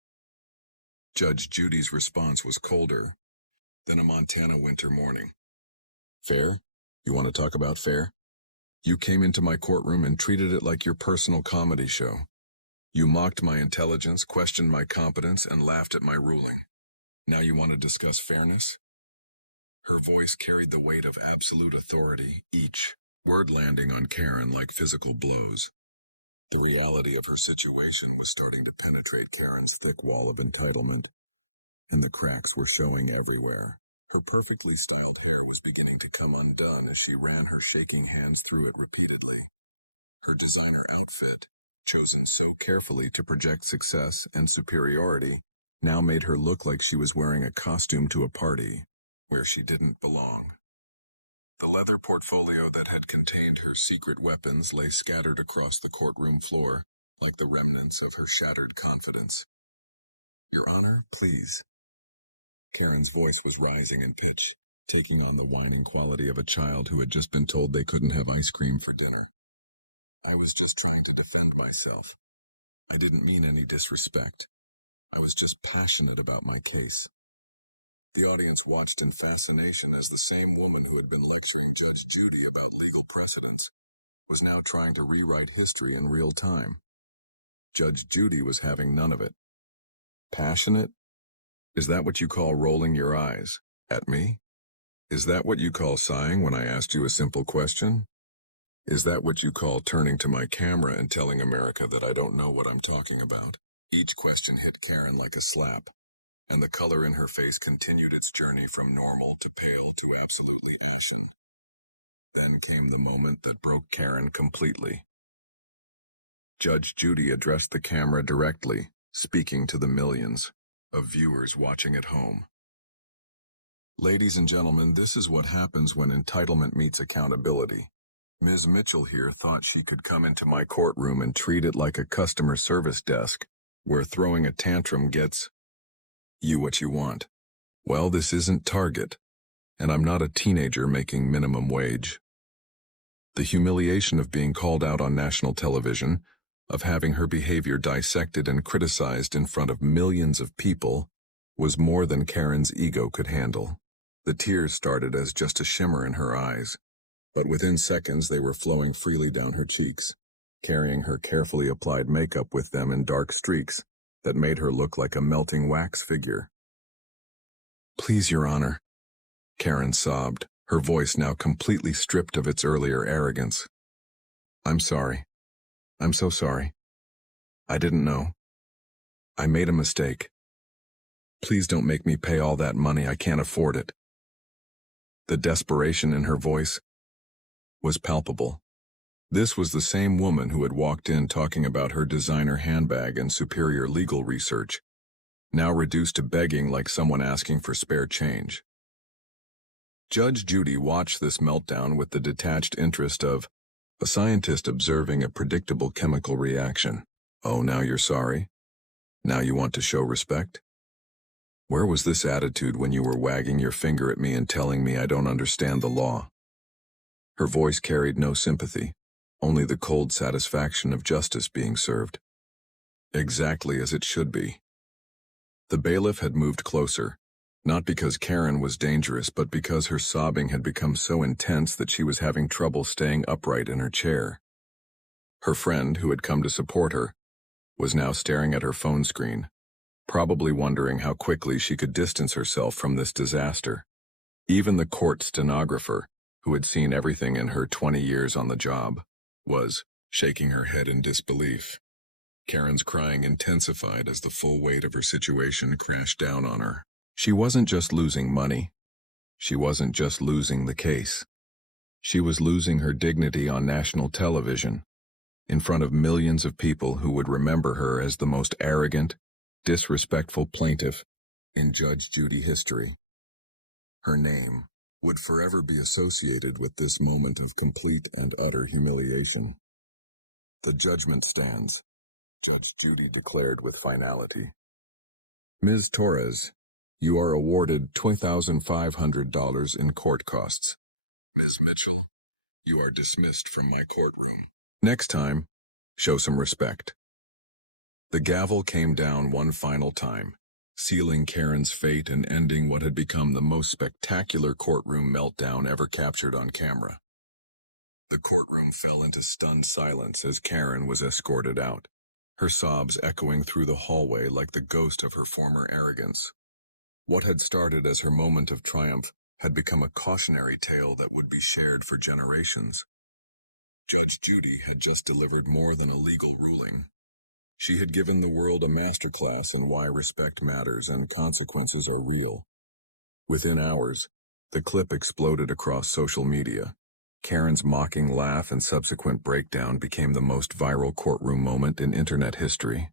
Judge Judy's response was colder than a Montana winter morning. "Fair? You want to talk about fair? You came into my courtroom and treated it like your personal comedy show. You mocked my intelligence, questioned my competence, and laughed at my ruling. Now you want to discuss fairness?" Her voice carried the weight of absolute authority, each word landing on Karen like physical blows. The reality of her situation was starting to penetrate Karen's thick wall of entitlement, and the cracks were showing everywhere. Her perfectly styled hair was beginning to come undone as she ran her shaking hands through it repeatedly. Her designer outfit, chosen so carefully to project success and superiority, now made her look like she was wearing a costume to a party where she didn't belong. The leather portfolio that had contained her secret weapons lay scattered across the courtroom floor like the remnants of her shattered confidence. "Your Honor, please." Karen's voice was rising in pitch, taking on the whining quality of a child who had just been told they couldn't have ice cream for dinner. "I was just trying to defend myself. I didn't mean any disrespect. I was just passionate about my case." The audience watched in fascination as the same woman who had been lecturing Judge Judy about legal precedents was now trying to rewrite history in real time. Judge Judy was having none of it. "Passionate? Is that what you call rolling your eyes at me? Is that what you call sighing when I asked you a simple question? Is that what you call turning to my camera and telling America that I don't know what I'm talking about?" Each question hit Karen like a slap, and the color in her face continued its journey from normal to pale to absolutely ashen. Then came the moment that broke Karen completely. Judge Judy addressed the camera directly, speaking to the millions of viewers watching at home. "Ladies and gentlemen, this is what happens when entitlement meets accountability. Ms. Mitchell here thought she could come into my courtroom and treat it like a customer service desk, where throwing a tantrum gets you what you want. Well, this isn't Target, and I'm not a teenager making minimum wage. The humiliation of being called out on national television, of having her behavior dissected and criticized in front of millions of people, was more than Karen's ego could handle. The tears started as just a shimmer in her eyes, but within seconds they were flowing freely down her cheeks, carrying her carefully applied makeup with them in dark streaks that made her look like a melting wax figure. "Please, Your Honor," Karen sobbed, her voice now completely stripped of its earlier arrogance. "I'm sorry. I'm so sorry. I didn't know. I made a mistake. Please don't make me pay all that money. I can't afford it." The desperation in her voice was palpable. This was the same woman who had walked in talking about her designer handbag and superior legal research, now reduced to begging like someone asking for spare change. Judge Judy watched this meltdown with the detached interest of a scientist observing a predictable chemical reaction. "Oh, now you're sorry? Now you want to show respect? Where was this attitude when you were wagging your finger at me and telling me I don't understand the law?" Her voice carried no sympathy, only the cold satisfaction of justice being served. Exactly as it should be. The bailiff had moved closer, not because Karen was dangerous, but because her sobbing had become so intense that she was having trouble staying upright in her chair. Her friend, who had come to support her, was now staring at her phone screen, probably wondering how quickly she could distance herself from this disaster. Even the court stenographer, who had seen everything in her 20 years on the job, was shaking her head in disbelief. Karen's crying intensified as the full weight of her situation crashed down on her. She wasn't just losing money. She wasn't just losing the case. She was losing her dignity on national television, in front of millions of people who would remember her as the most arrogant, disrespectful plaintiff in Judge Judy history. Her name would forever be associated with this moment of complete and utter humiliation. The judgment stands, Judge Judy declared with finality. Ms. Torres, you are awarded $20,500 in court costs. Ms. Mitchell, you are dismissed from my courtroom. Next time, show some respect. The gavel came down one final time, sealing Karen's fate and ending what had become the most spectacular courtroom meltdown ever captured on camera. The courtroom fell into stunned silence as Karen was escorted out, her sobs echoing through the hallway like the ghost of her former arrogance. What had started as her moment of triumph had become a cautionary tale that would be shared for generations. Judge Judy had just delivered more than a legal ruling. She had given the world a masterclass in why respect matters and consequences are real. Within hours, the clip exploded across social media. Karen's mocking laugh and subsequent breakdown became the most viral courtroom moment in internet history.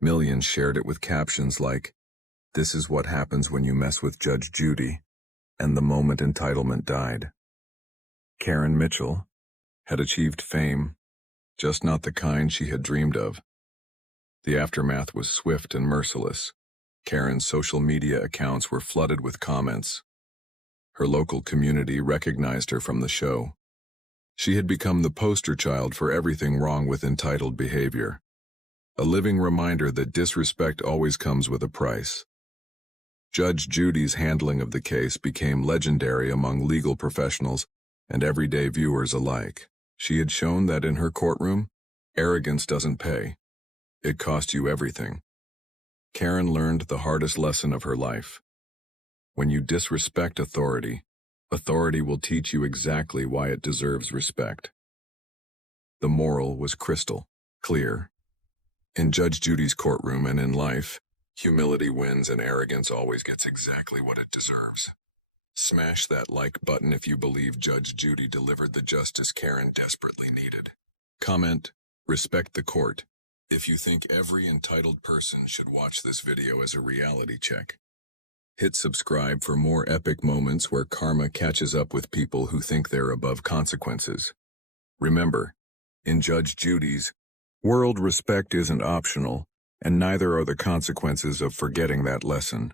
Millions shared it with captions like, "This is what happens when you mess with Judge Judy," and the moment entitlement died. Karen Mitchell had achieved fame, just not the kind she had dreamed of. The aftermath was swift and merciless. Karen's social media accounts were flooded with comments. Her local community recognized her from the show. She had become the poster child for everything wrong with entitled behavior, a living reminder that disrespect always comes with a price. Judge Judy's handling of the case became legendary among legal professionals and everyday viewers alike. She had shown that in her courtroom, arrogance doesn't pay. It cost you everything. Karen learned the hardest lesson of her life. When you disrespect authority, authority will teach you exactly why it deserves respect. The moral was crystal clear. In Judge Judy's courtroom and in life, humility wins and arrogance always gets exactly what it deserves. Smash that like button if you believe Judge Judy delivered the justice Karen desperately needed. Comment, respect the court, if you think every entitled person should watch this video as a reality check. Hit subscribe for more epic moments where karma catches up with people who think they're above consequences. Remember, in Judge Judy's world, respect isn't optional, and neither are the consequences of forgetting that lesson.